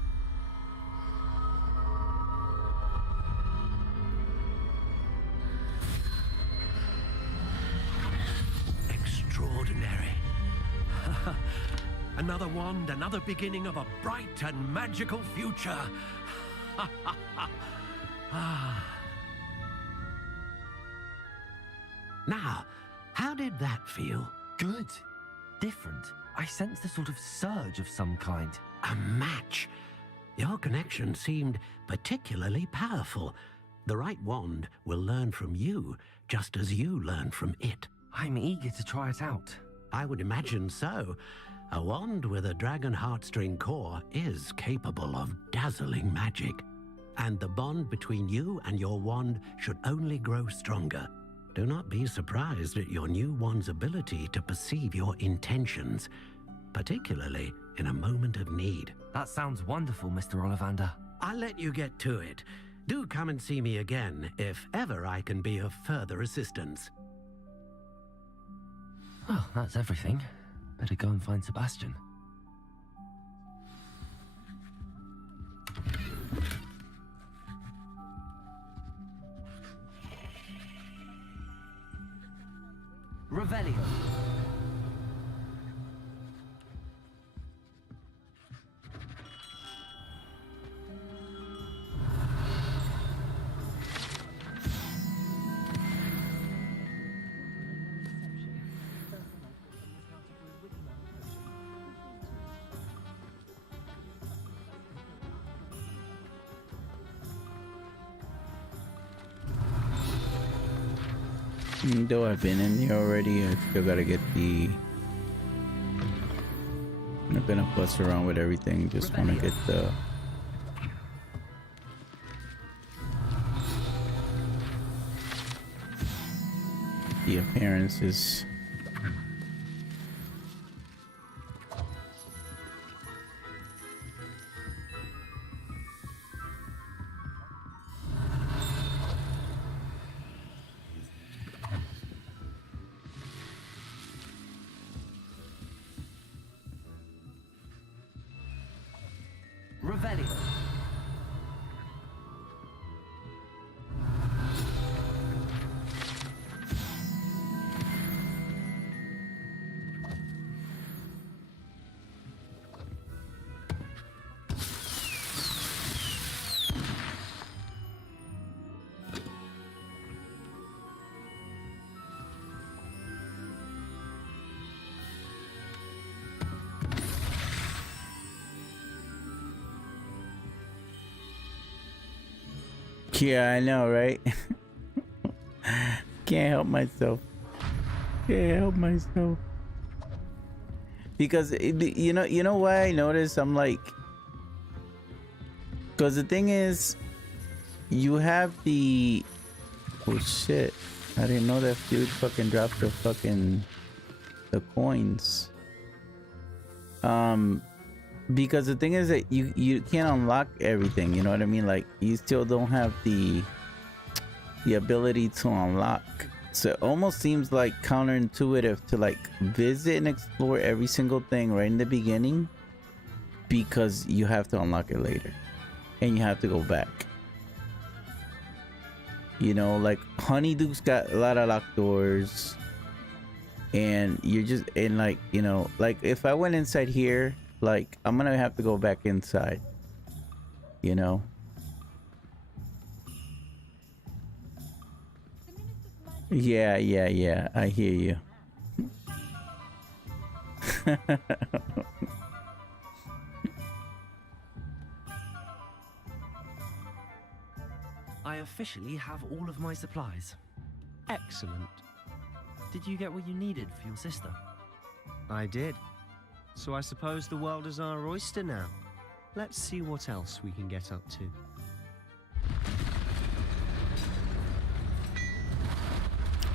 Extraordinary. Another wand, another beginning of a bright and magical future. Now, how did that feel? Good. Different. I sensed a sort of surge of some kind. A match. Your connection seemed particularly powerful. The right wand will learn from you, just as you learn from it. I'm eager to try it out. I would imagine so. A wand with a dragon heartstring core is capable of dazzling magic. And the bond between you and your wand should only grow stronger. Do not be surprised at your new wand's ability to perceive your intentions, particularly in a moment of need. That sounds wonderful, Mr. Ollivander. I'll let you get to it. Do come and see me again if ever I can be of further assistance. Well, that's everything. Better go and find Sebastian. Revelio. Though I've been in here already, I still gotta get the... I'm not gonna fuss around with everything, just wanna get the appearances. Revelio. Yeah, I know, right? Can't help myself. Can't help myself. Because you know why I noticed? I'm like, because the thing is, you have the... Oh shit! I didn't know that dude fucking dropped the coins. Because the thing is that you can't unlock everything, you know what I mean? Like, you still don't have the ability to unlock. So it almost seems like counterintuitive to like visit and explore every single thing right in the beginning, because you have to unlock it later and you have to go back. You know, like Honeyduke's got a lot of locked doors, and you're just in, like, you know, like if I went inside here, like, I'm gonna have to go back inside, you know? Yeah, I hear you. I officially have all of my supplies. Excellent. Did you get what you needed for your sister? I did. So I suppose the world is our oyster now. Let's see what else we can get up to.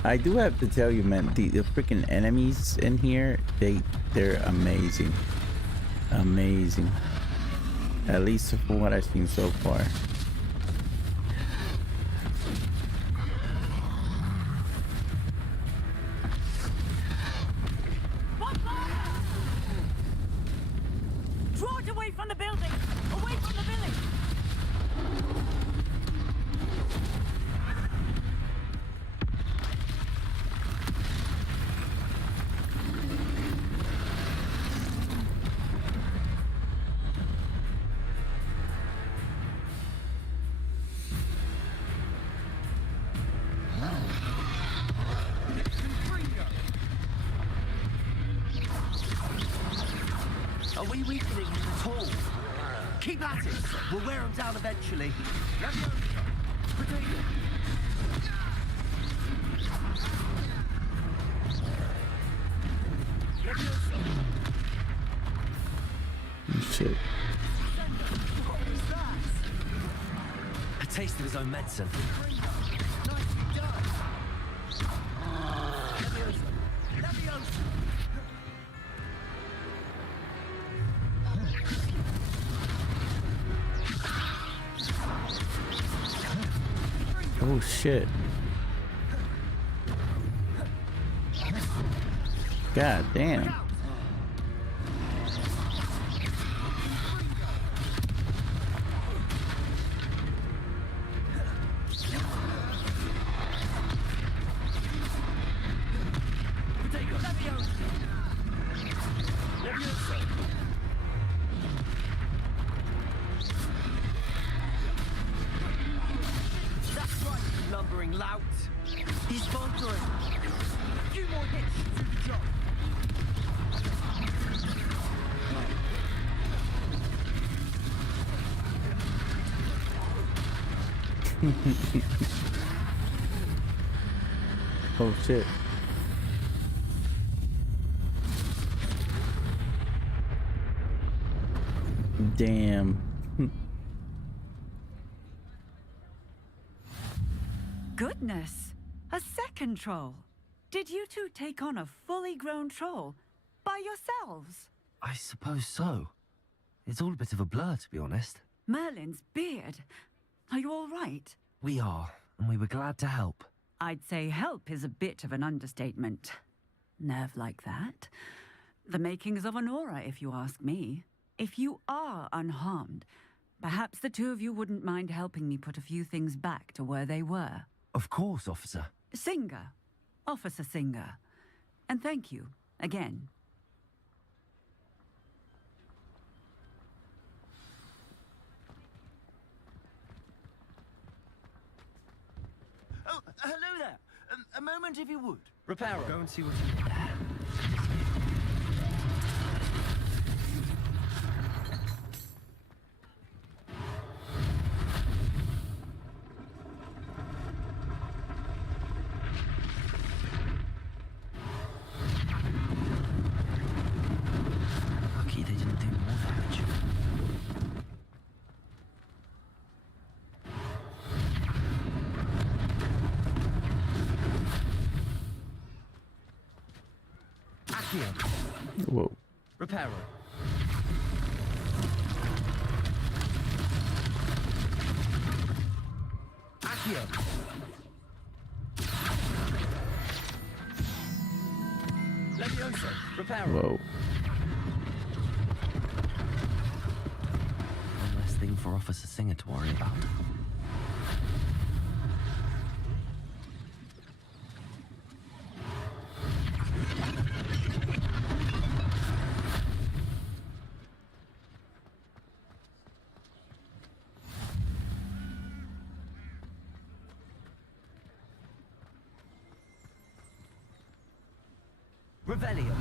I do have to tell you, man, the freaking enemies in here, they're amazing. Amazing. At least from what I've seen so far. Draw it away from the building! Away from the village! Are we weakening him at all? Keep at it. We'll wear him down eventually. Protect Shit. A taste of his own medicine. Oh shit. God damn. That's right, you lumbering lout. He's bunkering. A few more hits to do the job. Oh shit. Damn. Goodness! A second troll! Did you two take on a fully grown troll by yourselves? I suppose so. It's all a bit of a blur, to be honest. Merlin's beard. Are you all right? We are, and we were glad to help. I'd say help is a bit of an understatement. Nerve like that. The makings of an aura, if you ask me. If you are unharmed, perhaps the two of you wouldn't mind helping me put a few things back to where they were. Of course, officer. Singer. Officer Singer. And thank you, again. Oh, hello there. A moment if you would. Reparo. Go and see what you... Lucky they didn't do more damage. Accio. Whoa. Reparo. Accio. Levioso. Reparo. Whoa. One less thing for Officer Singer to worry about. Revelio.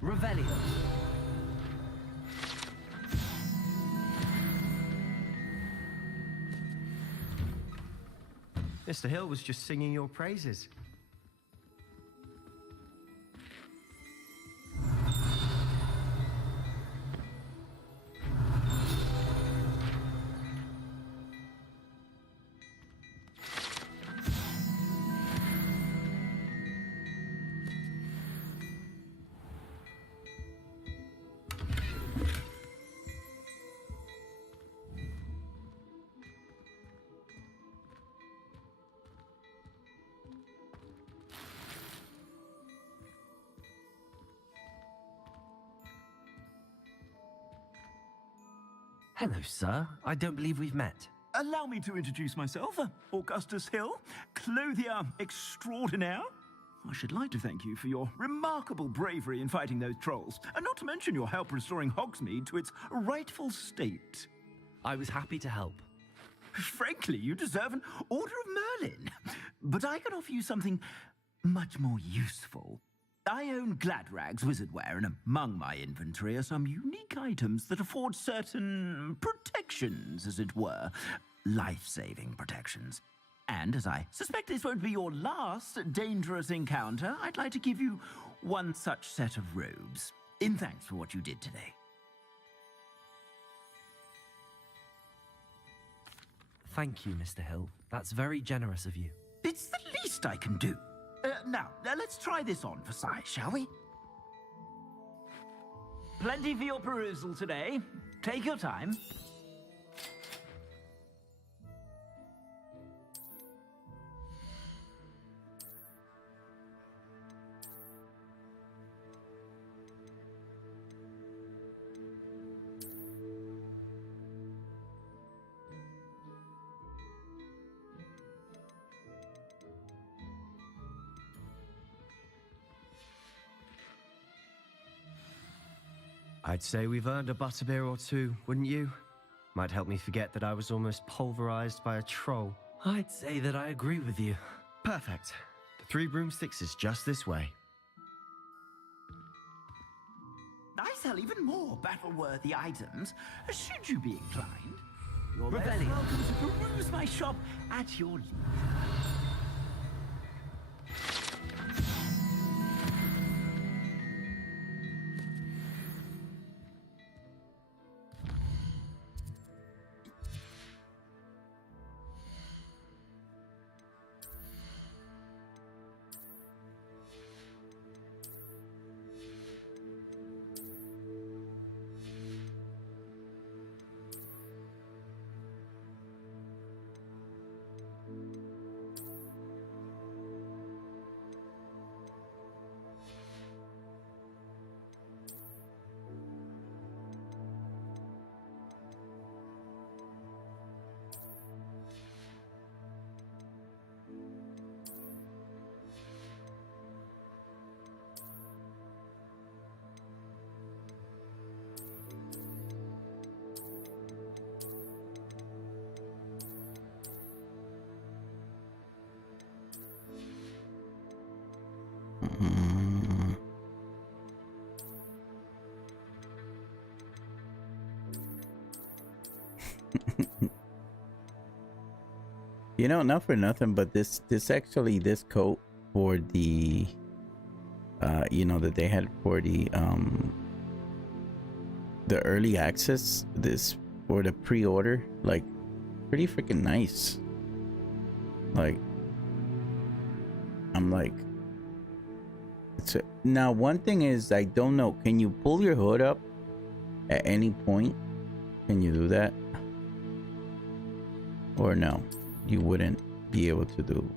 Revelio. Mr. Hill was just singing your praises. Hello, sir. I don't believe we've met. Allow me to introduce myself, Augustus Hill, clothier extraordinaire. I should like to thank you for your remarkable bravery in fighting those trolls, and not to mention your help restoring Hogsmeade to its rightful state. I was happy to help. Frankly, you deserve an Order of Merlin. But I can offer you something much more useful. I own Gladrag's wizardware, and among my inventory are some unique items that afford certain protections, as it were. Life-saving protections. And as I suspect this won't be your last dangerous encounter, I'd like to give you one such set of robes, in thanks for what you did today. Thank you, Mr. Hill. That's very generous of you. It's the least I can do. Now, let's try this on for size, shall we? Plenty for your perusal today. Take your time. I'd say we've earned a butterbeer or two, wouldn't you? Might help me forget that I was almost pulverized by a troll. I'd say that I agree with you. Perfect. The 3 broomsticks is just this way. I sell even more battle-worthy items, should you be inclined. You're Rebellion. welcome to peruse my shop at your leisure. You know, not for nothing, but this coat for the you know, that they had for the early access, this or the pre-order, like pretty freaking nice. Like, I'm like, now one thing is, I don't know, can you pull your hood up at any point? Can you do that? Or no, you wouldn't be able to do.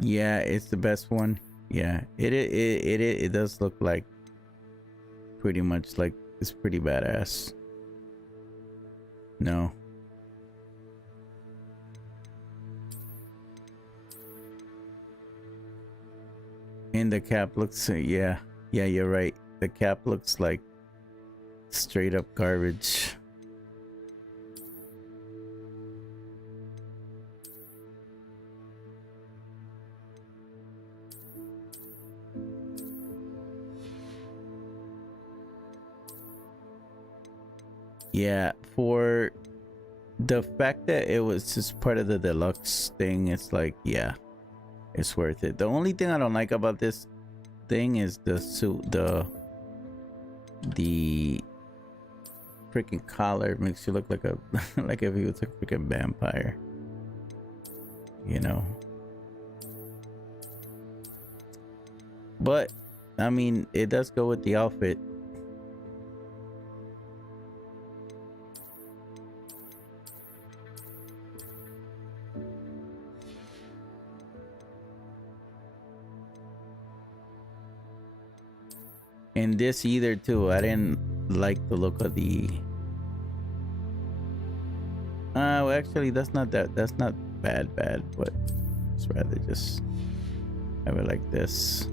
Yeah, it's the best one. Yeah, it does look like pretty much like it's pretty badass. No. And the cap looks, yeah, you're right. The cap looks like straight up garbage. Yeah, for the fact that it was just part of the deluxe thing, it's like, yeah, it's worth it. The only thing I don't like about this thing is the suit, the freaking collar makes you look like a like if he was a freaking vampire, you know. But I mean, it does go with the outfit. And this either too. I didn't like the look of the. Well, actually, that's not bad, but it's rather just have it like this.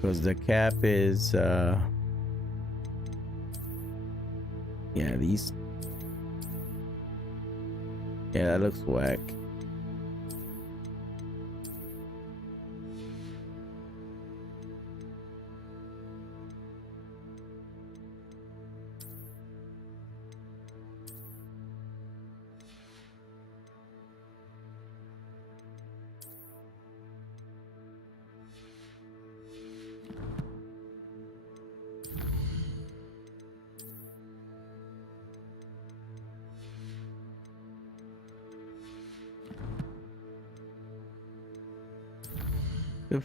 Because the cap is, yeah, these, yeah, that looks whack.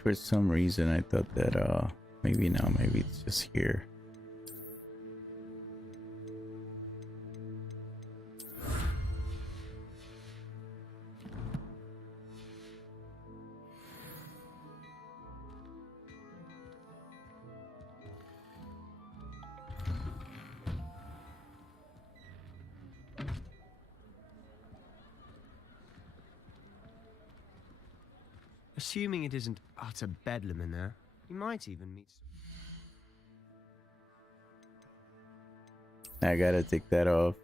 For some reason I thought that maybe it's just here. Assuming it isn't utter bedlam in there, you might even meet. I gotta take that off.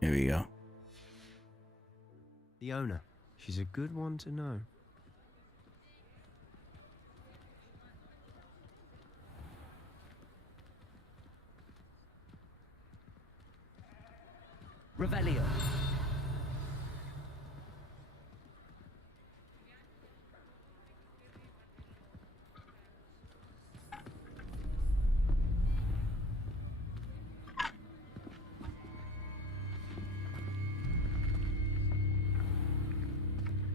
Here we go. The owner. She's a good one to know. Revelio.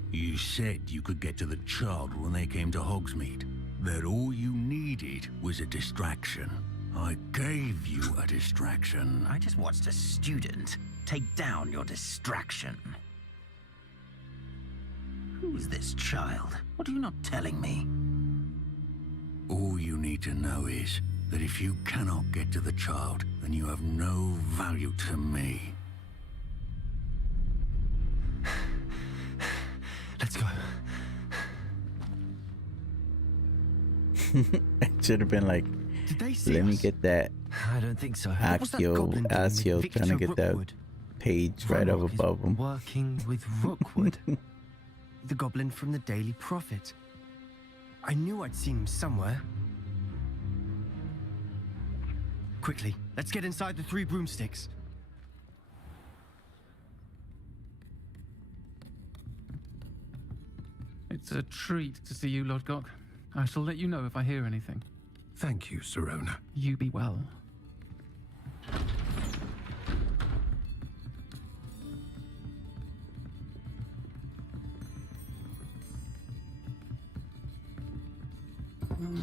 You said you could get to the child when they came to Hogsmeade. That all you needed was a distraction. I gave you a distraction. I just watched a student take down your distraction. Who's this child? What are you not telling me? All you need to know is that if you cannot get to the child, then you have no value to me. Let's go. I should have been like, let me get that. I don't think so. Asio trying to get that page right up above him. Working with Rookwood. The goblin from the Daily Prophet. I knew I'd seen him somewhere. Quickly, let's get inside the 3 broomsticks. It's a treat to see you, Lodgok. I shall let you know if I hear anything. Thank you, Sirona. You be well.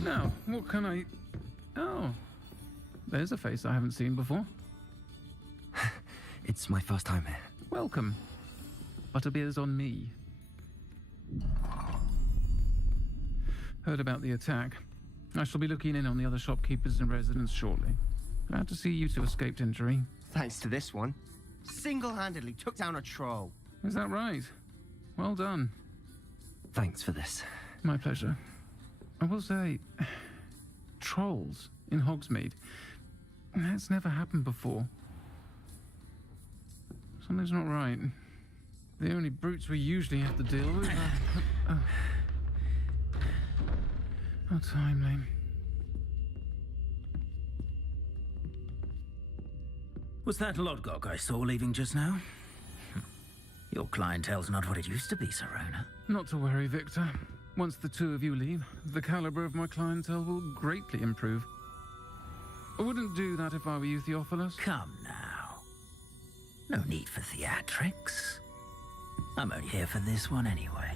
Now, what can I... Oh, there's a face I haven't seen before. It's my first time here. Welcome. Butterbeer's on me. Heard about the attack. I shall be looking in on the other shopkeepers and residents shortly. Glad to see you two escaped injury. Thanks to this one. Single-handedly took down a troll. Is that right? Well done. Thanks for this. My pleasure. I will say, trolls in Hogsmeade. That's never happened before. Something's not right. The only brutes we usually have to deal with are... How timely. Was that Lodgok I saw leaving just now? Your clientele's not what it used to be, Sirona. Not to worry, Victor. Once the 2 of you leave, the caliber of my clientele will greatly improve. I wouldn't do that if I were you, Theophilus. Come now. No need for theatrics. I'm only here for this one anyway.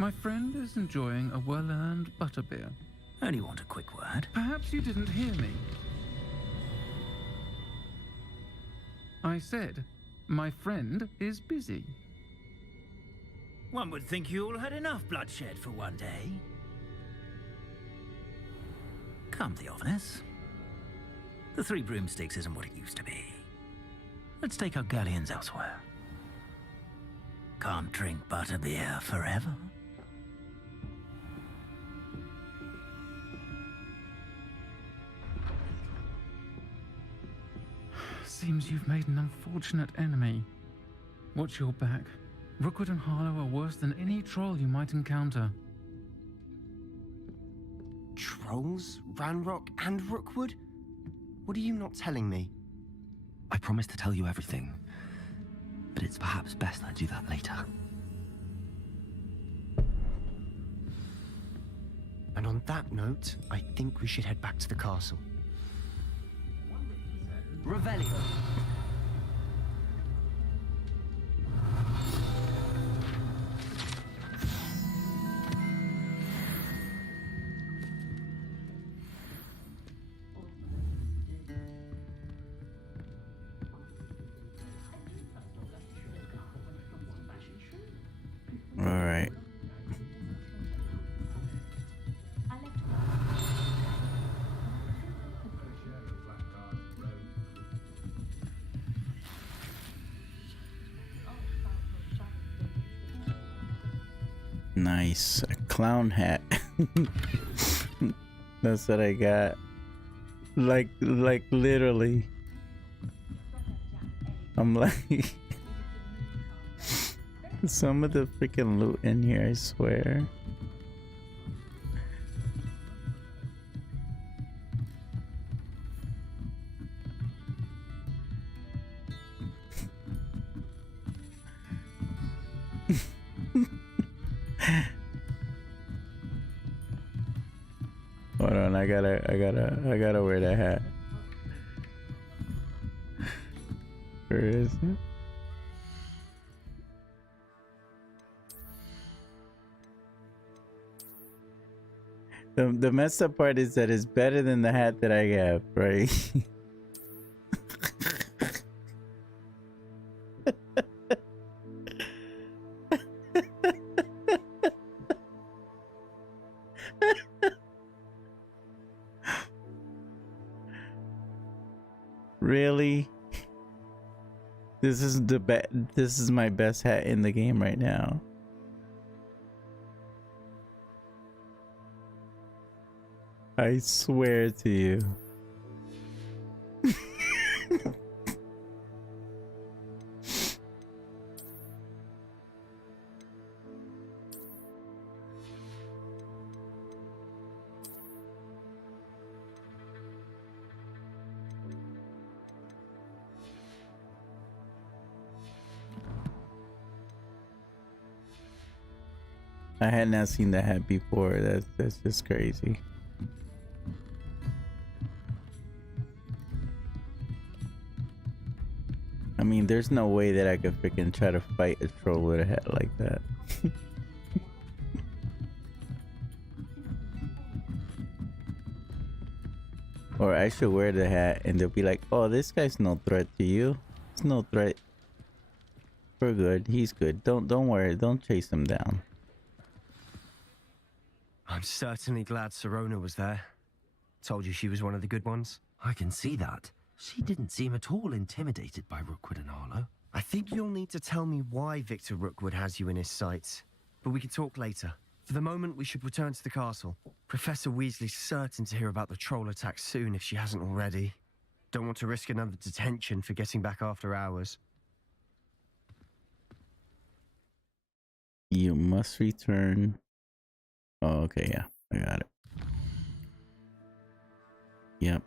My friend is enjoying a well-earned butterbeer. Only want a quick word. Perhaps you didn't hear me. I said, my friend is busy. One would think you all had enough bloodshed for one day. Come, Theophilus. The Three Broomsticks isn't what it used to be. Let's take our galleons elsewhere. Can't drink butterbeer forever. Seems you've made an unfortunate enemy. Watch your back. Rookwood and Harlow are worse than any troll you might encounter. Trolls? Ranrock and Rookwood? What are you not telling me? I promise to tell you everything, but it's perhaps best I do that later. And on that note, I think we should head back to the castle. Revelio. All right. Nice. A clown hat. That's what I got. Like literally. I'm like some of the freaking loot in here, I swear. Hold on, I gotta wear that hat. Where is it? The messed up part is that it's better than the hat that I have, right? Really? This is this is my best hat in the game right now. I swear to you. I had not seen that hat before. That's just crazy. I mean, there's no way that I could freaking try to fight a troll with a hat like that. Or I should wear the hat and they'll be like, oh, this guy's no threat to you. It's no threat. We're good. He's good. Don't worry. Don't chase him down. I'm certainly glad Sirona was there. Told you she was one of the good ones. I can see that. She didn't seem at all intimidated by Rookwood and Harlow. I think you'll need to tell me why Victor Rookwood has you in his sights. But we can talk later. For the moment, we should return to the castle. Professor Weasley's certain to hear about the troll attack soon if she hasn't already. Don't want to risk another detention for getting back after hours. You must return. Oh, okay, yeah, I got it. Yep.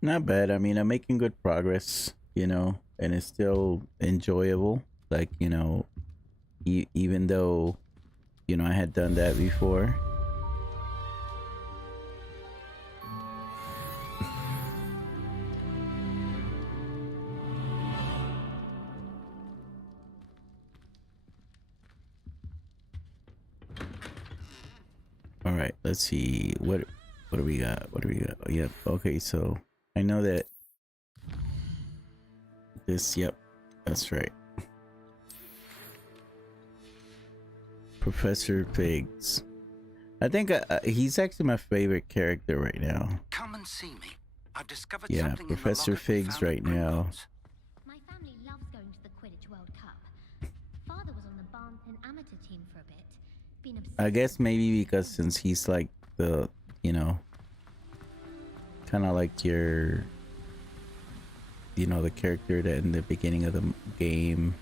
Not bad. I mean, I'm making good progress, you know, and it's still enjoyable. Like, you know, even though, you know, I had done that before. All right, let's see. What do we got? What do we got? Yep. Okay, so I know that this, yep, that's right. Professor Figs. I think he's actually my favorite character right now. Come and see me. I've discovered Yeah, something Professor in the locket we Figs found right at now. Gringotts. My family loves going to the Quidditch World Cup. Father was on the Barnton amateur team for a bit. Been obsessed. I guess maybe because since he's like the, you know, kind of like your, you know, the character that in the beginning of the game.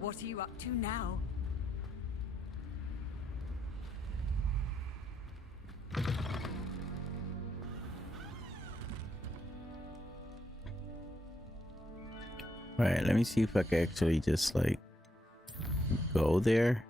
What are you up to now? All right, let me see if I can actually just like go there.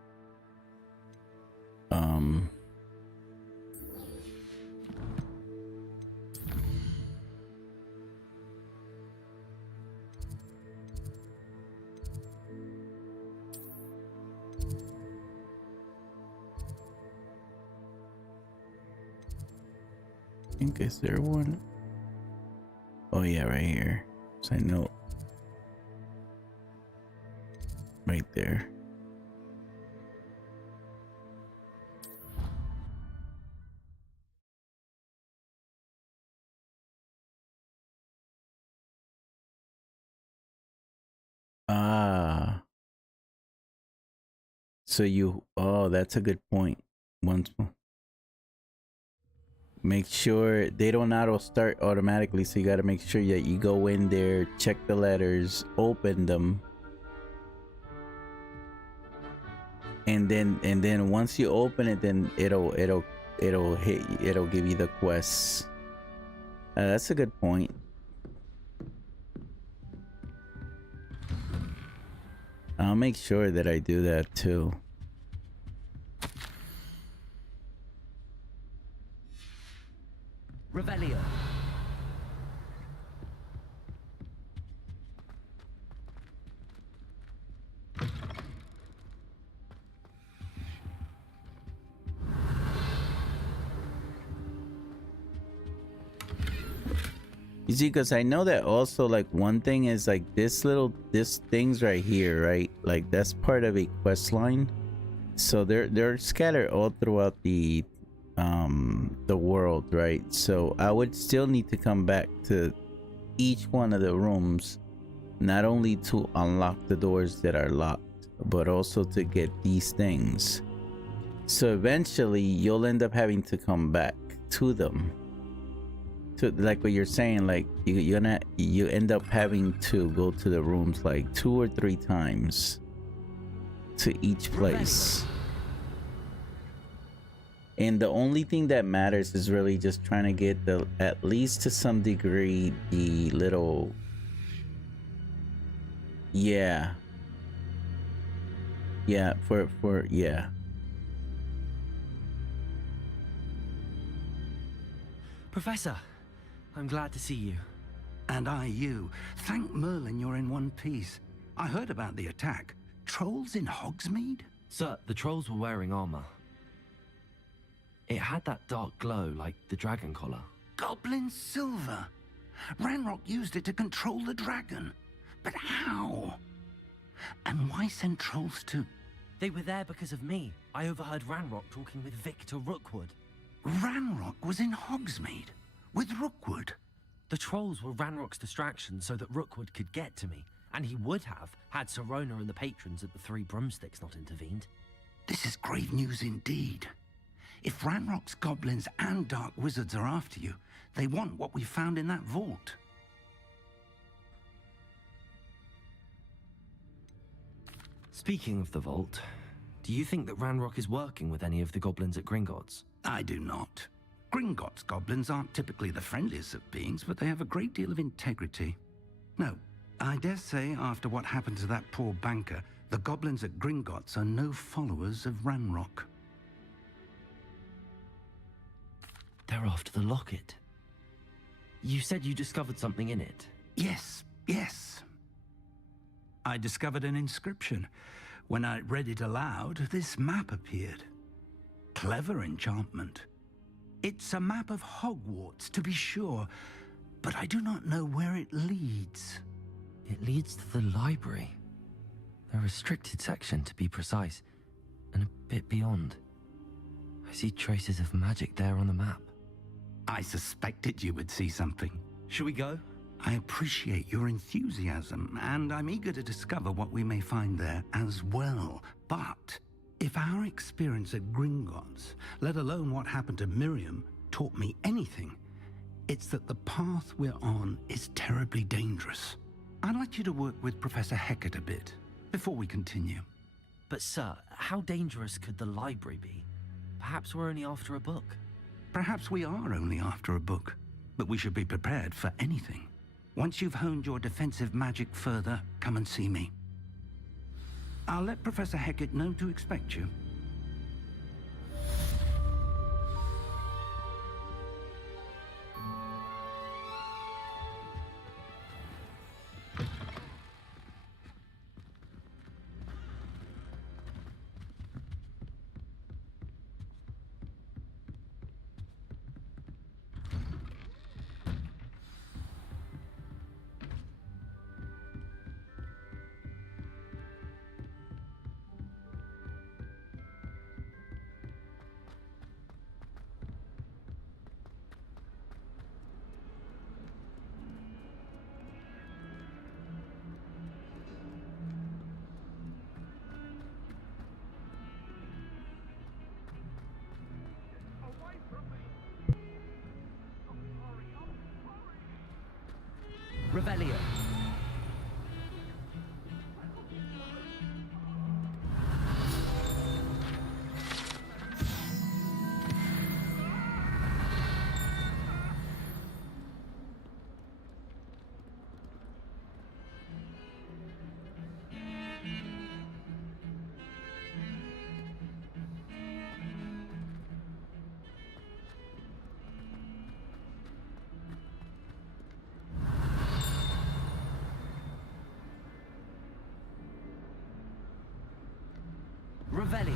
I think, is there one? Oh yeah, right here. So I know. Right there. Ah. So you, oh, that's a good point. Once more. Make sure they don't auto start automatically, so you got to make sure that you go in there, check the letters, open them, and then once you open it, then it'll give you the quests. That's a good point. I'll make sure that I do that too. Revelio. You see, because I know that also, like, one thing is like this things right here, right? Like that's part of a quest line. So they're scattered all throughout the world, right? So I would still need to come back to each one of the rooms, not only to unlock the doors that are locked, but also to get these things. So eventually you'll end up having to come back to them. To, like what you're saying, like you end up having to go to the rooms like 2 or 3 times to each place. And the only thing that matters is really just trying to get the, at least to some degree, the little, yeah, yeah. Professor, I'm glad to see you. And I you. Thank Merlin you're in one piece. I heard about the attack. Trolls in Hogsmeade? Sir, the trolls were wearing armor. It had that dark glow like the dragon collar. Goblin silver. Ranrock used it to control the dragon. But how? And why send trolls to... They were there because of me. I overheard Ranrock talking with Victor Rookwood. Ranrock was in Hogsmeade with Rookwood. The trolls were Ranrock's distraction so that Rookwood could get to me. And he would have had Sirona and the patrons at the Three Broomsticks not intervened. This is grave news indeed. If Ranrock's goblins and dark wizards are after you, they want what we found in that vault. Speaking of the vault, Do you think that Ranrock is working with any of the goblins at Gringotts? I do not. Gringotts goblins aren't typically the friendliest of beings, but they have a great deal of integrity. No, I dare say after what happened to that poor banker, the goblins at Gringotts are no followers of Ranrock. They're after the locket. You said you discovered something in it. Yes. I discovered an inscription. When I read it aloud, this map appeared. Clever enchantment. It's a map of Hogwarts, to be sure, but I do not know where it leads. It leads to the library. A restricted section, to be precise, and a bit beyond. I see traces of magic there on the map. I suspected you would see something. Shall we go? I appreciate your enthusiasm, and I'm eager to discover what we may find there as well. But if our experience at Gringotts, let alone what happened to Miriam, taught me anything, it's that the path we're on is terribly dangerous. I'd like you to work with Professor Hecat a bit before we continue. But sir, how dangerous could the library be? Perhaps we're only after a book. Perhaps we are only after a book, but we should be prepared for anything. Once you've honed your defensive magic further, come and see me. I'll let Professor Hecat know to expect you. Revelio. Revelio.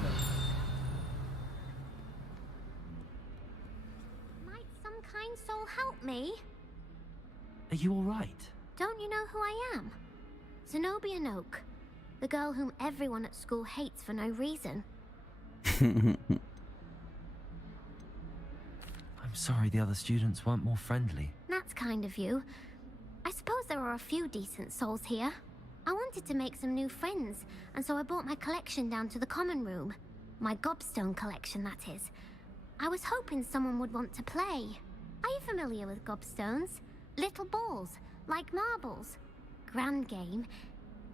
Might some kind soul help me? Are you all right? Don't you know who I am? Zenobia Noak, the girl whom everyone at school hates for no reason. I'm sorry the other students weren't more friendly. That's kind of you. I suppose there are a few decent souls here. I wanted to make some new friends, and so I brought my collection down to the common room. My gobstone collection, that is. I was hoping someone would want to play. Are you familiar with gobstones? Little balls, like marbles. Grand game.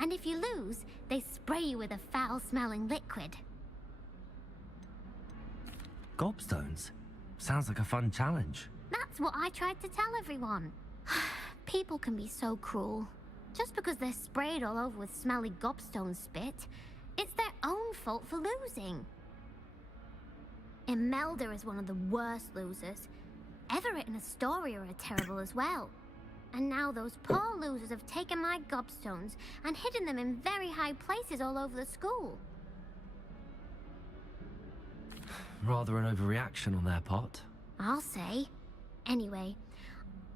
And if you lose, they spray you with a foul-smelling liquid. Gobstones? Sounds like a fun challenge. That's what I tried to tell everyone. People can be so cruel. Just because they're sprayed all over with smelly gobstone spit, it's their own fault for losing. Imelda is one of the worst losers. Everett and Astoria are terrible as well. And now those poor losers have taken my gobstones and hidden them in very high places all over the school. Rather an overreaction on their part. I'll say. Anyway,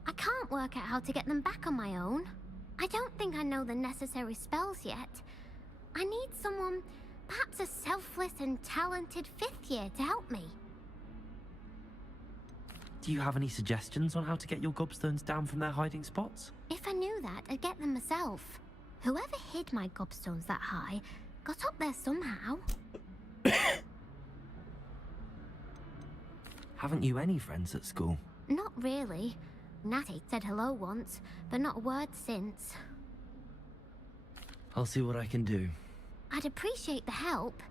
I can't work out how to get them back on my own. I don't think I know the necessary spells yet. I need someone, perhaps a selfless and talented 5th year to help me. Do you have any suggestions on how to get your gobstones down from their hiding spots? If I knew that, I'd get them myself. Whoever hid my gobstones that high got up there somehow. Haven't you any friends at school? Not really. Natty said hello once, but not a word since. I'll see what I can do. I'd appreciate the help.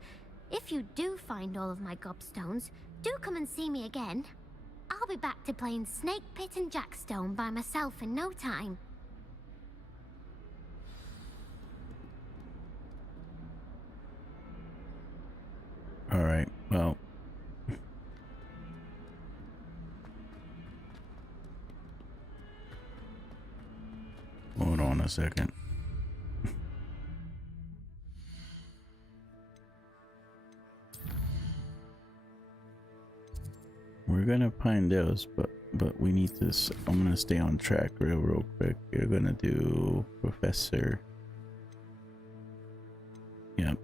If you do find all of my gobstones, do come and see me again. I'll be back to playing Snake Pit and Jackstone by myself in no time. All right, well. Hold on a second. We're gonna find those, but we need to. I'm gonna stay on track real quick. We're gonna do Professor. Yep.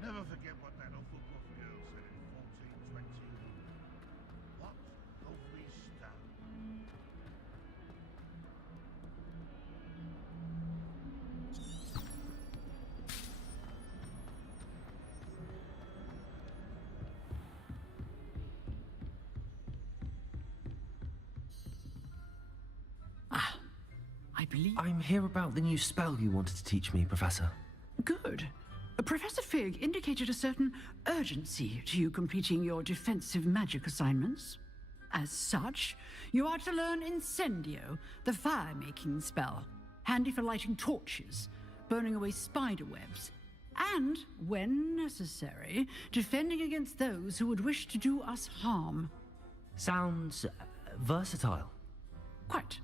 Never forget what that Hufflepuff girl said in 1420. What lovely stuff. I believe I'm here about the new spell you wanted to teach me, Professor. Good. Professor Fig indicated a certain urgency to you completing your defensive magic assignments. As such, you are to learn Incendio, the fire-making spell, handy for lighting torches, burning away spider webs, and, when necessary, defending against those who would wish to do us harm. Sounds versatile. Quite.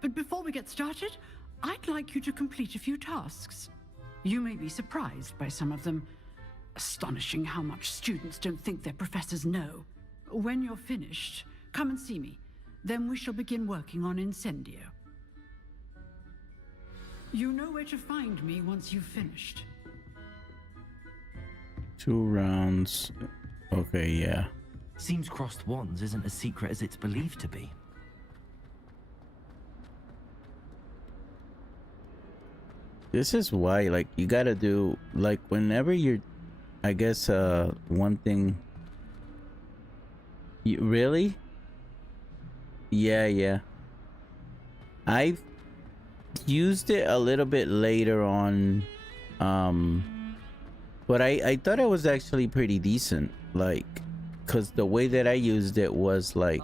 But before we get started, I'd like you to complete a few tasks. You may be surprised by some of them. Astonishing how much students don't think their professors know. When you're finished, come and see me. Then we shall begin working on Incendio. You know where to find me once you've finished. 2 rounds. Okay, yeah. Seems crossed wands isn't as secret as it's believed to be. This is why, like, you gotta do, like, whenever you're, I guess, one thing. You, really? Yeah. I've used it a little bit later on, but I thought it was actually pretty decent, like, because the way that I used it was like,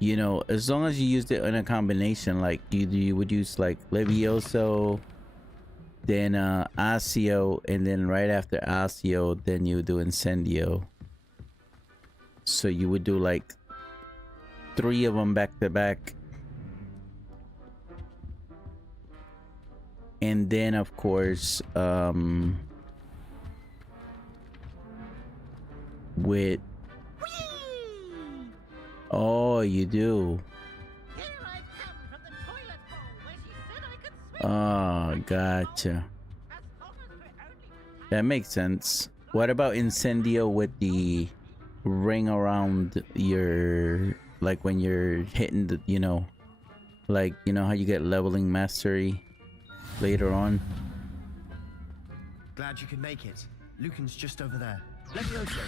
you know, as long as you used it in a combination, like you would use like Levioso, then Accio, and then right after Accio, then you would do Incendio. So you would do like 3 of them back to back. And then of course, with oh, you do. Oh, gotcha. That makes sense. What about Incendio with the ring around your, like when you're hitting the, you know, like, you know how you get leveling mastery later on? Glad you could make it. Lucan's just over there. Levioso.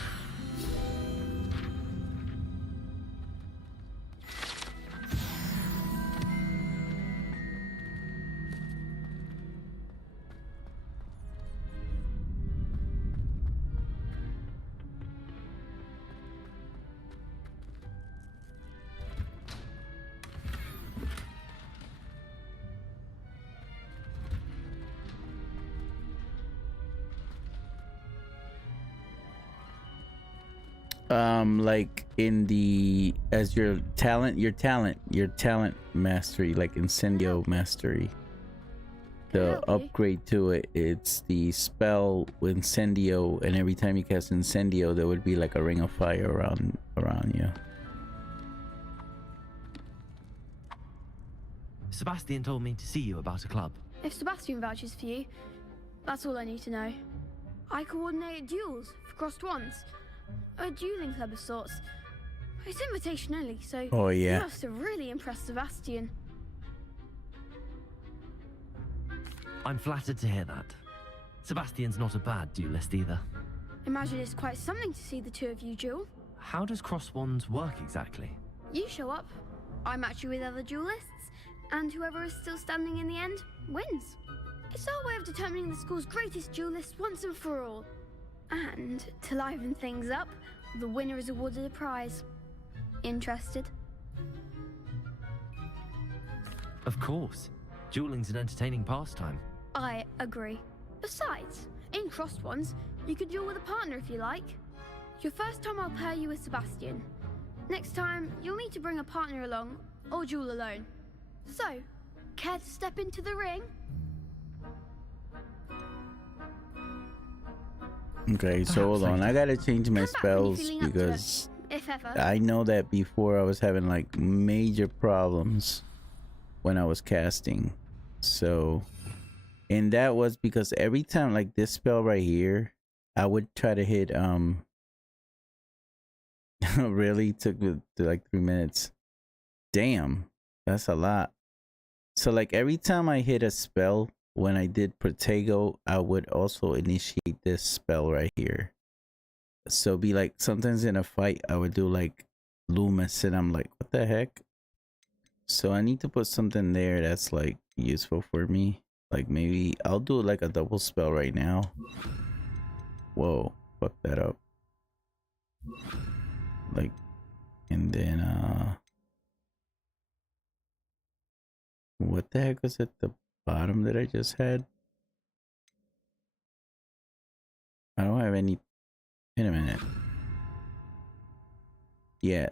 Like in the, as your talent mastery, like Incendio mastery, the upgrade to it, it's the spell Incendio, and every time you cast Incendio there would be like a ring of fire around you. Sebastian told me to see you about a club. If Sebastian vouches for you, that's all I need to know. I coordinate duels for crossed wands. A dueling club of sorts. It's invitation only, so oh, yeah. You must have really impressed Sebastian. I'm flattered to hear that. Sebastian's not a bad duelist either. Imagine it's quite something to see the two of you duel. How does cross wands work exactly? You show up, I match you with other duelists, and whoever is still standing in the end wins. It's our way of determining the school's greatest duelist once and for all. And to liven things up, the winner is awarded a prize. Interested? Of course. Dueling's an entertaining pastime. I agree. Besides, in crossed ones, you could duel with a partner if you like. Your first time I'll pair you with Sebastian. Next time, you'll need to bring a partner along, or duel alone. So, care to step into the ring? Okay, so hold on. I gotta change my spells because if ever. I know that before I was having like major problems when I was casting. So, and that was because every time like this spell right here, I would try to hit really took like 3 minutes. Damn, that's a lot. So like every time I hit a spell, when I did Protego, I would also initiate this spell right here. So be like sometimes in a fight I would do like Loomis and I'm like, what the heck? So I need to put something there that's like useful for me. Like maybe I'll do like a double spell right now. Whoa, fuck that up. Like, and then what the heck was at the bottom that I just had? I don't have any. Wait a minute. Yeah.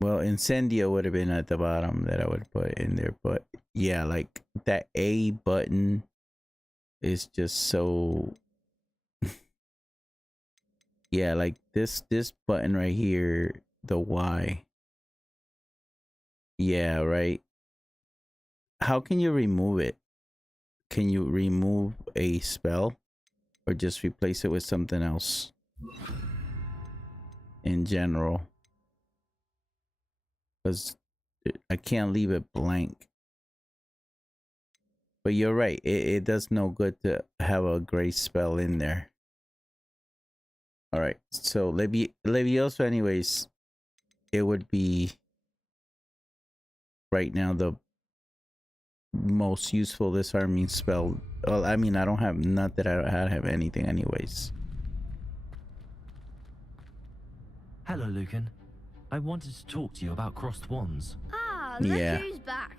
Well, Incendio would have been at the bottom that I would put in there, but yeah, like that A button is just so. Yeah, like this button right here, the Y. Yeah, right. How can you remove it? Can you remove a spell or just replace it with something else in general? Because I can't leave it blank. But you're right, it does no good to have a gray spell in there. All right, so Levioso anyways, it would be right now the most useful disarming spell. Well, I mean, I don't have, not that I have anything anyways. Hello, Lucan. I wanted to talk to you about crossed wands. Ah, Yeah. look who's back.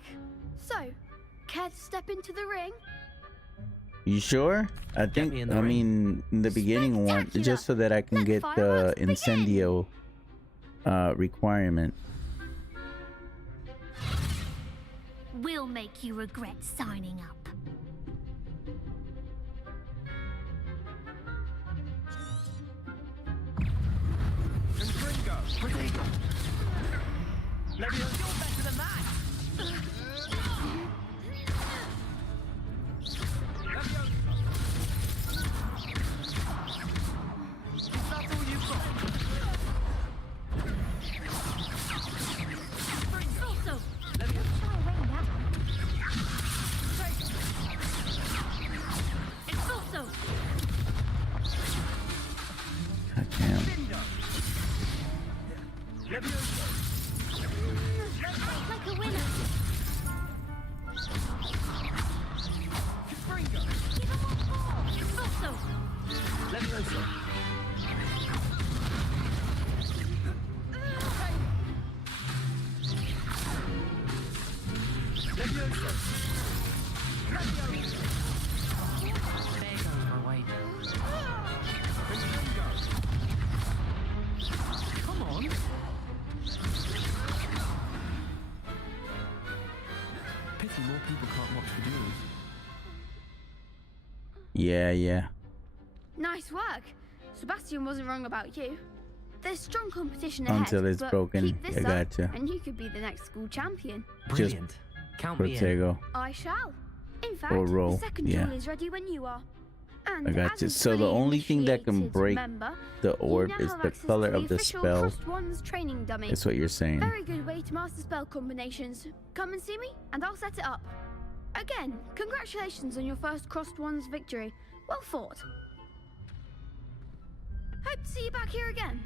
So, care to step into the ring? You sure? I think, I mean, in the beginning one, just so that I can get the Incendio requirement. We'll make you regret signing up. You're better than that! That's all you've got. Also, it's also. God damn. Like a winner. Give him one more. It's also. Come on. Pity more people can't watch the duels. Yeah. Nice work. Sebastian wasn't wrong about you. There's strong competition ahead. Until it's but broken. keep this I up, gotcha. and you could be the next school champion. Brilliant. Count me in. Protego. I shall. In fact, Or roll, the second yeah. duel is ready when you are. And I got as you. a So the fully only thing that can initiated break member, the you orb now is have the access color to of the official spell. Crossed Wands training dummy. Is what you're saying. Very good way to master spell combinations. Come and see me, and I'll set it up. Again, congratulations on your first Crossed Wands victory. Well fought. Hope to see you back here again.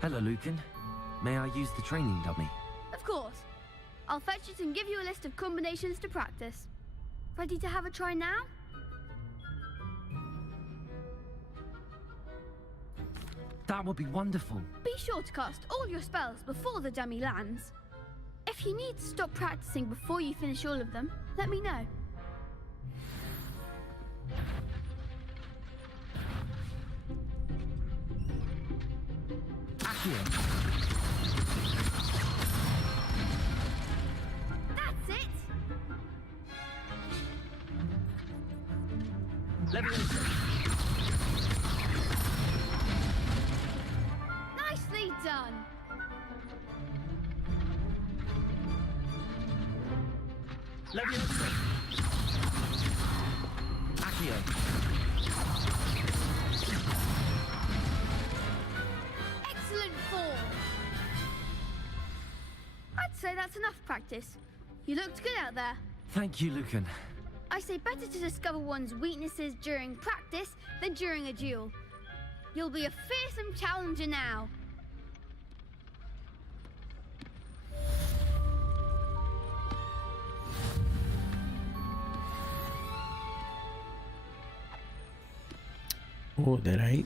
Hello, Lucan. May I use the training dummy? Of course. I'll fetch it and give you a list of combinations to practice. Ready to have a try now? That would be wonderful. Be sure to cast all your spells before the dummy lands. If you need to stop practicing before you finish all of them, let me know. Accio. That's it! Leviosa. Nicely done! Leviosa. Accio. Excellent form! I'd say that's enough practice. You looked good out there. Thank you, Lucan. I say better to discover one's weaknesses during practice than during a duel. You'll be a fearsome challenger now. Oh, did I?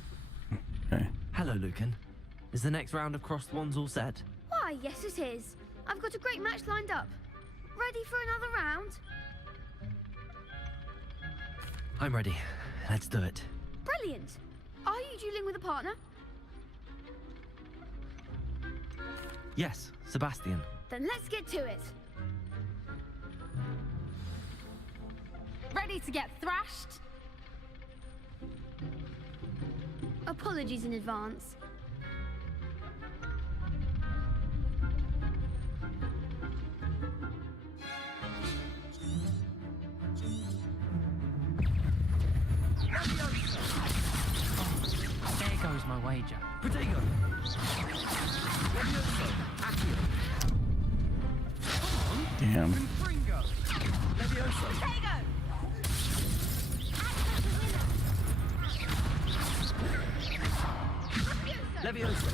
Okay. Hello, Lucan. Is the next round of crossed wands all set? Why, yes it is. I've got a great match lined up. Ready for another round? I'm ready. Let's do it. Brilliant. Are you dueling with a partner? Yes, Sebastian. Then let's get to it. Ready to get thrashed? Apologies in advance. There goes my wager. Protego. Leviosa. Accio. Damn. Confringo. Leviosa. Leviosa. Leviosa.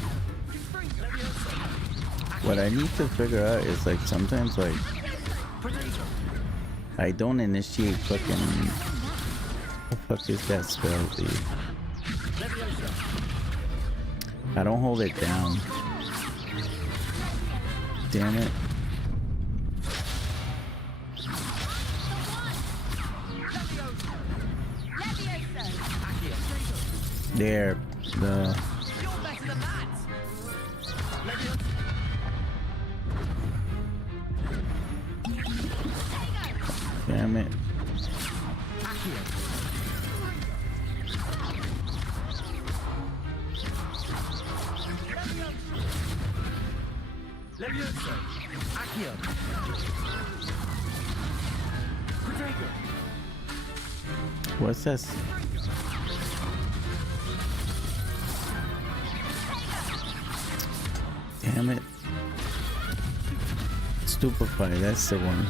What I need to figure out is like sometimes like Protego. I don't initiate fucking. What the fuck is that spell, dude? Leviosa. I don't hold it down. Damn it. There. The. Damn it. Leviosa. Accio. Protego. What's this? Damn it. Stupefy, that's the one.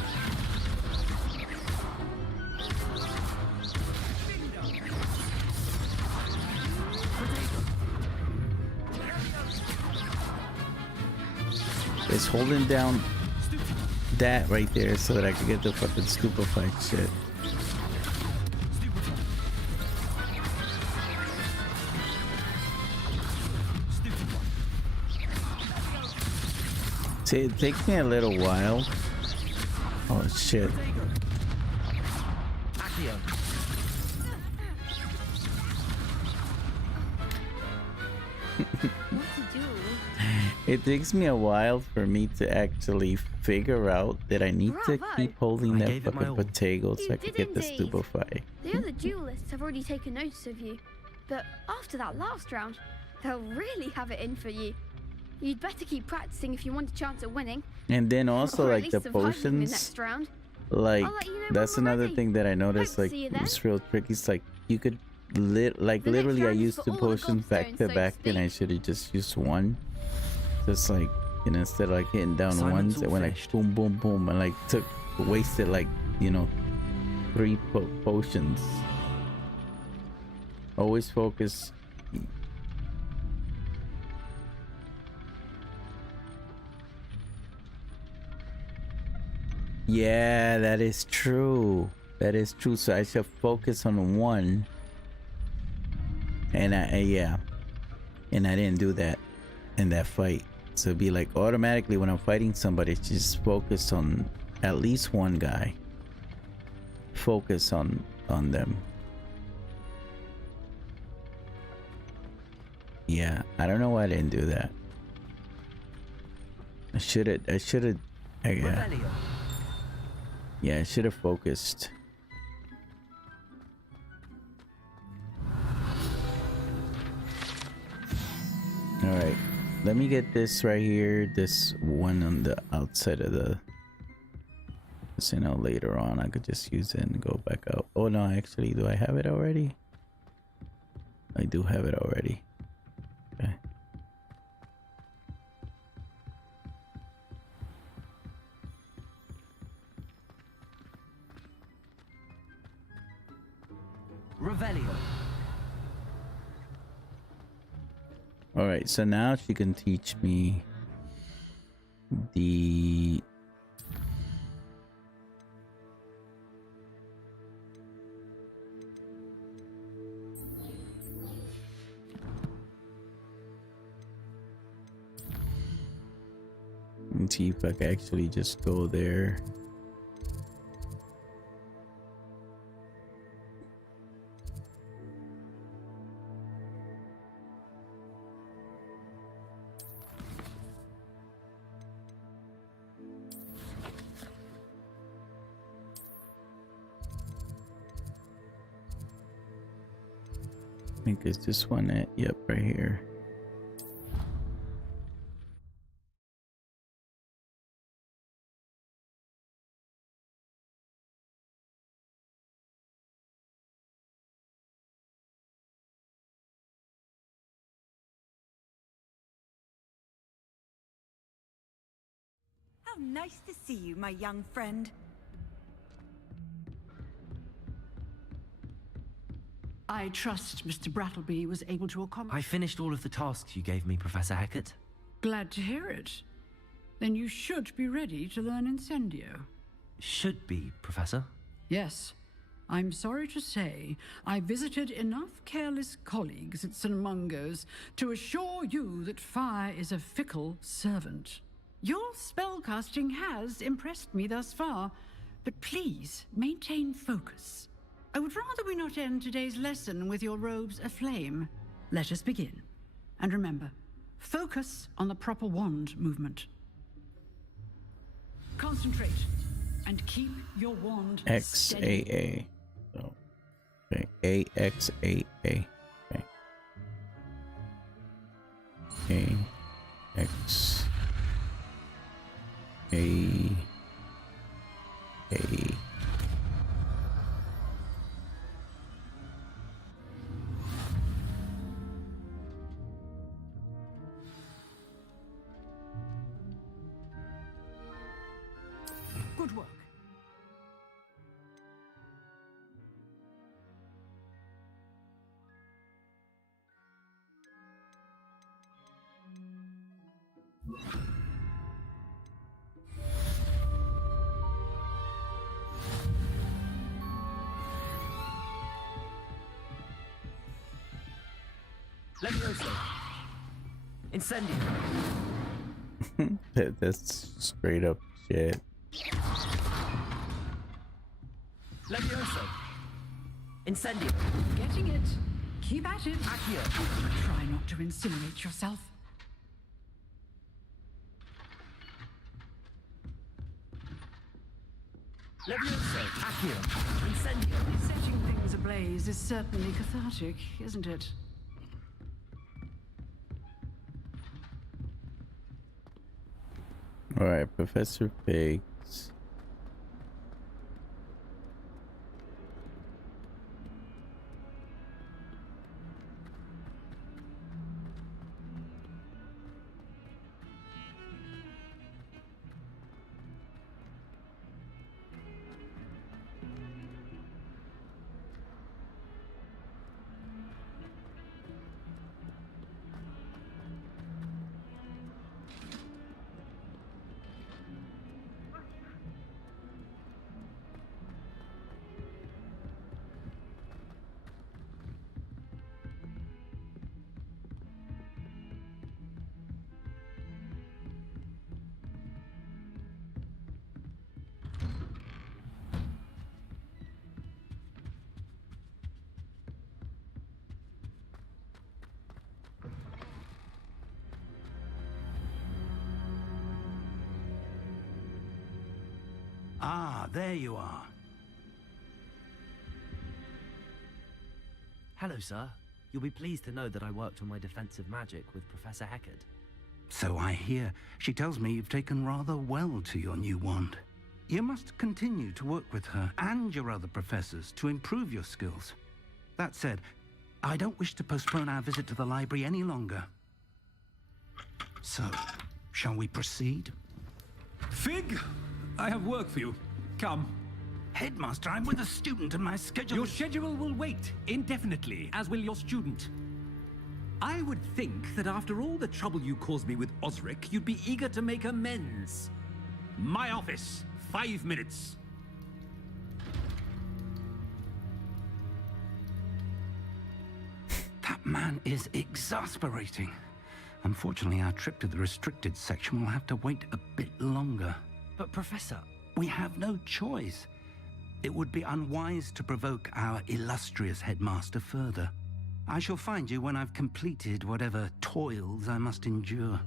It's holding down that right there so that I can get the fucking stupefied shit. See, it takes me a little while. Oh shit. It takes me a while for me to actually figure out that I need to keep holding that fucking potato so I can get the stupefy. The other duelists have already taken notice of you, but after that last round, they'll really have it in for you. You'd better keep practicing if you want a chance at winning. And then also or at like least the surviving potions, next round. like I'll let you know that's when we're another ready. thing that I noticed. Hope Like to see you then. it's real tricky. It's like you could like The next literally I round is used for two all the potions back gobstones, to so to back, and I speak. should have just used one. Just like, you know, instead of like hitting down Assignment's ones, all it went finished. like boom, boom, boom, and like wasted like, you know, 3 potions. Always focus. Yeah, that is true. That is true. So I should focus on one. And yeah. And I didn't do that in that fight. So it'd be like automatically when I'm fighting somebody, just focus on at least one guy. Focus on them. Yeah, I don't know why I didn't do that. I should have yeah, I should have focused. All right, let me get this right here, this one on the outside of the, so you know, later on I could just use it and go back out. Oh no, actually, do I have it already? I do have it already. Okay. Revelio. All right, so now she can teach me the and see if I can actually just go there. I think it's this one that, yep, right here. How nice to see you, my young friend. I trust Mr. Brattleby was able to accommodate. I finished all of the tasks you gave me, Professor Hackett. Glad to hear it. Then you should be ready to learn Incendio. Should be, Professor. Yes. I'm sorry to say, I visited enough careless colleagues at St. Mungo's to assure you that fire is a fickle servant. Your spellcasting has impressed me thus far, but please maintain focus. I would rather we not end today's lesson with your robes aflame. Let us begin. And remember, focus on the proper wand movement. Concentrate and keep your wand steady. XAA. So, okay, AXAA. Okay. AX. A. Good work. Levioso. Incendio. That's straight up shit. Levioso. Incendio. Getting it. Keep at it. Accio. Try not to incinerate yourself. Levioso. Accio. Incendio. Setting things ablaze is certainly cathartic, isn't it? All right, Professor Figs. Ah, there you are. Hello, sir. You'll be pleased to know that I worked on my defensive magic with Professor Heckard. So I hear. She tells me you've taken rather well to your new wand. You must continue to work with her and your other professors to improve your skills. That said, I don't wish to postpone our visit to the library any longer. So, shall we proceed? Fig, I have work for you. Come. Headmaster, I'm with a student and my schedule Your schedule will wait indefinitely, as will your student. I would think that after all the trouble you caused me with Osric, you'd be eager to make amends. My office, 5 minutes. That man is exasperating. Unfortunately, our trip to the restricted section will have to wait a bit longer. But Professor... We have no choice. It would be unwise to provoke our illustrious headmaster further. I shall find you when I've completed whatever toils I must endure.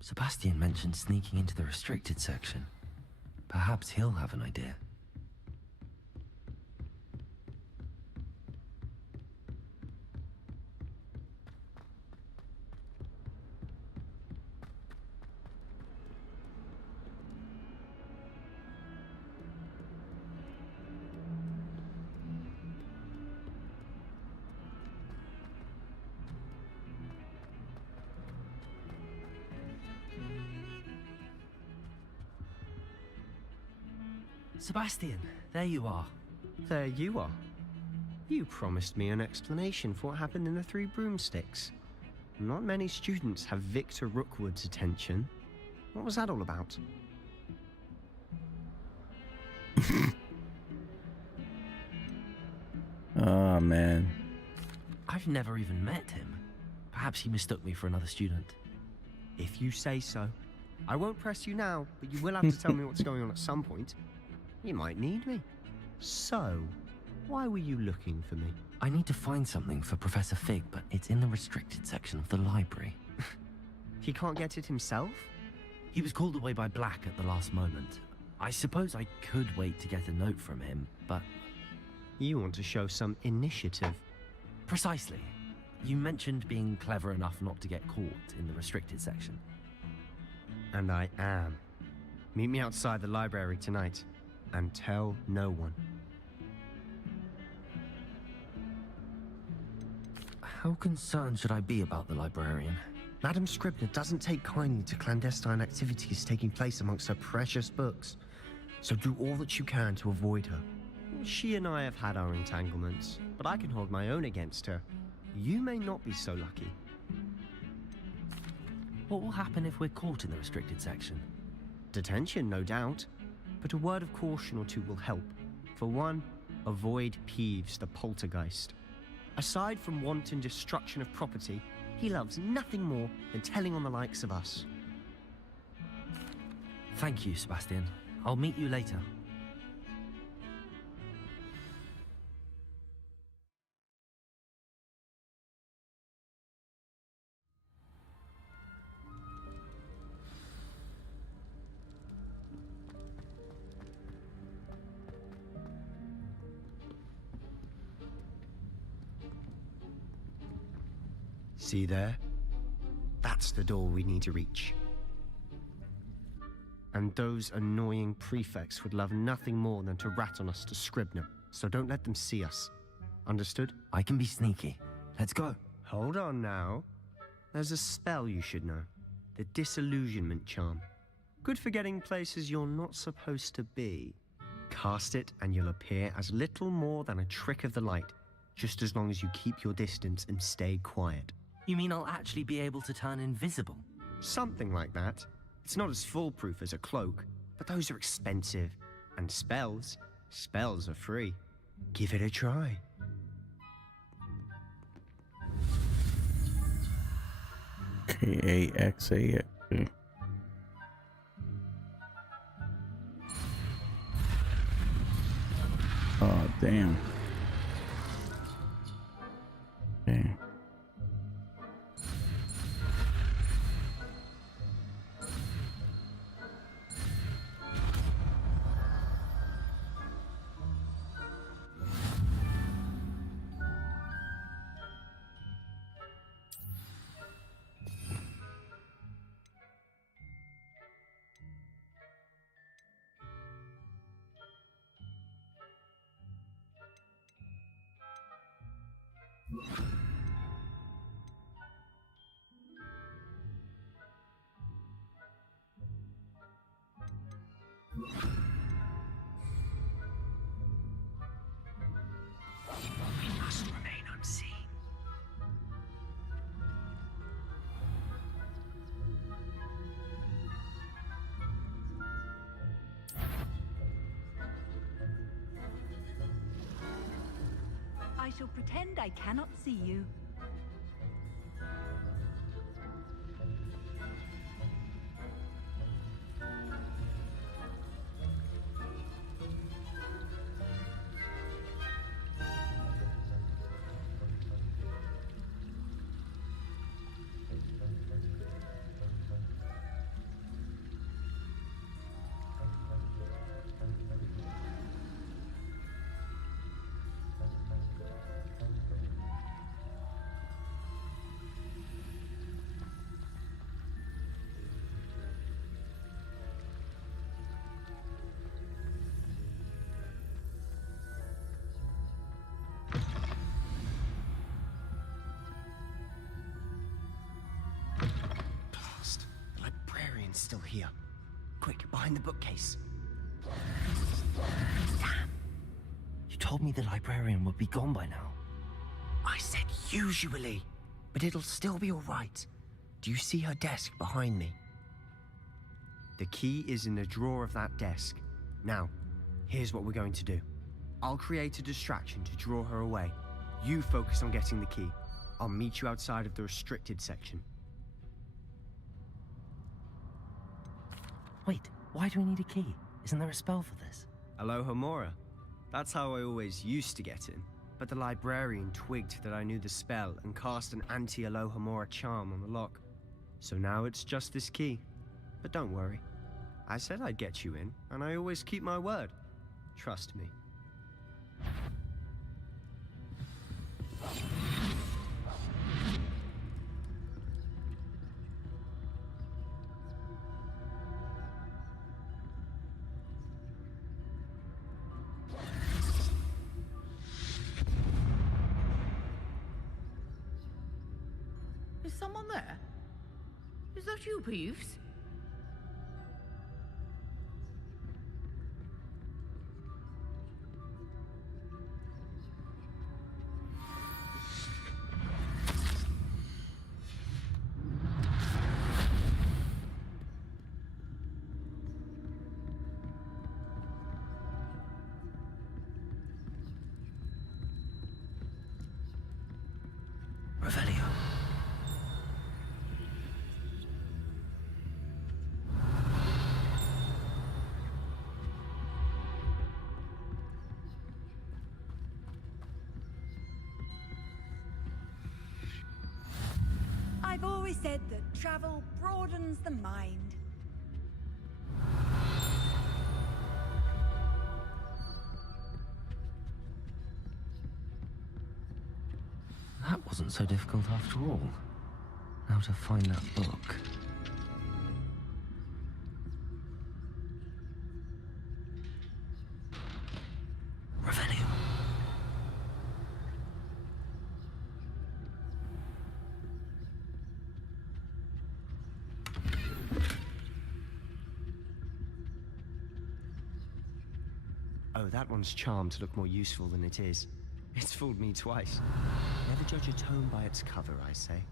Sebastian mentioned sneaking into the restricted section. Perhaps he'll have an idea. Sebastian, there you are. There you are. You promised me an explanation for what happened in the Three Broomsticks. Not many students have Victor Rookwood's attention. What was that all about? Oh, man. I've never even met him. Perhaps he mistook me for another student. If you say so. I won't press you now, but you will have to tell me what's going on at some point. You might need me. So, why were you looking for me? I need to find something for Professor Fig, but it's in the restricted section of the library. He can't get it himself? He was called away by Black at the last moment. I suppose I could wait to get a note from him, but... You want to show some initiative. Precisely. You mentioned being clever enough not to get caught in the restricted section. And I am. Meet me outside the library tonight. And tell no one. How concerned should I be about the librarian? Madam Scribner doesn't take kindly to clandestine activities taking place amongst her precious books. So do all that you can to avoid her. She and I have had our entanglements, but I can hold my own against her. You may not be so lucky. What will happen if we're caught in the restricted section? Detention, no doubt. But a word of caution or two will help. For one, avoid Peeves, the poltergeist. Aside from wanton destruction of property, he loves nothing more than telling on the likes of us. Thank you, Sebastian. I'll meet you later. See there? That's the door we need to reach. And those annoying prefects would love nothing more than to rat on us to Scribner, so don't let them see us. Understood? I can be sneaky. Let's go. Hold on now. There's a spell you should know. The Disillusionment Charm. Good for getting places you're not supposed to be. Cast it and you'll appear as little more than a trick of the light, just as long as you keep your distance and stay quiet. You mean I'll actually be able to turn invisible? Something like that. It's not as foolproof as a cloak, but those are expensive. And spells are free. Give it a try. K-A-X-A-X. Oh, damn. Okay. We must remain unseen. I shall pretend I cannot see you. Still here. Quick, behind the bookcase. Damn. You told me the librarian would be gone by now. I said usually, but it'll still be all right. Do you see her desk behind me? The key is in the drawer of that desk. Now, here's what we're going to do. I'll create a distraction to draw her away. You focus on getting the key. I'll meet you outside of the restricted section. Wait, why do we need a key? Isn't there a spell for this? Alohomora. That's how I always used to get in. But the librarian twigged that I knew the spell and cast an anti-Alohomora charm on the lock. So now it's just this key. But don't worry. I said I'd get you in, and I always keep my word. Trust me. Is someone there? Is that you, Peeves? Revelio. I've always said that travel broadens the mind. That wasn't so difficult after all. Now to find that book. Revelio. Oh, that one's charmed to look more useful than it is. It's fooled me twice. Never judge a tome by its cover, I say.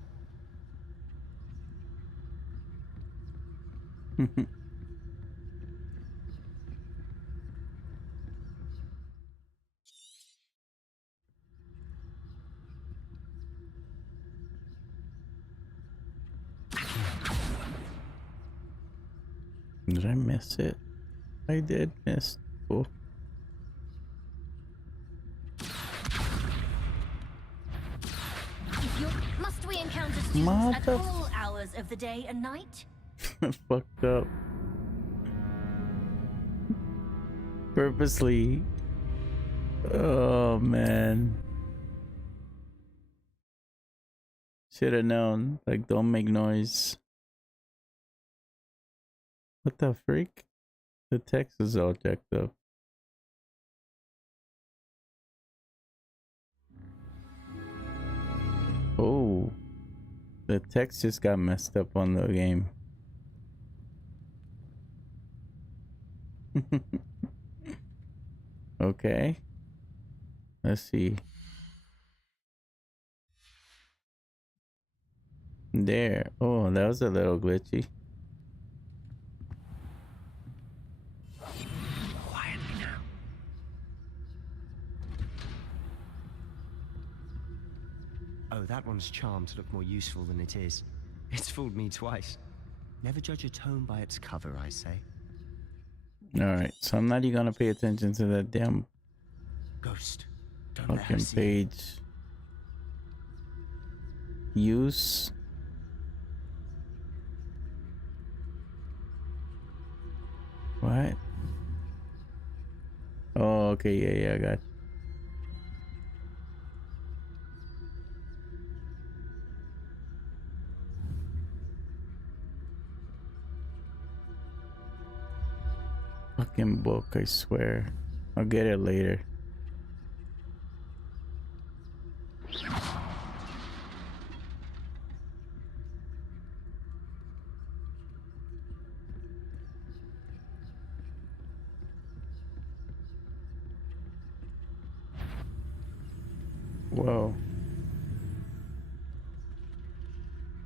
Did I miss it? I did miss the book. Must we encounter students at all hours of the day and night? Fucked up. Purposely. Oh man. Should have known. Like, don't make noise. What the freak? The text is all jacked up. Oh. The text just got messed up on the game. Okay. Let's see. There. Oh, that was a little glitchy. Quietly now. Oh, that one's charmed to look more useful than it is. It's fooled me twice. Never judge a tome by its cover, I say. Alright, so I'm not even gonna pay attention to that damn Ghost. Don't let her fucking see. page. Use. What? Oh, okay, yeah, I got you. Fucking book, I swear. I'll get it later. Whoa.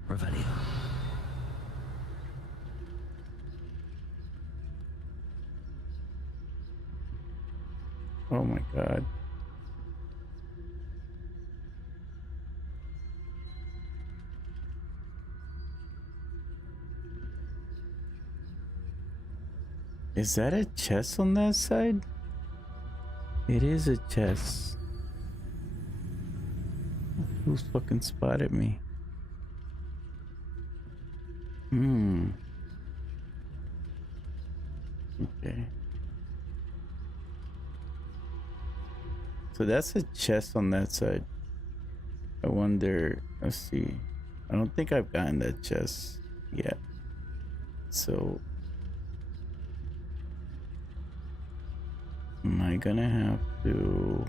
Revelio. Oh my god. Is that a chest on that side? It is a chest. Who's fucking spotted me? Okay. So that's a chest on that side. I wonder, let's see. I don't think I've gotten that chest yet. So am I gonna have to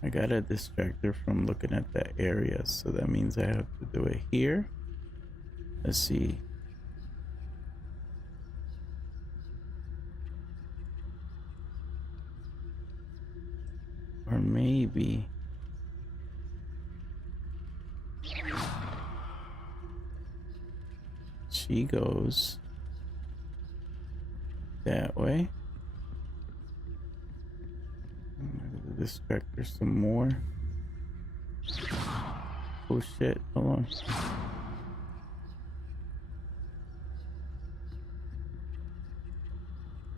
I got a distractor from looking at that area, so that means I have to do it here. Let's see. Or maybe she goes that way. Distractor some more. Oh shit, hold on.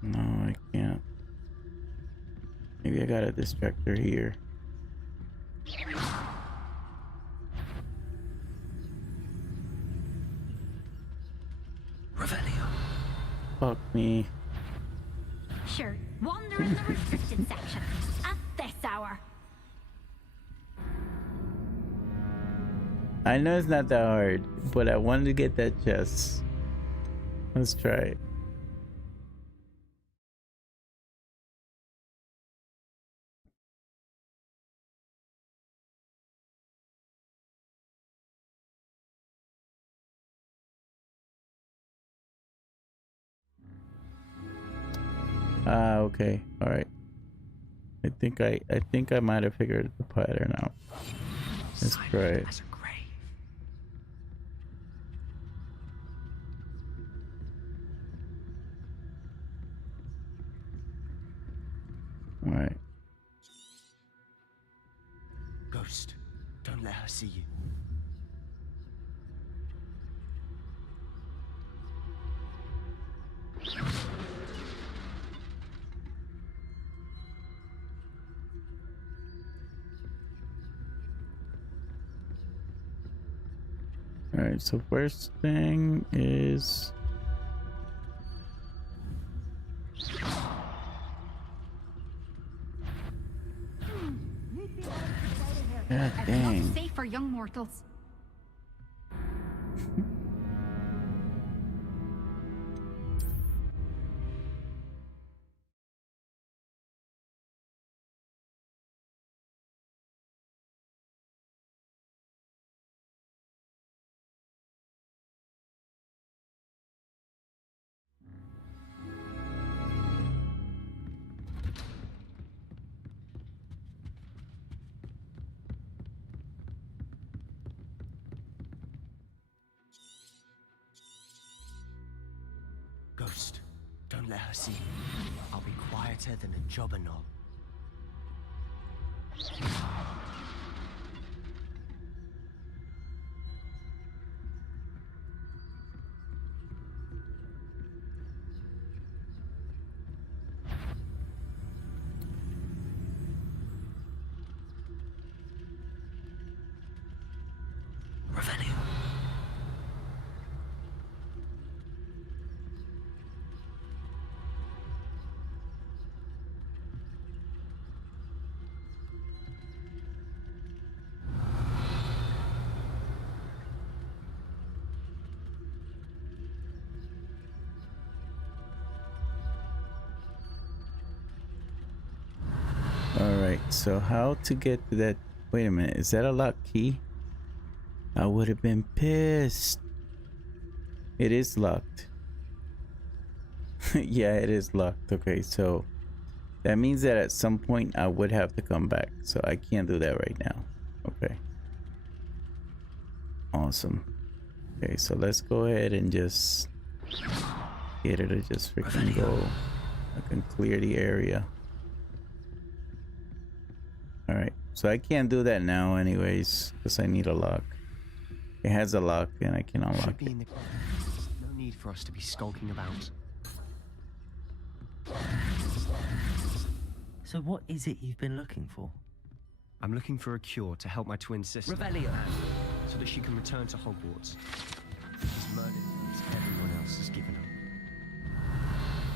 No, I can't. Maybe I got a distractor here. Revelio. Fuck me. Sure, wander in the restricted section at this hour. I know it's not that hard, but I wanted to get that chest. Let's try it. Ah, okay. All right. I think I might have figured the pattern out. Let's try it. All right. Ghost, don't let her see you. Alright, so first thing is... God dang. Safe for young mortals. Ghost, don't let her see me. I'll be quieter than a jobber knoll. Alright, so how to get to that? Wait a minute, is that a lock key? I would have been pissed. It is locked. Yeah, it is locked. Okay, so that means that at some point I would have to come back. So I can't do that right now. Okay. Awesome. Okay, so let's go ahead and just get her to just freaking go. I can clear the area. Alright, so I can't do that now anyways, because I need a lock. It has a lock and I can unlock it. No need for us to be skulking about. So what is it you've been looking for? I'm looking for a cure to help my twin sister. Revelio. So that she can return to Hogwarts. Because Merlin knows everyone else has given up.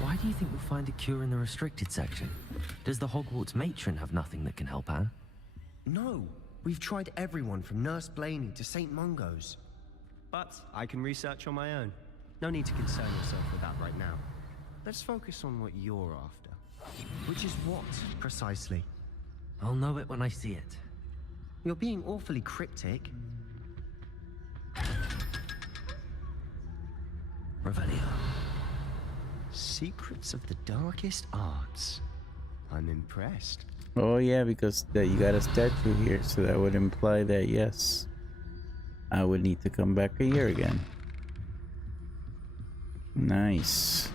Why do you think we'll find a cure in the restricted section? Does the Hogwarts matron have nothing that can help Anne? No, we've tried everyone from Nurse Blaney to St. Mungo's. But I can research on my own. No need to concern yourself with that right now. Let's focus on what you're after. Which is what, precisely? I'll know it when I see it. You're being awfully cryptic. Revelio. Secrets of the darkest arts. I'm impressed. Oh yeah, because you got a statue here, so that would imply that yes, I would need to come back a year again. Nice.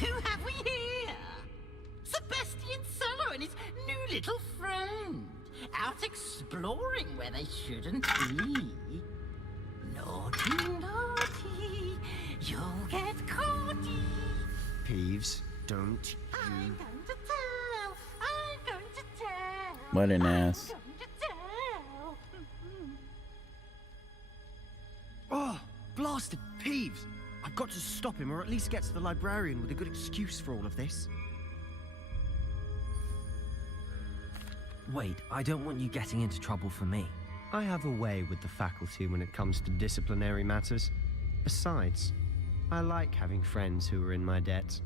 Who have we here? Sebastian Sallow and his new little friend. Out exploring where they shouldn't be. Naughty, naughty, you'll get caughty. Peeves, don't you... I'm going to tell, I'm going to tell. What an ass. I'm going to tell. Oh, blasted Peeves! I've got to stop him, or at least get to the librarian with a good excuse for all of this. Wait, I don't want you getting into trouble for me. I have a way with the faculty when it comes to disciplinary matters. Besides, I like having friends who are in my debt.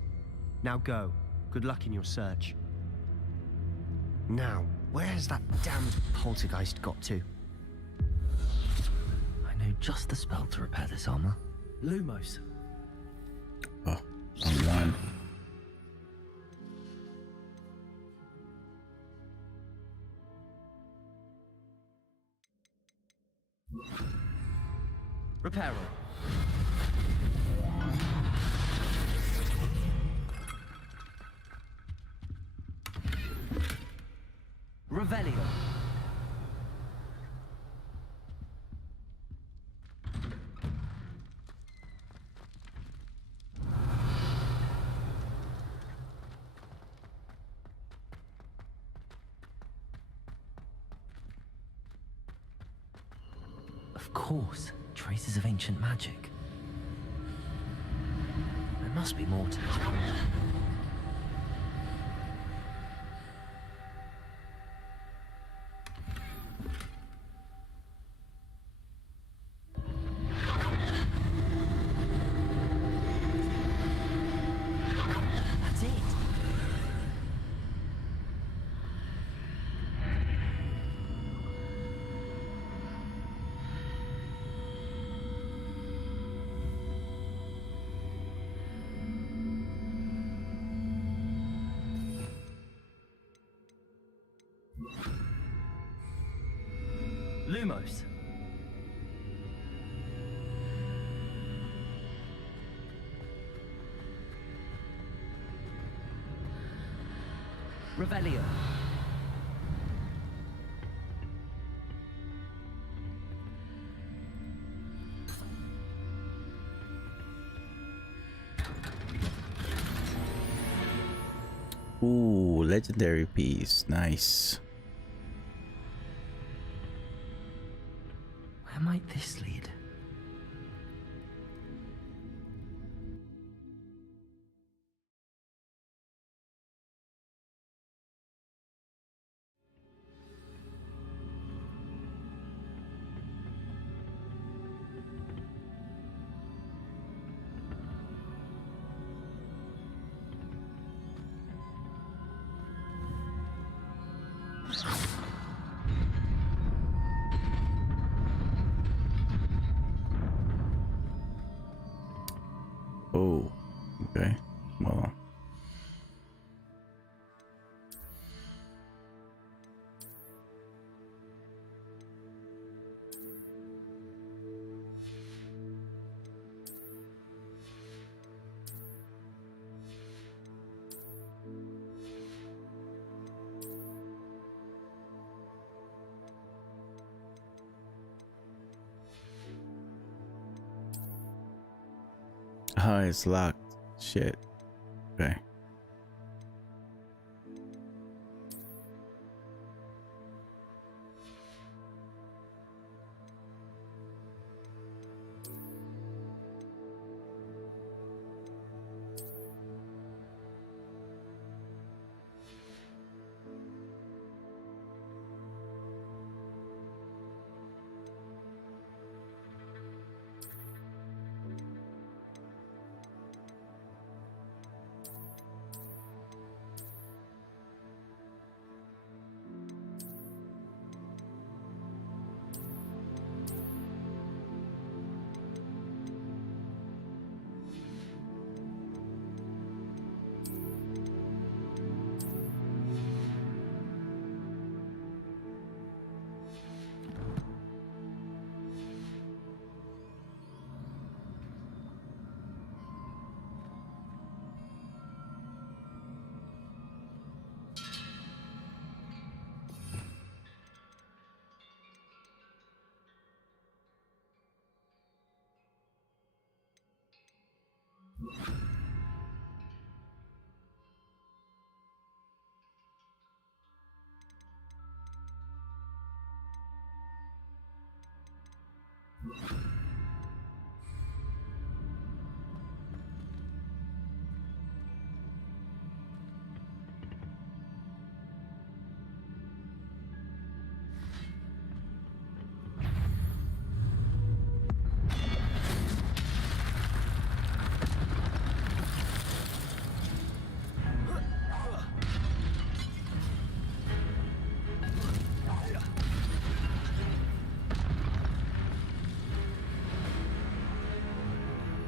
Now go. Good luck in your search. Now, where has that damned poltergeist got to? I know just the spell to repair this armor. Lumos. Oh, I'm one. Reparo. Revelio. Of course, traces of ancient magic. There must be more to it. That's it. Lumos. Revelio. Ooh, legendary piece. Nice. Where might this lead? Oh, okay. Well. Oh, it's locked. Shit. Okay.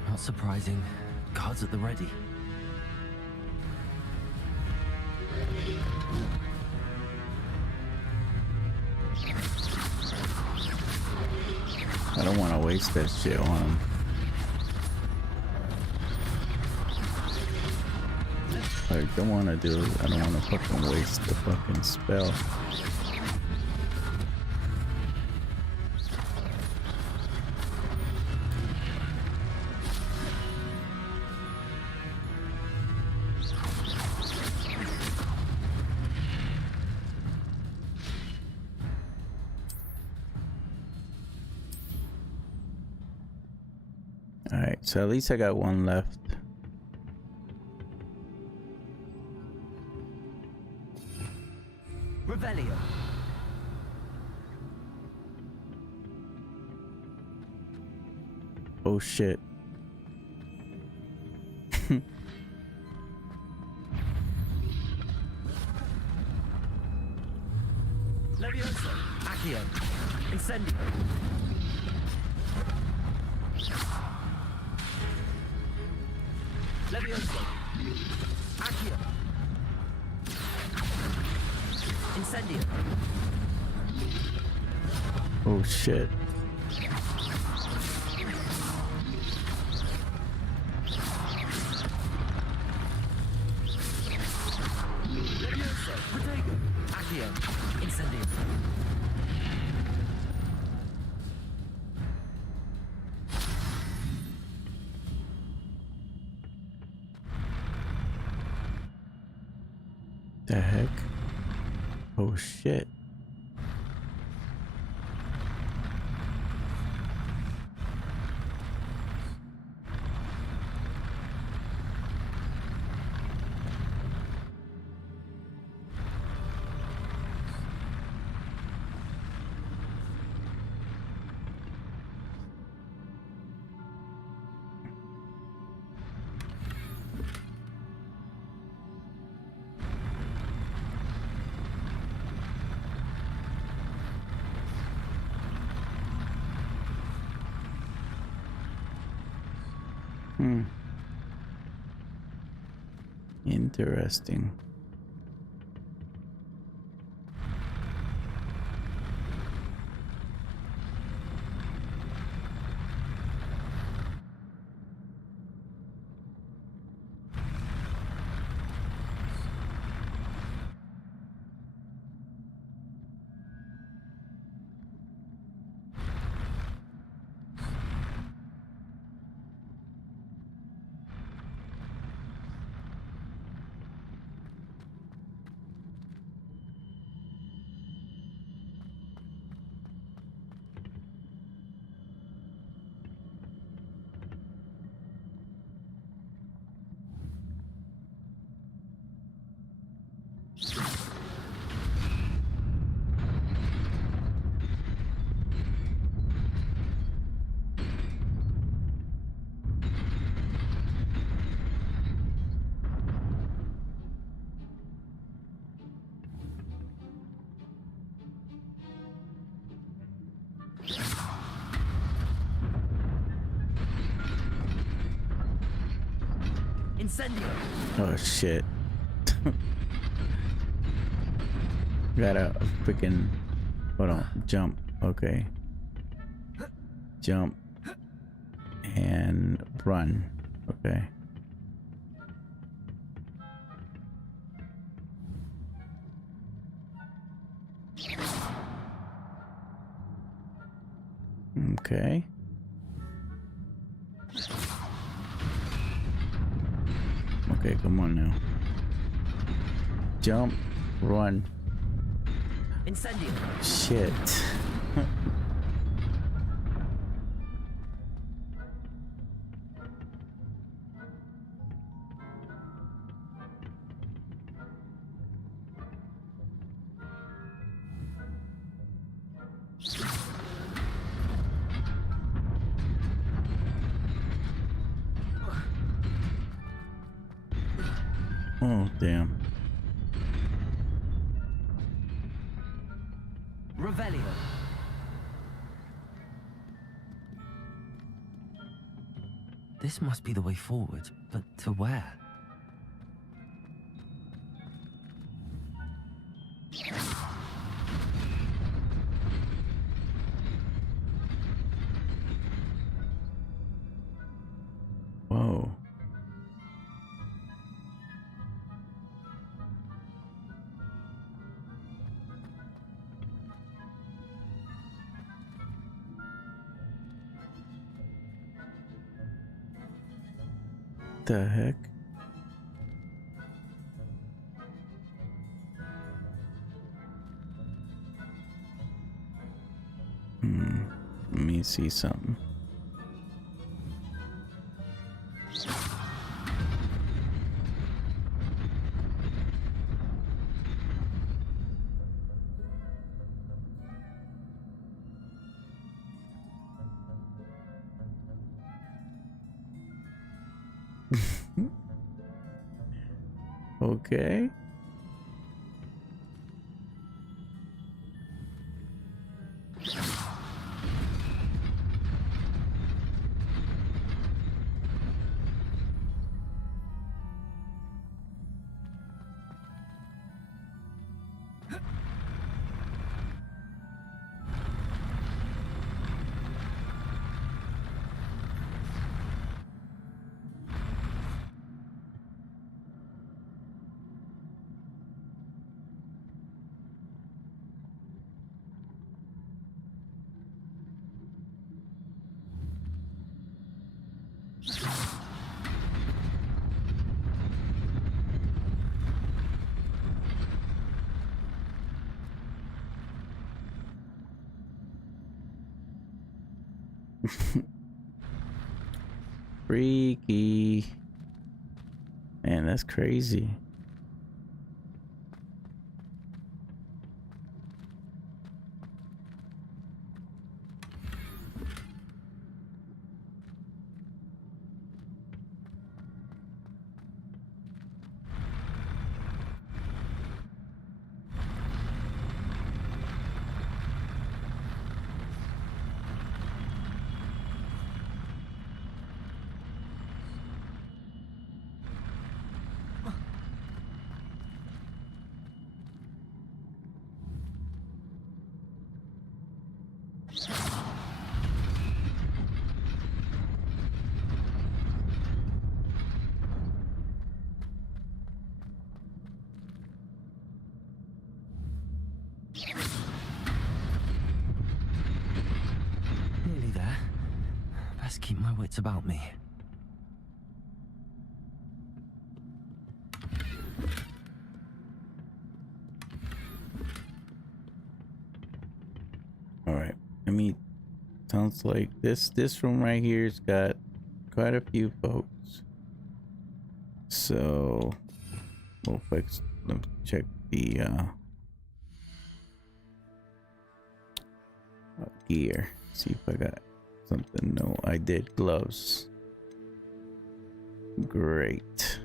Not surprising. Guards at the ready. I don't want to waste that shit on him. What I don't want to do is I don't want to fucking waste the fucking spell. Alright, so at least I got one left. Revelio. Oh shit. Levioso. Accio. Incendio. Levioso. Accio. Incendio. Oh shit. Levioso. Protego. Accio. Incendio. The heck? Oh shit. Interesting. Incendio. Oh shit. Gotta freaking hold on. Jump. Okay. Jump and run. Okay. Okay. Okay, come on now. Jump, run. Incendio. Shit. Oh, damn. Revelio. This must be the way forward, but to where? The heck? Let me see something. Okay. Freaky. Man, that's crazy. Nearly there. Best keep my wits about me. All right. I mean, sounds like this room right here's got quite a few folks. So we'll fix. Let's check the gear. See if I got something. No, I did. Gloves. Great.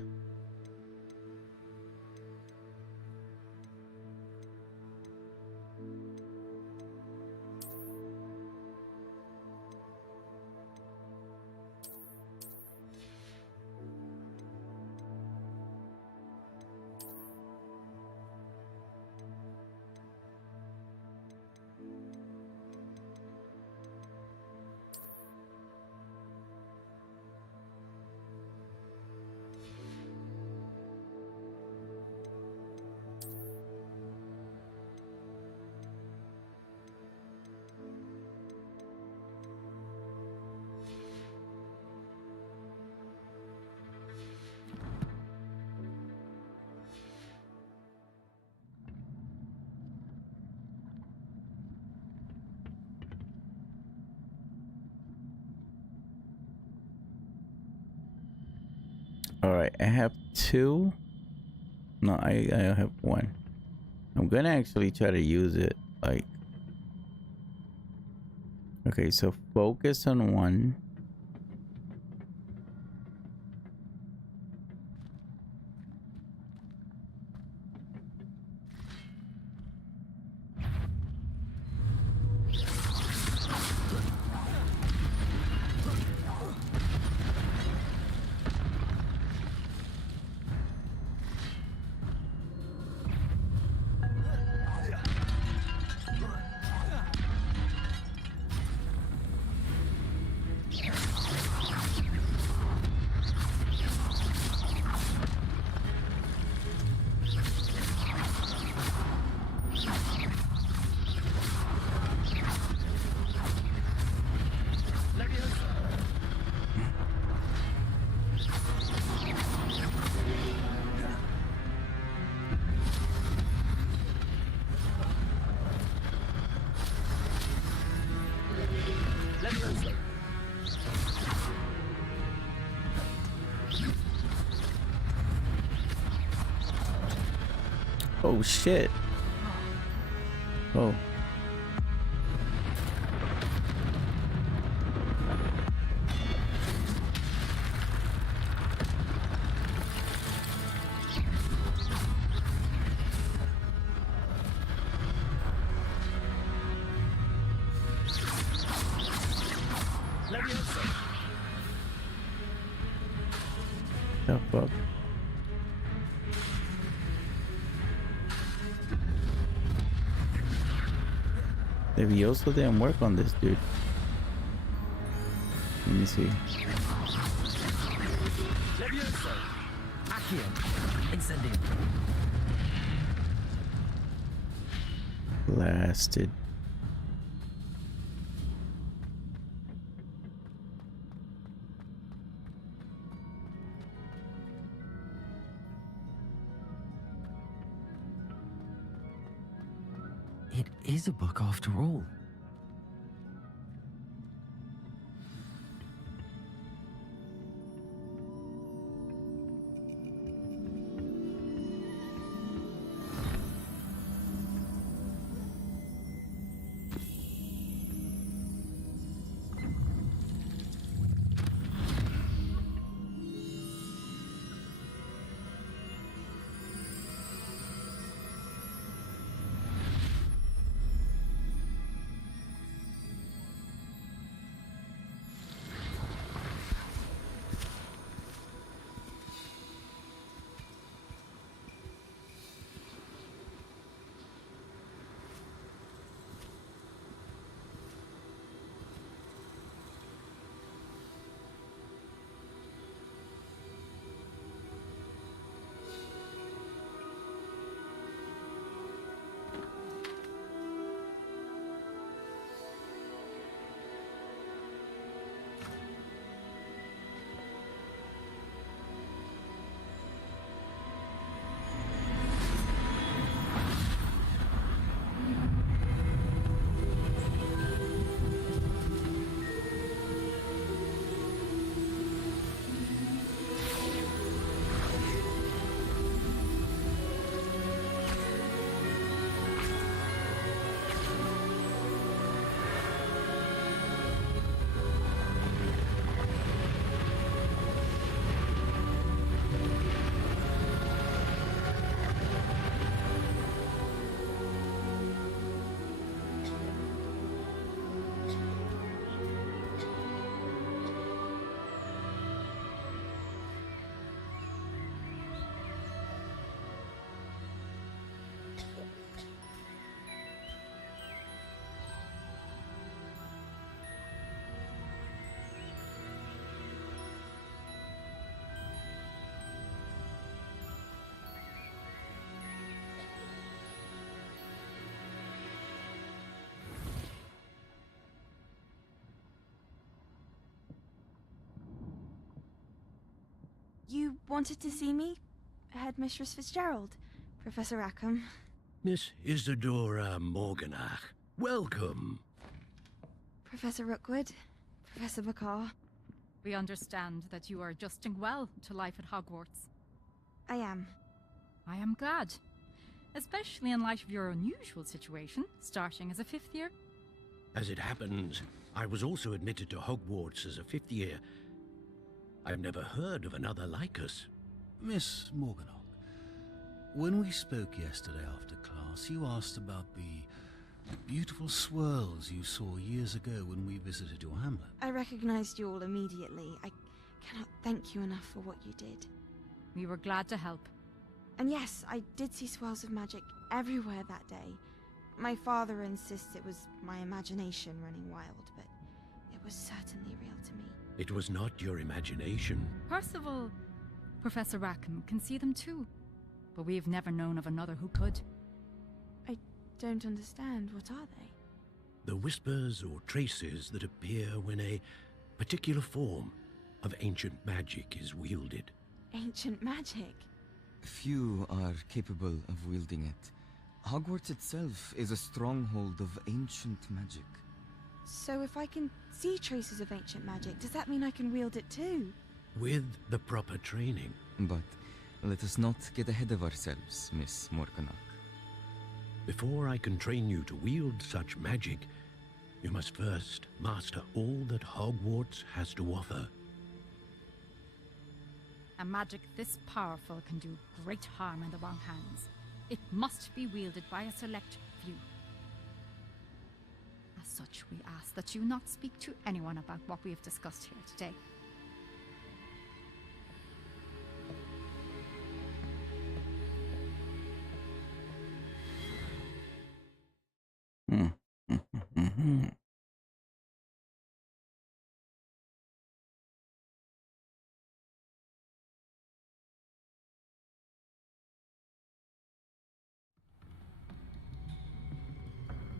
All right, I have two. No, I have one. I'm gonna actually try to use it. Like, okay, so focus on one. Oh shit. Oh. The fuck? Levioso didn't work on this dude. Let me see. Levioso! Accio! Incendio! Blasted. It is a book after all. You wanted to see me? Headmistress Fitzgerald, Professor Rackham. Miss Isadora Morganach, welcome. Professor Rookwood, Professor Bakar. We understand that you are adjusting well to life at Hogwarts. I am. I am glad. Especially in light of your unusual situation, starting as a 5th year. As it happens, I was also admitted to Hogwarts as a 5th year. I've never heard of another like us. Miss Morganach, when we spoke yesterday after class, you asked about the beautiful swirls you saw years ago when we visited your hamlet. I recognized you all immediately. I cannot thank you enough for what you did. We were glad to help. And yes, I did see swirls of magic everywhere that day. My father insists it was my imagination running wild, but it was certainly real to me. It was not your imagination. Percival, Professor Rackham can see them too. But we've never known of another who could. I don't understand. What are they? The whispers or traces that appear when a particular form of ancient magic is wielded. Ancient magic? Few are capable of wielding it. Hogwarts itself is a stronghold of ancient magic. So if I can see traces of ancient magic, does that mean I can wield it too? With the proper training. But let us not get ahead of ourselves, Miss Morganach. Before I can train you to wield such magic, you must first master all that Hogwarts has to offer. A magic this powerful can do great harm in the wrong hands. It must be wielded by a select few. As such, we ask that you not speak to anyone about what we have discussed here today.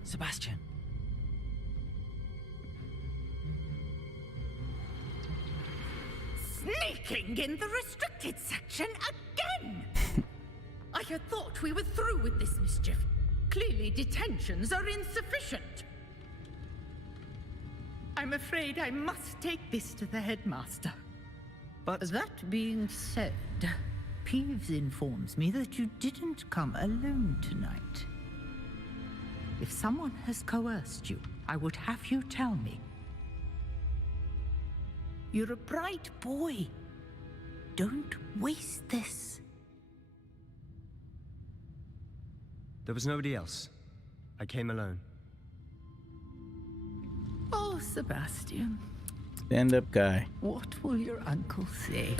Sebastian. Sneaking in the restricted section again! I had thought we were through with this mischief. Clearly detentions are insufficient. I'm afraid I must take this to the headmaster. But that being said, Peeves informs me that you didn't come alone tonight. If someone has coerced you, I would have you tell me. You're a bright boy. Don't waste this. There was nobody else. I came alone. Oh, Sebastian. Stand-up guy. What will your uncle say?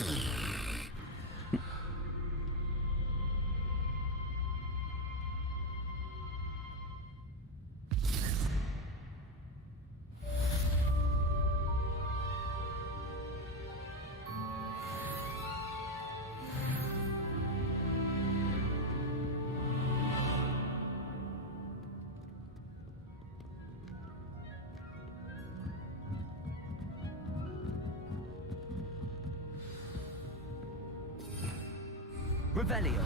Revelio.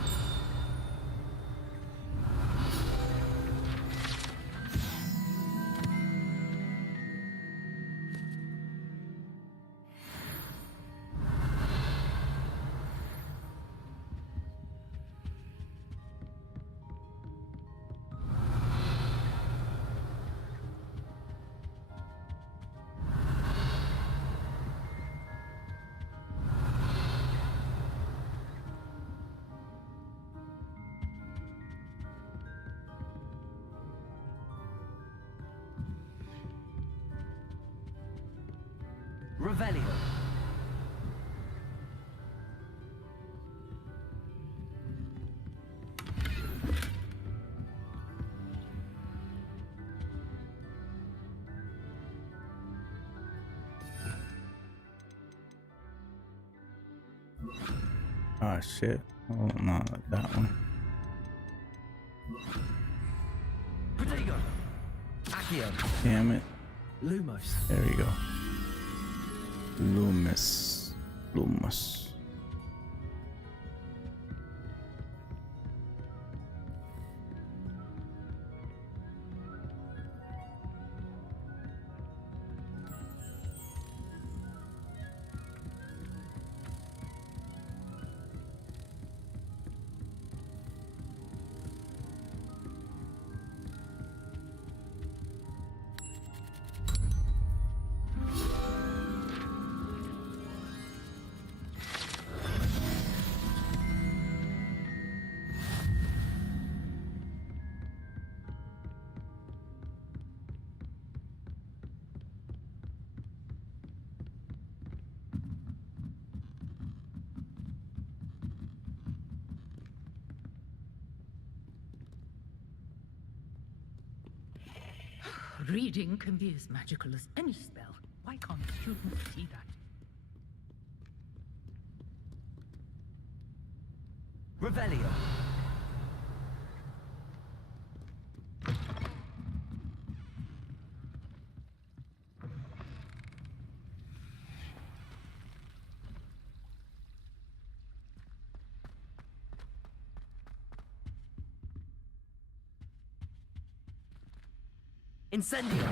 Revelio. Oh shit. Oh no, that one. Protego. Accio. Damn it. Lumos. There we go. Lumos. Reading can be as magical as any spell. Why can't students see that? Revelio. Incendio.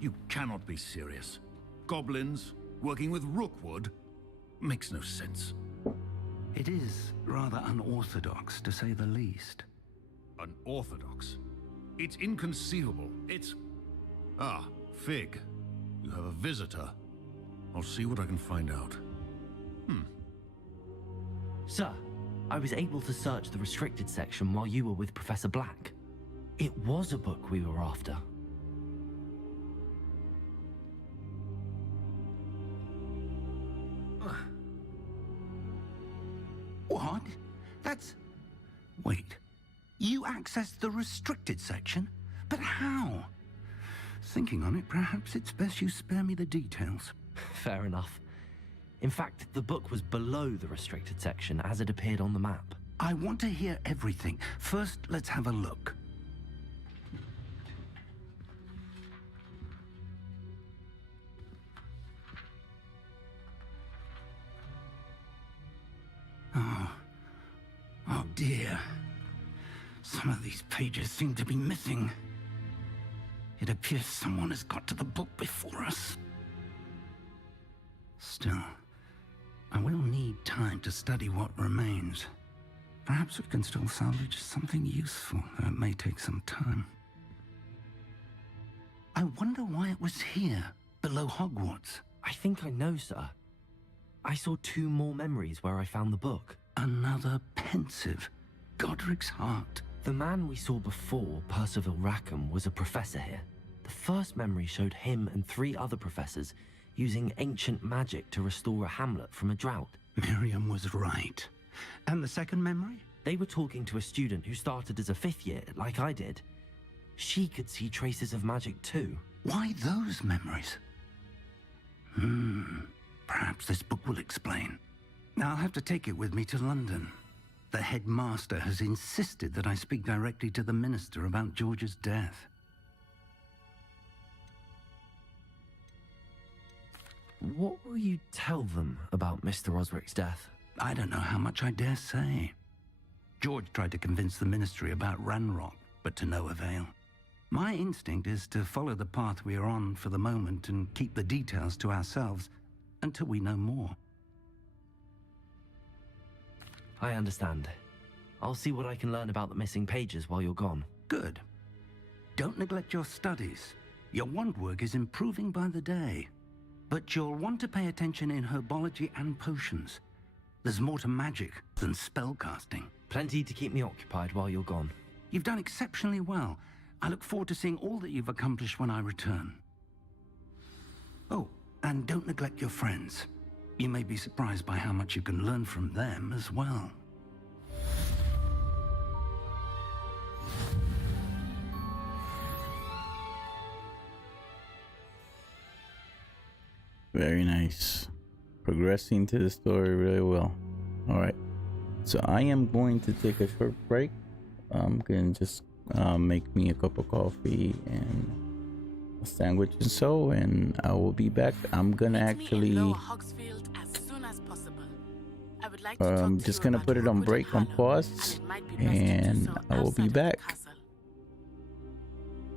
You cannot be serious. Goblins working with Rookwood makes no sense. It is rather unorthodox, to say the least. Unorthodox? It's inconceivable. It's... Ah, Fig. You have a visitor. I'll see what I can find out. Sir, I was able to search the restricted section while you were with Professor Black. It was a book we were after. What? That's... Wait. You accessed the restricted section? But how? Thinking on it, perhaps it's best you spare me the details. Fair enough. In fact, the book was below the restricted section as it appeared on the map. I want to hear everything. First, let's have a look. Oh dear. Some of these pages seem to be missing. It appears someone has got to the book before us. Still, I will need time to study what remains. Perhaps we can still salvage something useful, though it may take some time. I wonder why it was here, below Hogwarts. I think I know, sir. I saw 2 more memories where I found the book. Another pensive. Godric's heart. The man we saw before, Percival Rackham, was a professor here. The first memory showed him and 3 other professors using ancient magic to restore a hamlet from a drought. Miriam was right. And the second memory? They were talking to a student who started as a 5th year, like I did. She could see traces of magic too. Why those memories? Perhaps this book will explain. Now I'll have to take it with me to London. The headmaster has insisted that I speak directly to the minister about George's death. What will you tell them about Mr. Osric's death? I don't know how much I dare say. George tried to convince the ministry about Ranrock, but to no avail. My instinct is to follow the path we are on for the moment and keep the details to ourselves until we know more. I understand. I'll see what I can learn about the missing pages while you're gone. Good. Don't neglect your studies. Your wand work is improving by the day. But you'll want to pay attention in herbology and potions. There's more to magic than spellcasting. Plenty to keep me occupied while you're gone. You've done exceptionally well. I look forward to seeing all that you've accomplished when I return. Oh, and don't neglect your friends. You may be surprised by how much you can learn from them as well. Very nice. Progressing to the story really well. Alright. So I am going to take a short break. I'm going to just make me a cup of coffee and a sandwich and so, and I will be back. I'm going to actually... I'm just going to put it on break, on pause, and I will be back.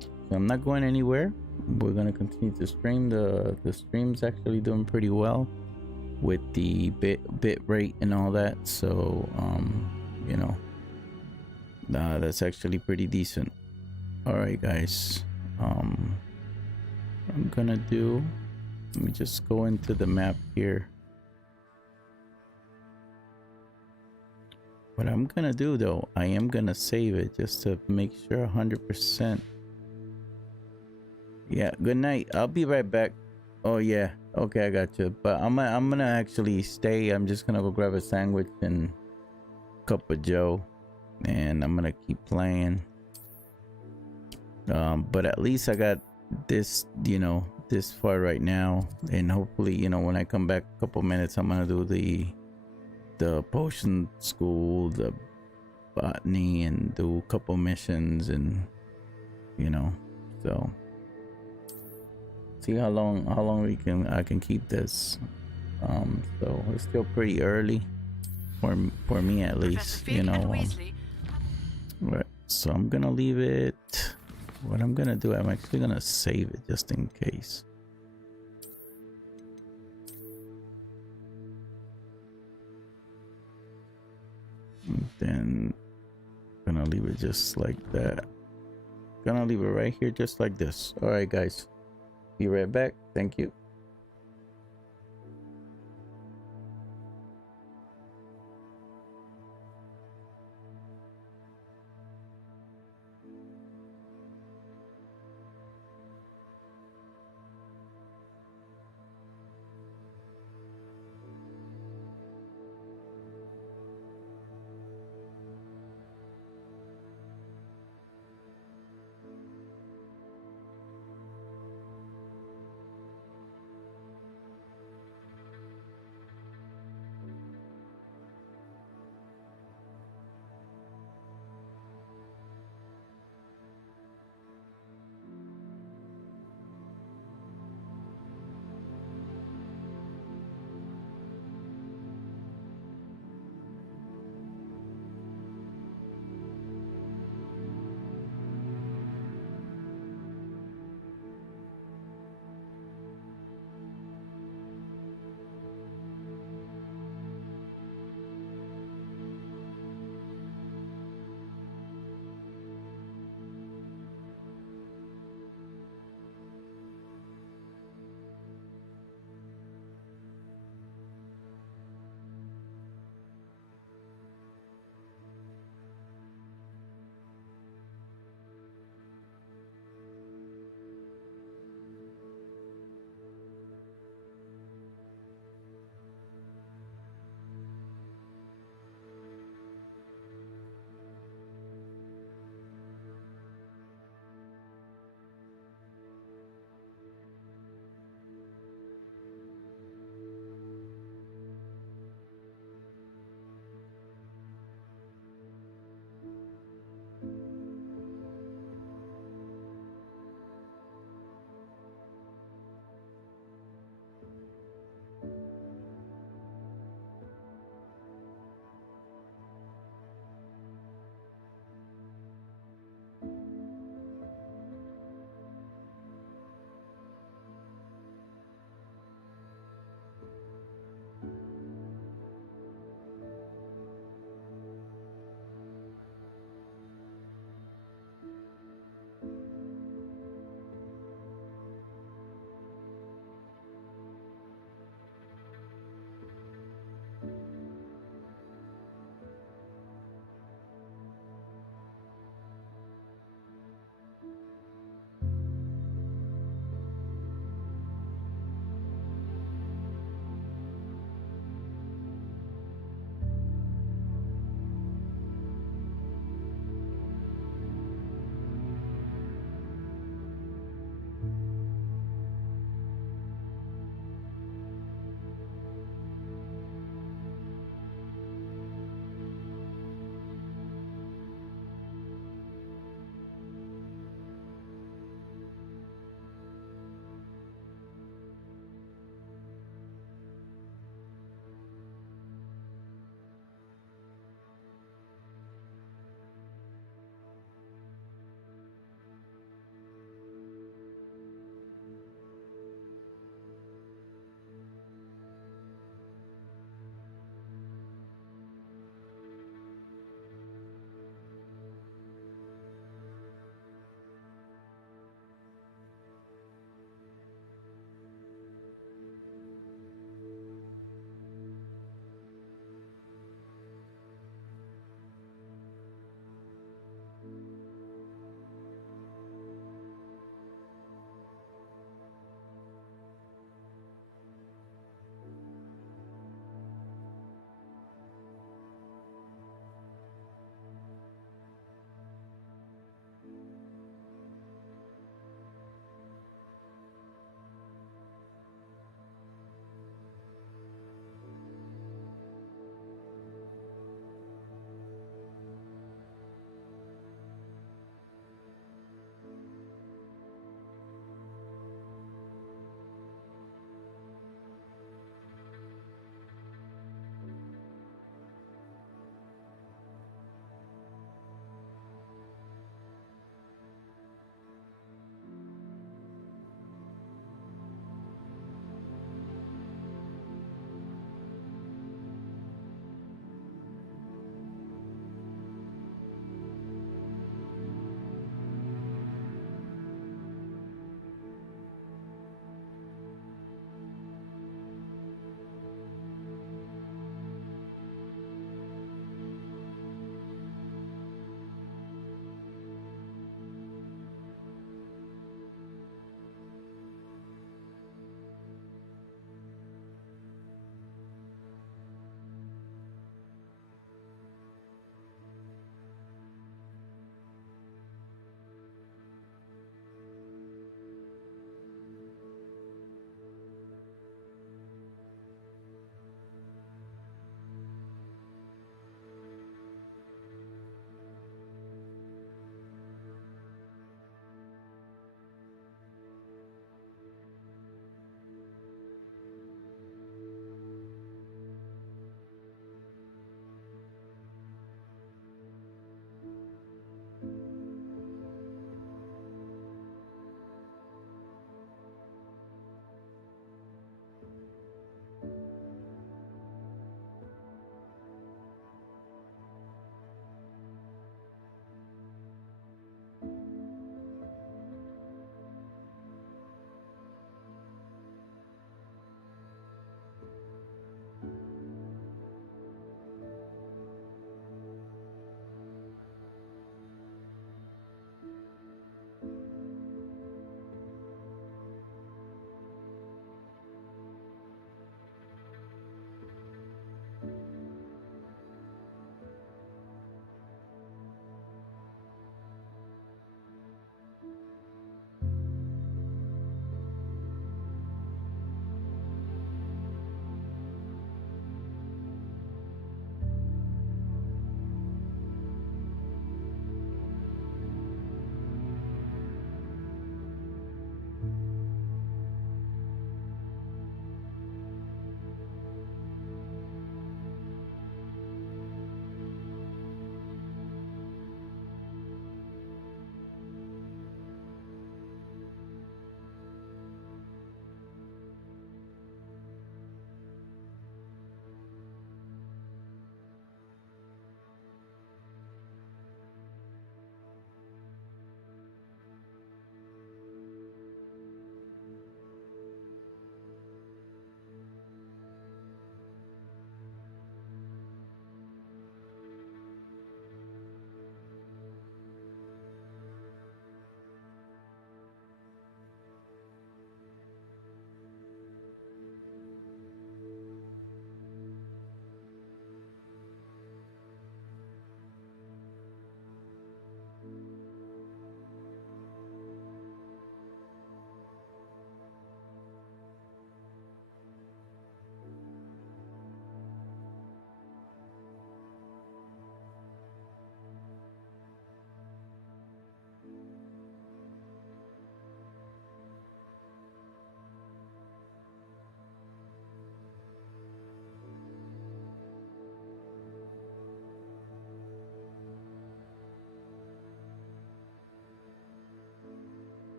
So I'm not going anywhere. We're going to continue to stream. The stream's actually doing pretty well with the bit rate and all that, so you know, that's actually pretty decent. All right guys, I'm gonna do, let me just go into the map here. What I'm gonna do though, I am gonna save it just to make sure 100%. Yeah, good night. I'll be right back. Oh yeah, okay, I got you. But I'm gonna actually stay. I'm just gonna go grab a sandwich and a cup of Joe, and I'm gonna keep playing. But at least I got this, you know, this far right now, and hopefully, you know, when I come back a couple minutes, I'm gonna do the potion school, the botany, and do a couple missions, and you know, so. See how long I can keep this. So it's still pretty early for me at least, you know. Right, so I'm gonna leave it what I'm gonna do, I'm actually gonna save it just in case. And then gonna leave it just like that. Gonna leave it right here just like this. All right, guys. Be right back. Thank you.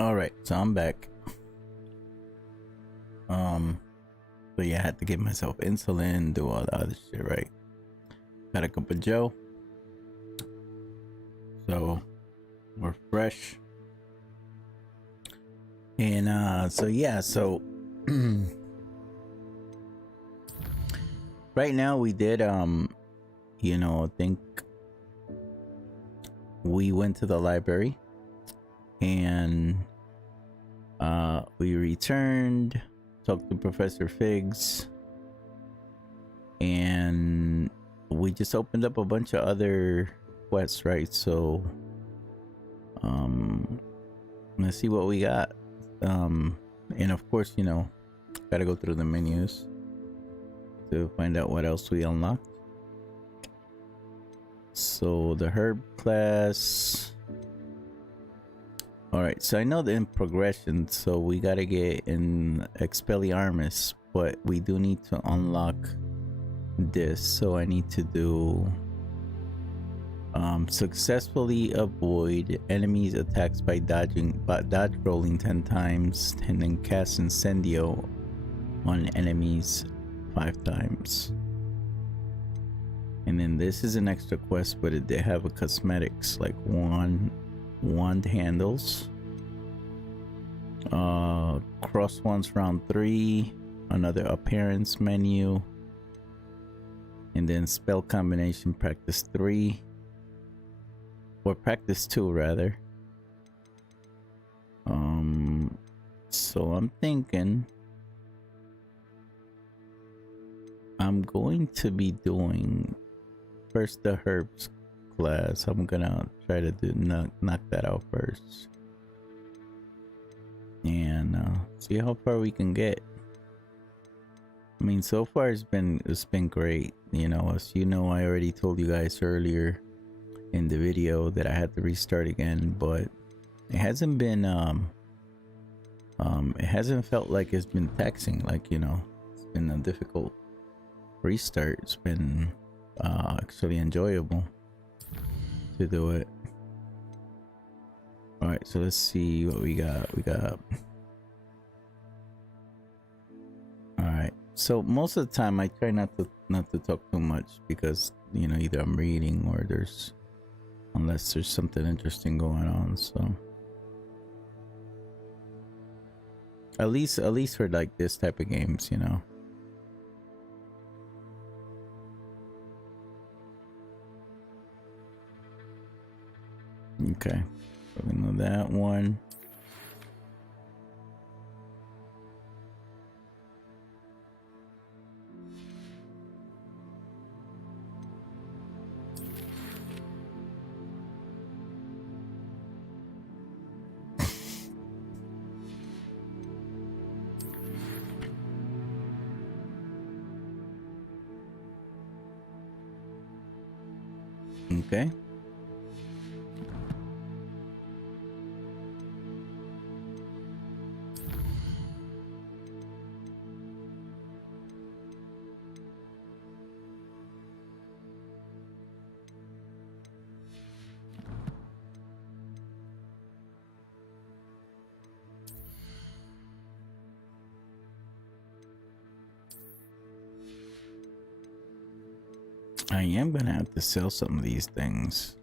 All right, so I'm back. So yeah, I had to give myself insulin, do all the other shit, right? Got a cup of Joe. So we're fresh. And so yeah, so right now we did you know, I think we went to the library and we returned, talked to Professor Figs, and we just opened up a bunch of other quests, right? So let's see what we got. And of course, you know, gotta go through the menus to find out what else we unlocked. So the herb class. All right, so I know that in progression, so we gotta get in Expelliarmus, but we do need to unlock this. So I need to do successfully avoid enemies attacks by dodge rolling 10 times, and then cast Incendio on enemies 5 times. And then this is an extra quest, but they have a cosmetics like wand handles, cross wands round 3, another appearance menu, and then spell combination practice 3, or practice 2 rather. So I'm thinking I'm going to be doing first the herbs class. I'm gonna try to knock that out first, and see how far we can get. I mean, so far it's been great. You know, as you know, I already told you guys earlier in the video that I had to restart again, but it hasn't been it hasn't felt like it's been taxing. Like, you know, it's been a difficult restart. It's been actually enjoyable to do it. All right, so let's see what we got. All right, so most of the time I try not to talk too much, because, you know, either I'm reading or unless there's something interesting going on. So at least for like this type of games, you know. Okay, so we know that one. Okay. I am gonna have to sell some of these things.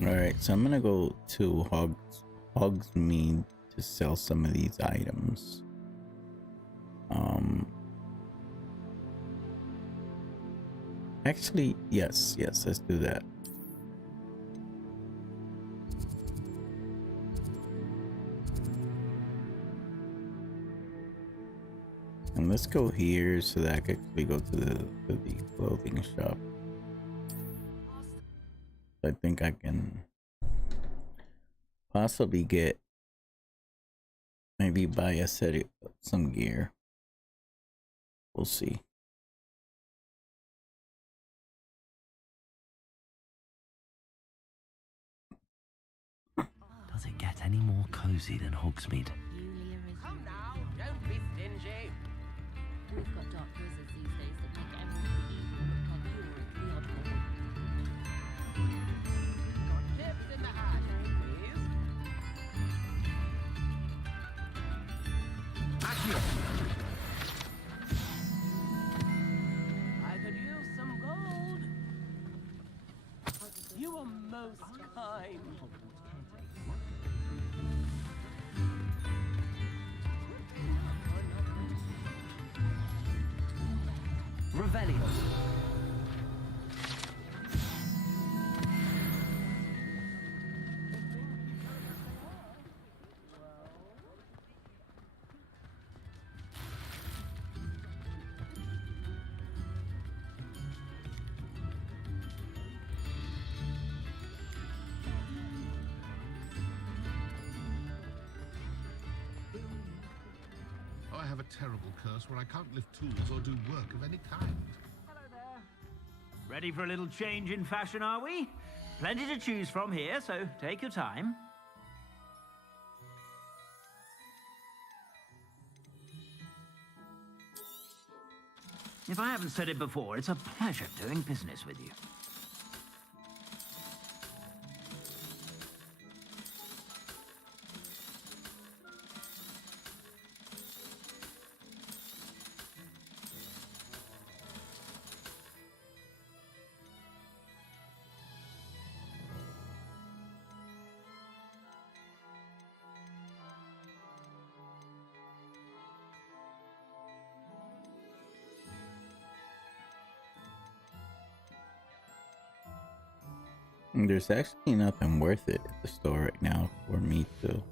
Alright, so I'm gonna go to Hogsmeade to sell some of these items. Actually, yes, let's do that. And let's go here so that I can actually go to the clothing shop. I think I can possibly get, maybe buy a set of some gear. We'll see. Does it get any more cozy than Hogsmeade? Come now, don't be stingy. We've got dark wizards these days that make everything evil look like you're the oddball. Got chips in the hat, please. Accio! I could use some gold. You are most kind. Revelio. I have a terrible curse where I can't lift tools or do work of any kind. Hello there. Ready for a little change in fashion, are we? Plenty to choose from here, so take your time. If I haven't said it before, it's a pleasure doing business with you. There's actually nothing worth it at the store right now for me to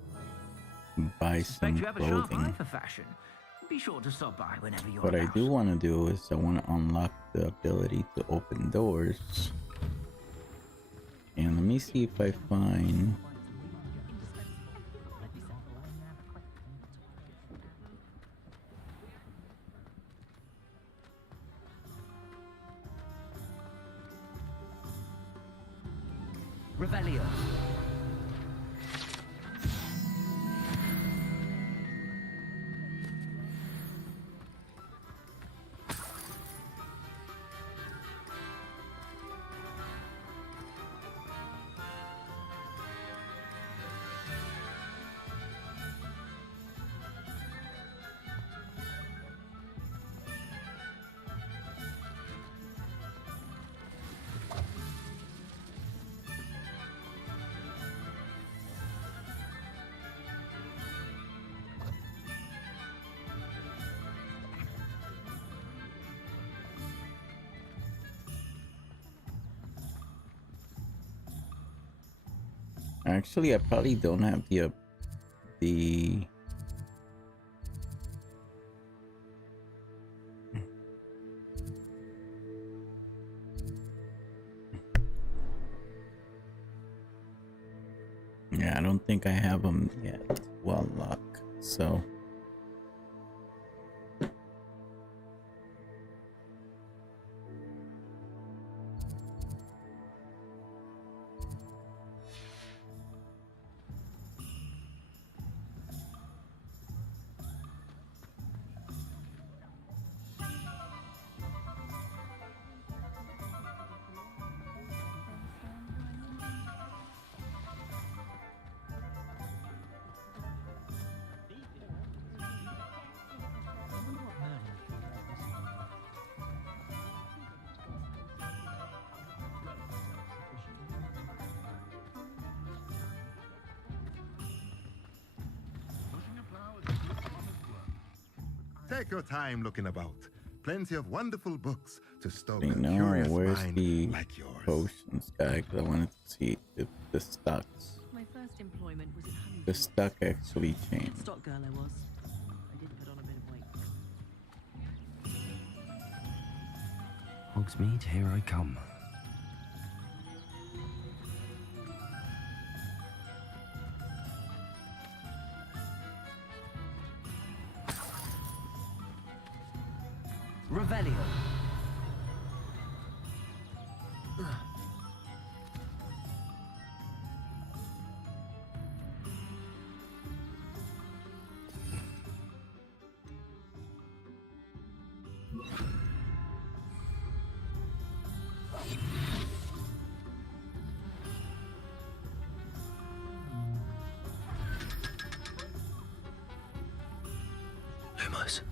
buy some Suspect you have a sharp eye clothing. for fashion. Be sure to stop by whenever you're What I about. do want to do is I want to unlock the ability to open doors. And let me see if I find... Revelio. Actually, I probably don't have the yeah, I don't think I have them yet. Well, luck. So Take your time looking about. Plenty of wonderful books to stoke a No, curious where's mind the like yours. potions guy? Because I wanted to see if the stocks. My first employment was at Honey. The stock actually changed. Stock girl I was. I did put on a bit of weight. Hogsmeade, here I come. Revelio. Lumos.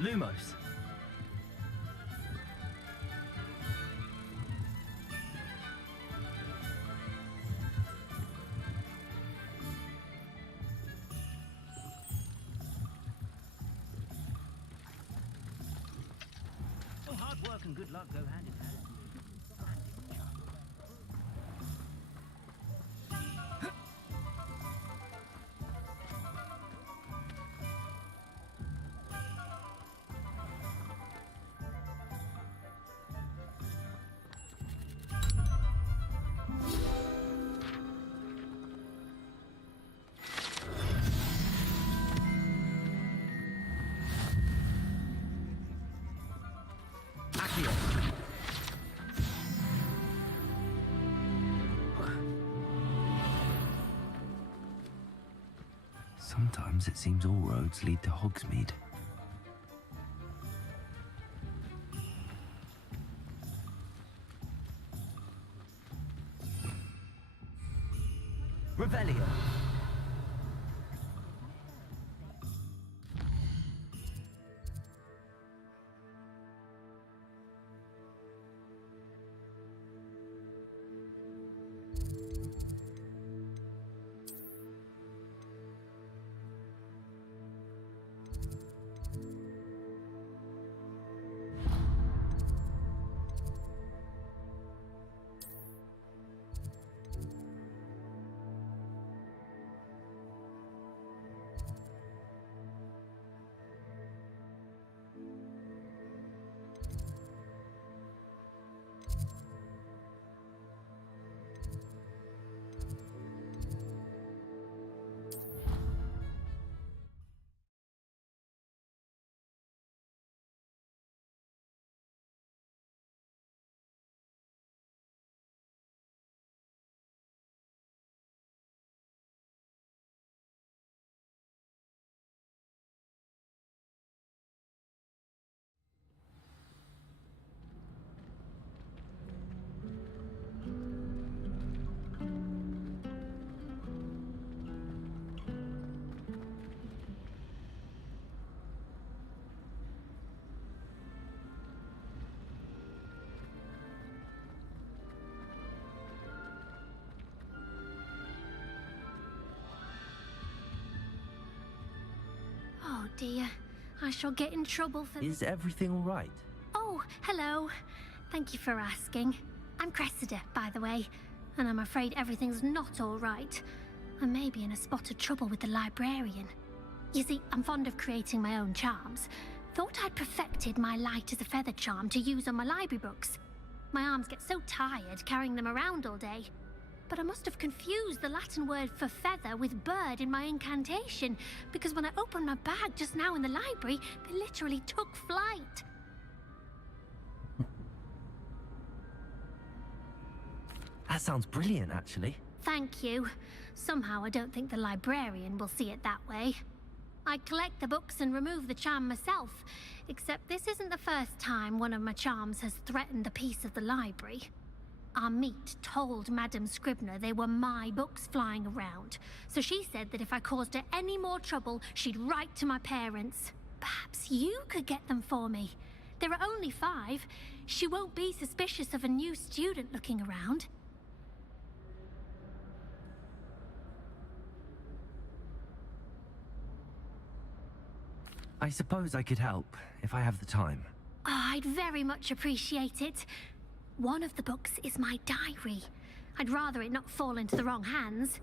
Lumos. Oh, hard work and good luck go hand in hand. Sometimes it seems all roads lead to Hogsmeade. Revelio. Oh dear, I shall get in trouble for Is everything all right? Oh, hello. Thank you for asking. I'm Cressida, by the way, and I'm afraid everything's not all right. I may be in a spot of trouble with the librarian. You see, I'm fond of creating my own charms. Thought I'd perfected my light as a feather charm to use on my library books. My arms get so tired carrying them around all day. But I must have confused the Latin word for feather with bird in my incantation, because when I opened my bag just now in the library, they literally took flight. That sounds brilliant, actually. Thank you. Somehow I don't think the librarian will see it that way. I collect the books and remove the charm myself, except this isn't the first time one of my charms has threatened the peace of the library. Our meet told Madame Scribner they were my books flying around, so she said that if I caused her any more trouble, she'd write to my parents. Perhaps you could get them for me. There are only 5. She won't be suspicious of a new student looking around. I suppose I could help, if I have the time. Oh, I'd very much appreciate it. One of the books is my diary. I'd rather it not fall into the wrong hands.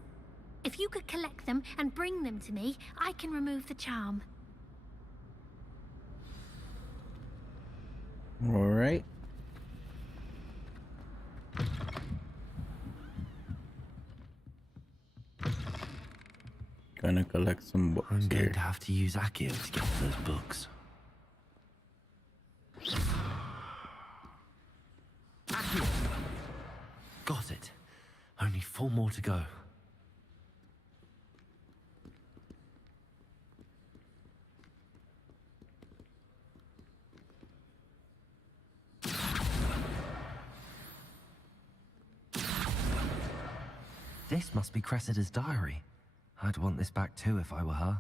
If you could collect them and bring them to me, I can remove the charm. All right. Gonna collect some books. I'm going to have to use Accio to get those books. Accio! Got it. Only 4 more to go. This must be Cressida's diary. I'd want this back too if I were her.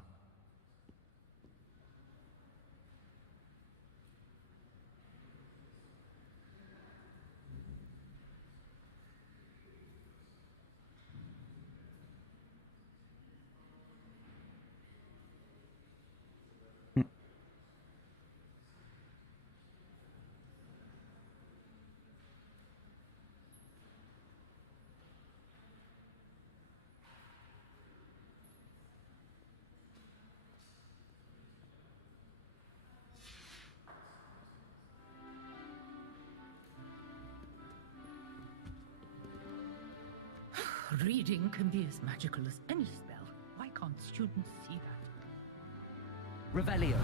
Reading can be as magical as any spell. Why can't students see that? Revelio.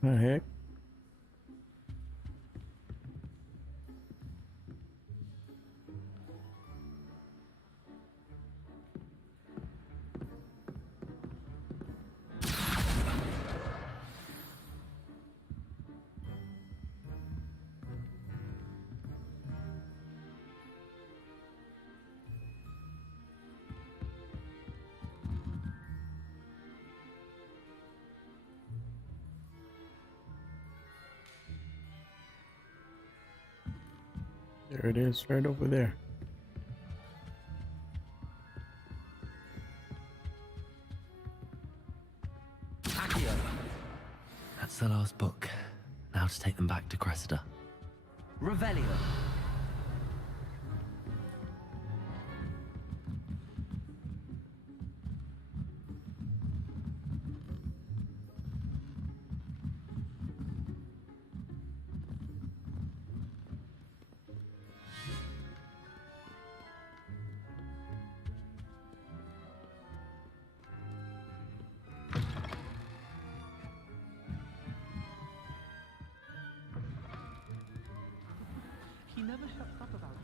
The heck? There it is, right over there. Accio! That's the last book. Now to take them back to Cressida. Revelio. He never shuts up about it.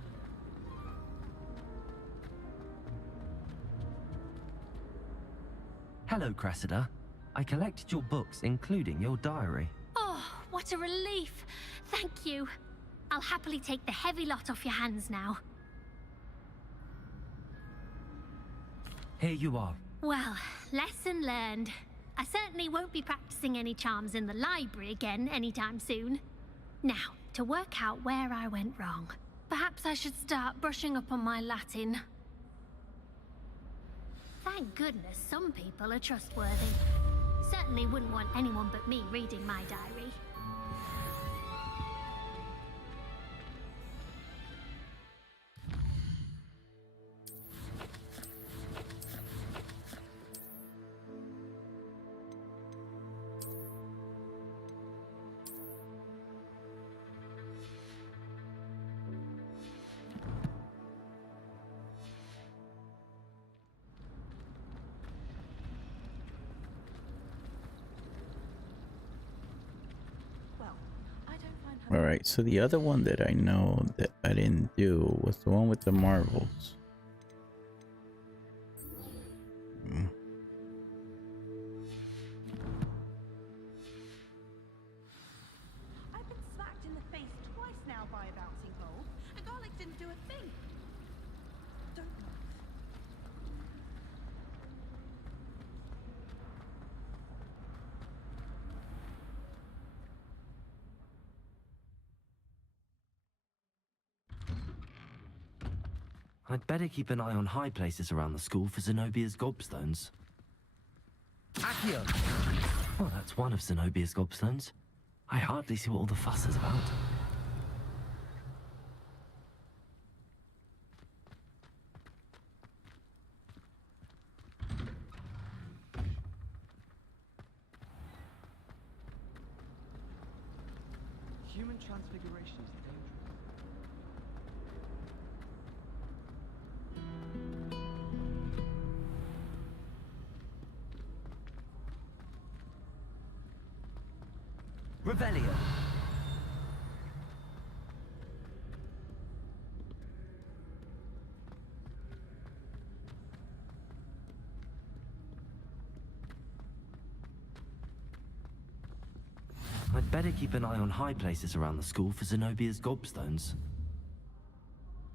Hello, Cressida. I collected your books, including your diary. Oh, what a relief. Thank you. I'll happily take the heavy lot off your hands now. Here you are. Well, lesson learned. I certainly won't be practicing any charms in the library again anytime soon. Now, to work out where I went wrong. Perhaps I should start brushing up on my Latin. Thank goodness some people are trustworthy. Certainly wouldn't want anyone but me reading my diary. Alright, so the other one that I know that I didn't do was the one with the marbles. I've been smacked in the face twice now by a bouncing ball, and Garlic didn't do a thing. Don't move. I'd better keep an eye on high places around the school for Zenobia's gobstones. Accio! Oh, that's one of Zenobia's gobstones. I hardly see what all the fuss is about. Human transfiguration is dangerous. Revelio. I'd better keep an eye on high places around the school for Zenobia's gobstones.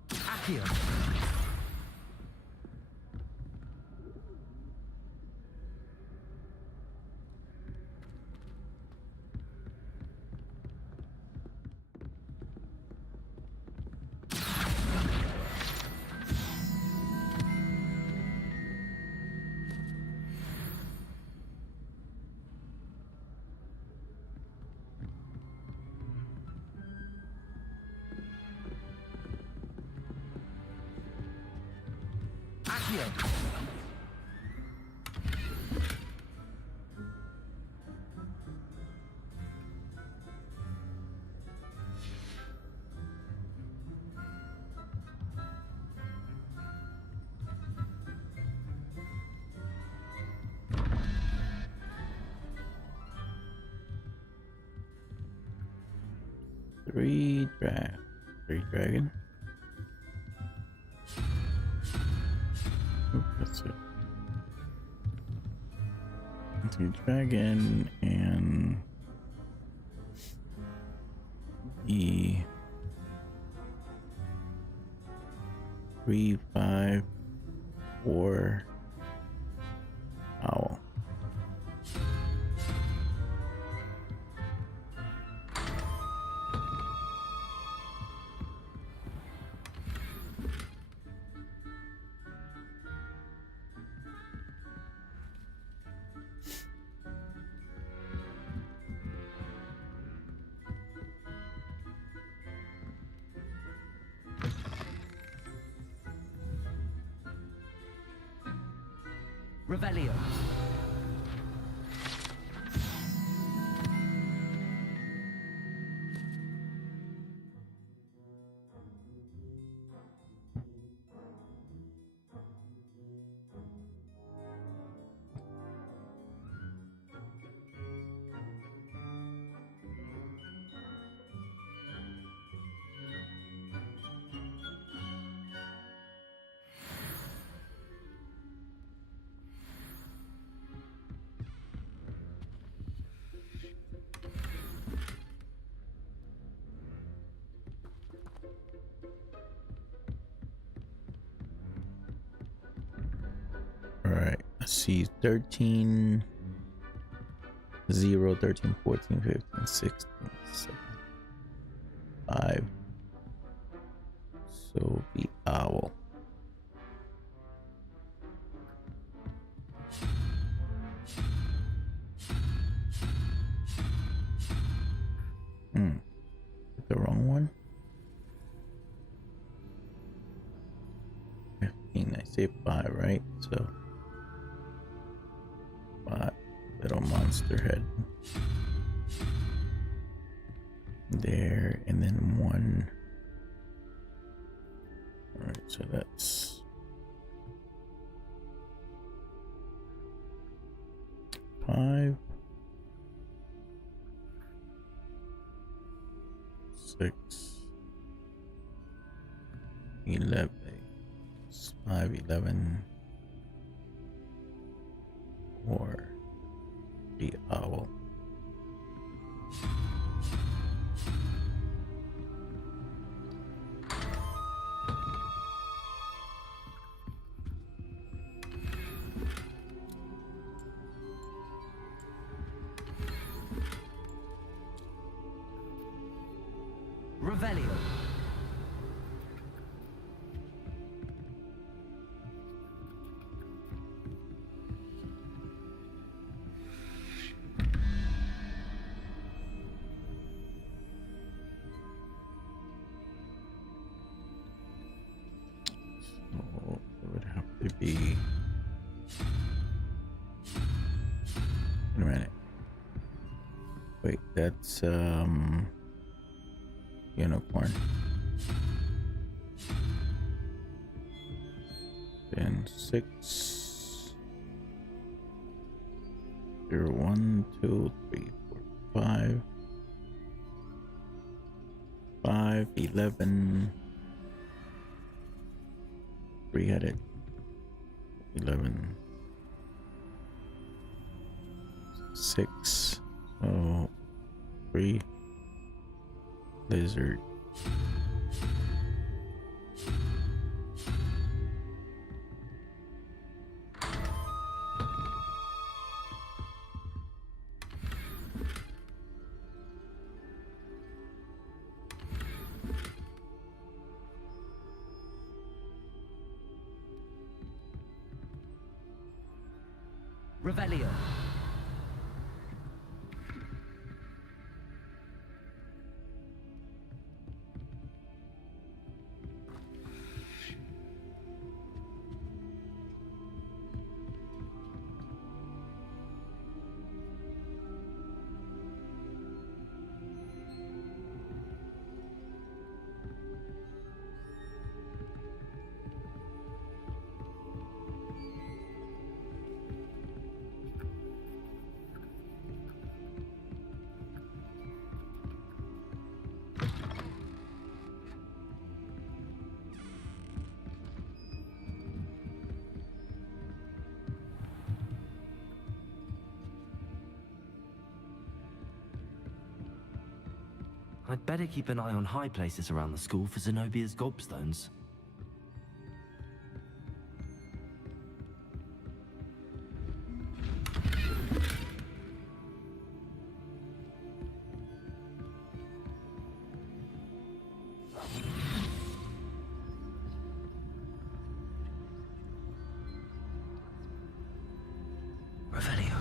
Accio! Accio! Three dragon. Oop, that's it. 3 dragon and E 3 5 4 owl. Revelio. All right, let's see. 13 0 13 14 15 16 17 5. So the owl. The wrong one. 15. I say 5, right? So 5. Little monster head. There, and then 1. Alright, so that's 5. 6, 11, 5, 11, 4, the owl. Revelio. So it would have to be. Wait a minute. Wait, that's unicorn. Then 6, 0, 1, 2, 3, 4, 5, 5, 11, 3-headed, 11, 6, oh, 3, lizard. Revelio. I'd better keep an eye on high places around the school for Zenobia's gobstones. Revelio.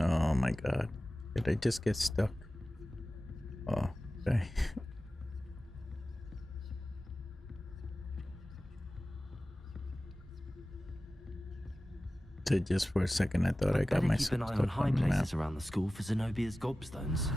Oh my god. Did I just get stuck? Oh, okay. So just for a second I thought I got myself Keep an eye on stuck high on the map. places around the school for Zenobia's gobstones.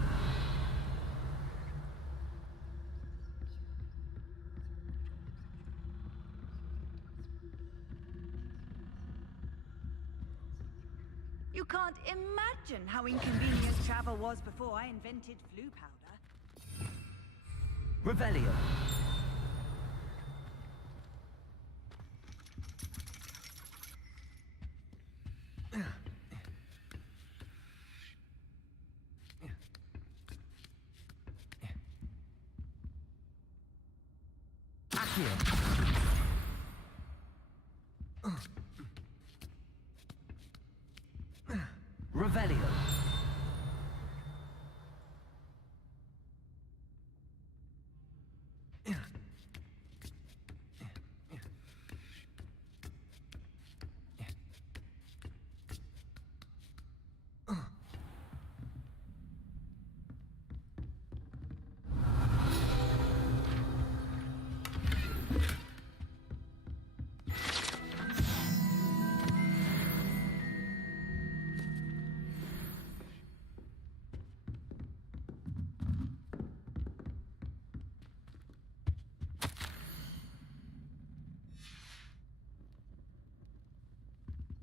You can't imagine how inconvenient travel was before I invented flu powder. Revelio. Accio. Revelio.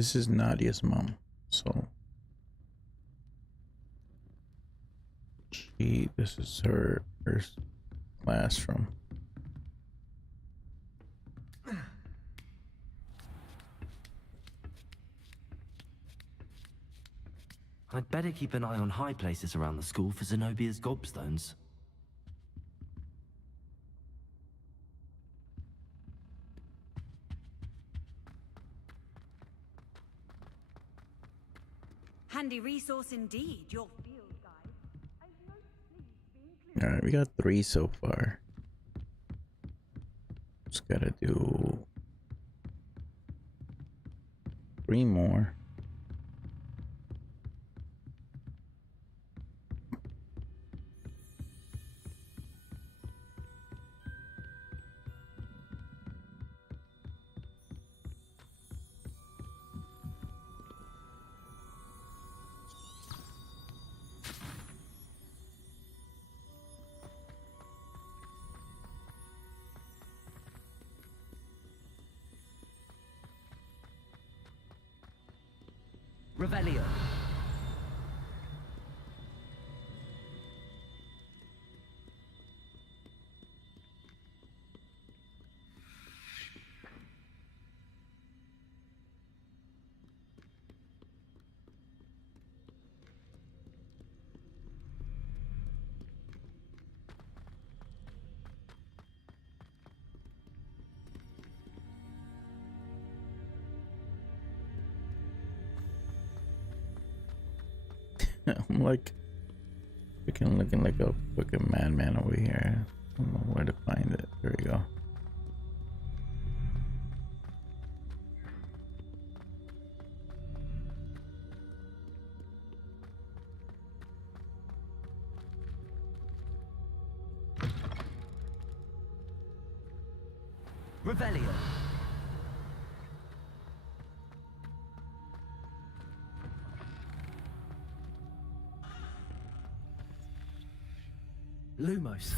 This is Nadia's mom, so this is her classroom. I'd better keep an eye on high places around the school for Zenobia's gobstones. Handy resource indeed, your field guide. All right, we got 3 so far. Just gotta do 3 more. Revelio. I'm like freaking looking like a fucking madman over here. I don't know where to find it. There we go. Revelio. Lumos.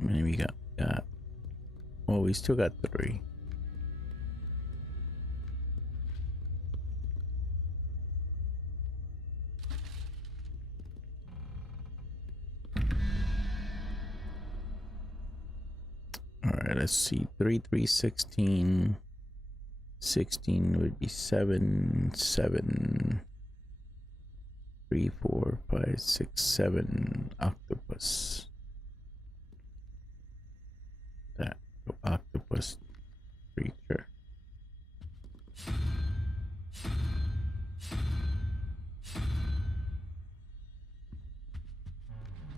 How many we got? Well, we still got 3. All right, let's see. 3, 3, 16. 16 would be 7, 7. 3, 4, 5, 6, 7. Octopus. That octopus creature.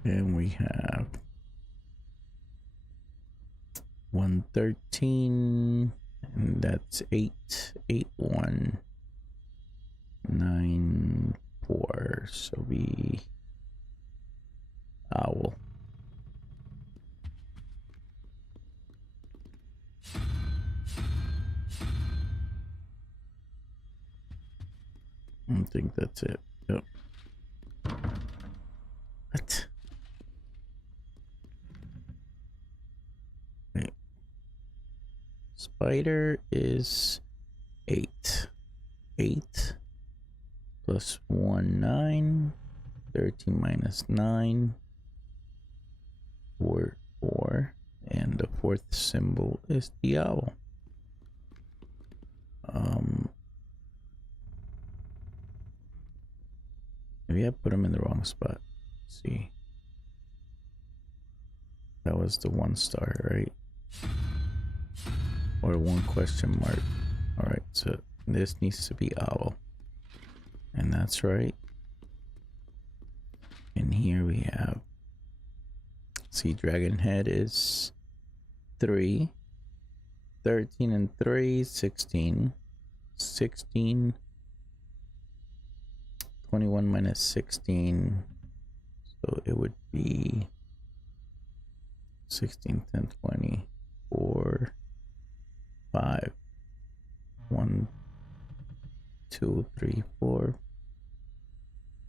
And we have 113, and that's 8, 8, 1, 9, 4. So we owl. I think that's it. Yep. What? Wait. Spider is 8. 8 plus 1, 9. 13 minus 9. 4, 4. And the 4th symbol is the owl. Maybe I put them in the wrong spot. Let's see. That was the 1 star, right? Or 1 question mark. Alright, so this needs to be owl. And that's right. And here we have, see, dragon head is 3. 13 and 3, 16. 16. 21 minus 16. So it would be 16, 10, 20, 4, 5, 1, 2, 3, 4.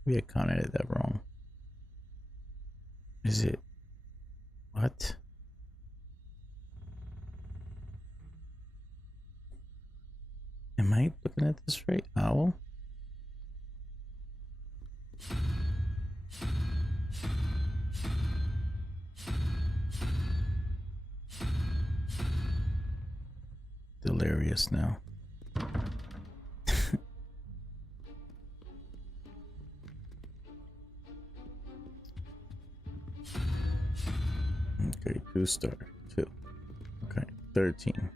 Maybe I counted that wrong. Is it? What? Am I looking at this right? Owl? Delirious now. Okay, 2 star, 2. Okay, 13.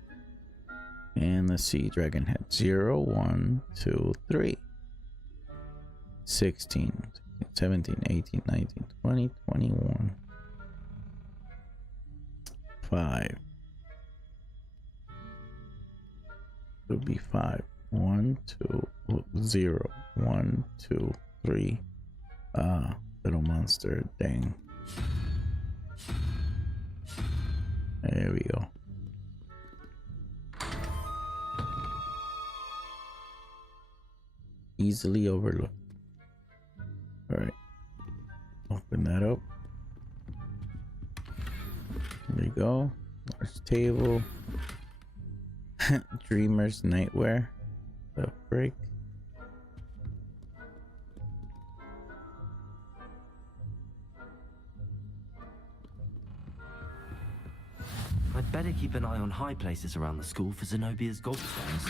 And let's see, dragon head 0, 1, 2, 3. 16, 17, 18, 19, 20, 21. 5. It would be 5. 1, 2, 0, 1, 2, 3. Ah, little monster, dang. There we go. Easily overlooked. Alright. Open that up. There you go. Large table. Dreamer's nightwear. The break. I'd better keep an eye on high places around the school for Zenobia's gobstones.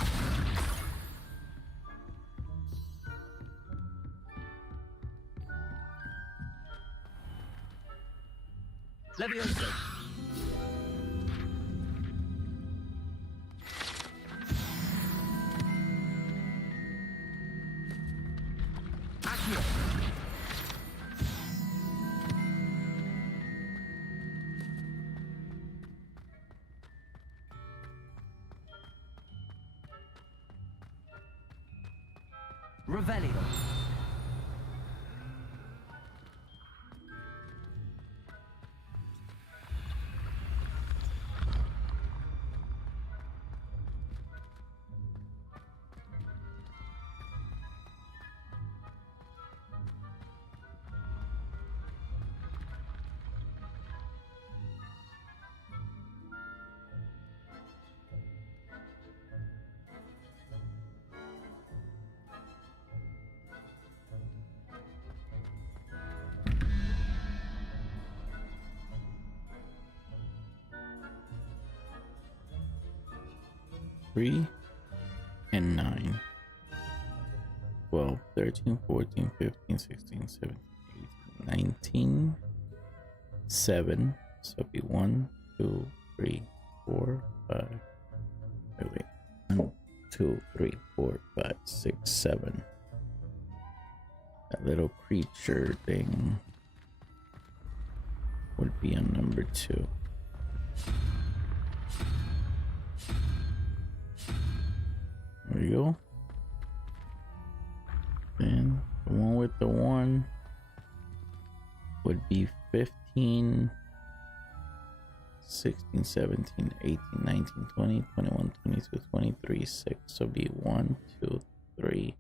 Leviosa! Accio! Revelio! Three and 9. 12, 13, 14, 15, 16, 17, 18, 19. 7. So it'd be 1, 2, 3, 4, 5. Wait. 1, 2, 3, 4, 5, 6, 7. That little creature thing would be on number 2. There we go. And the one with the 1 would be 15, 16, 17, 18, 19, 20, 21, 22, 23, 6. So be 1, 2, 3,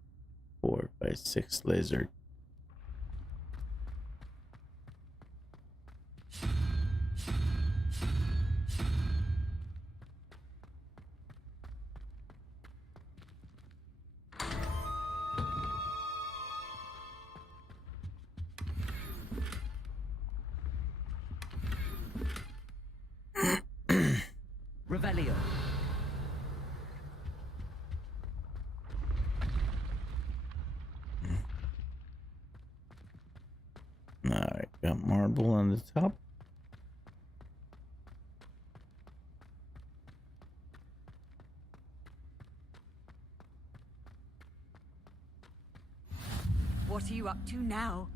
4, 5, 6 lizard. Revelio. Got marble on the top. What are you up to now?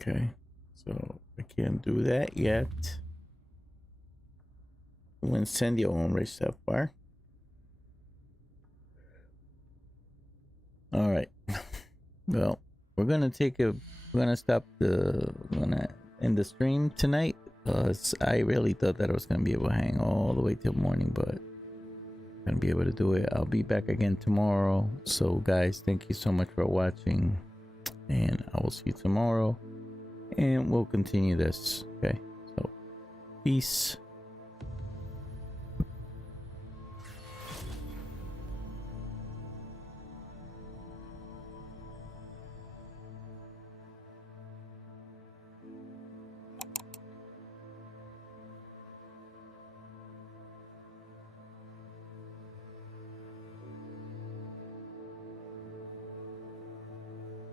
Okay, so I can't do that yet. We'll incendio won't reach that far. All right. Well, we're gonna end the stream tonight. I really thought that I was gonna be able to hang all the way till morning, but I'm gonna be able to do it. I'll be back again tomorrow. So guys, thank you so much for watching, and I will see you tomorrow, and we'll continue this. Okay, so peace.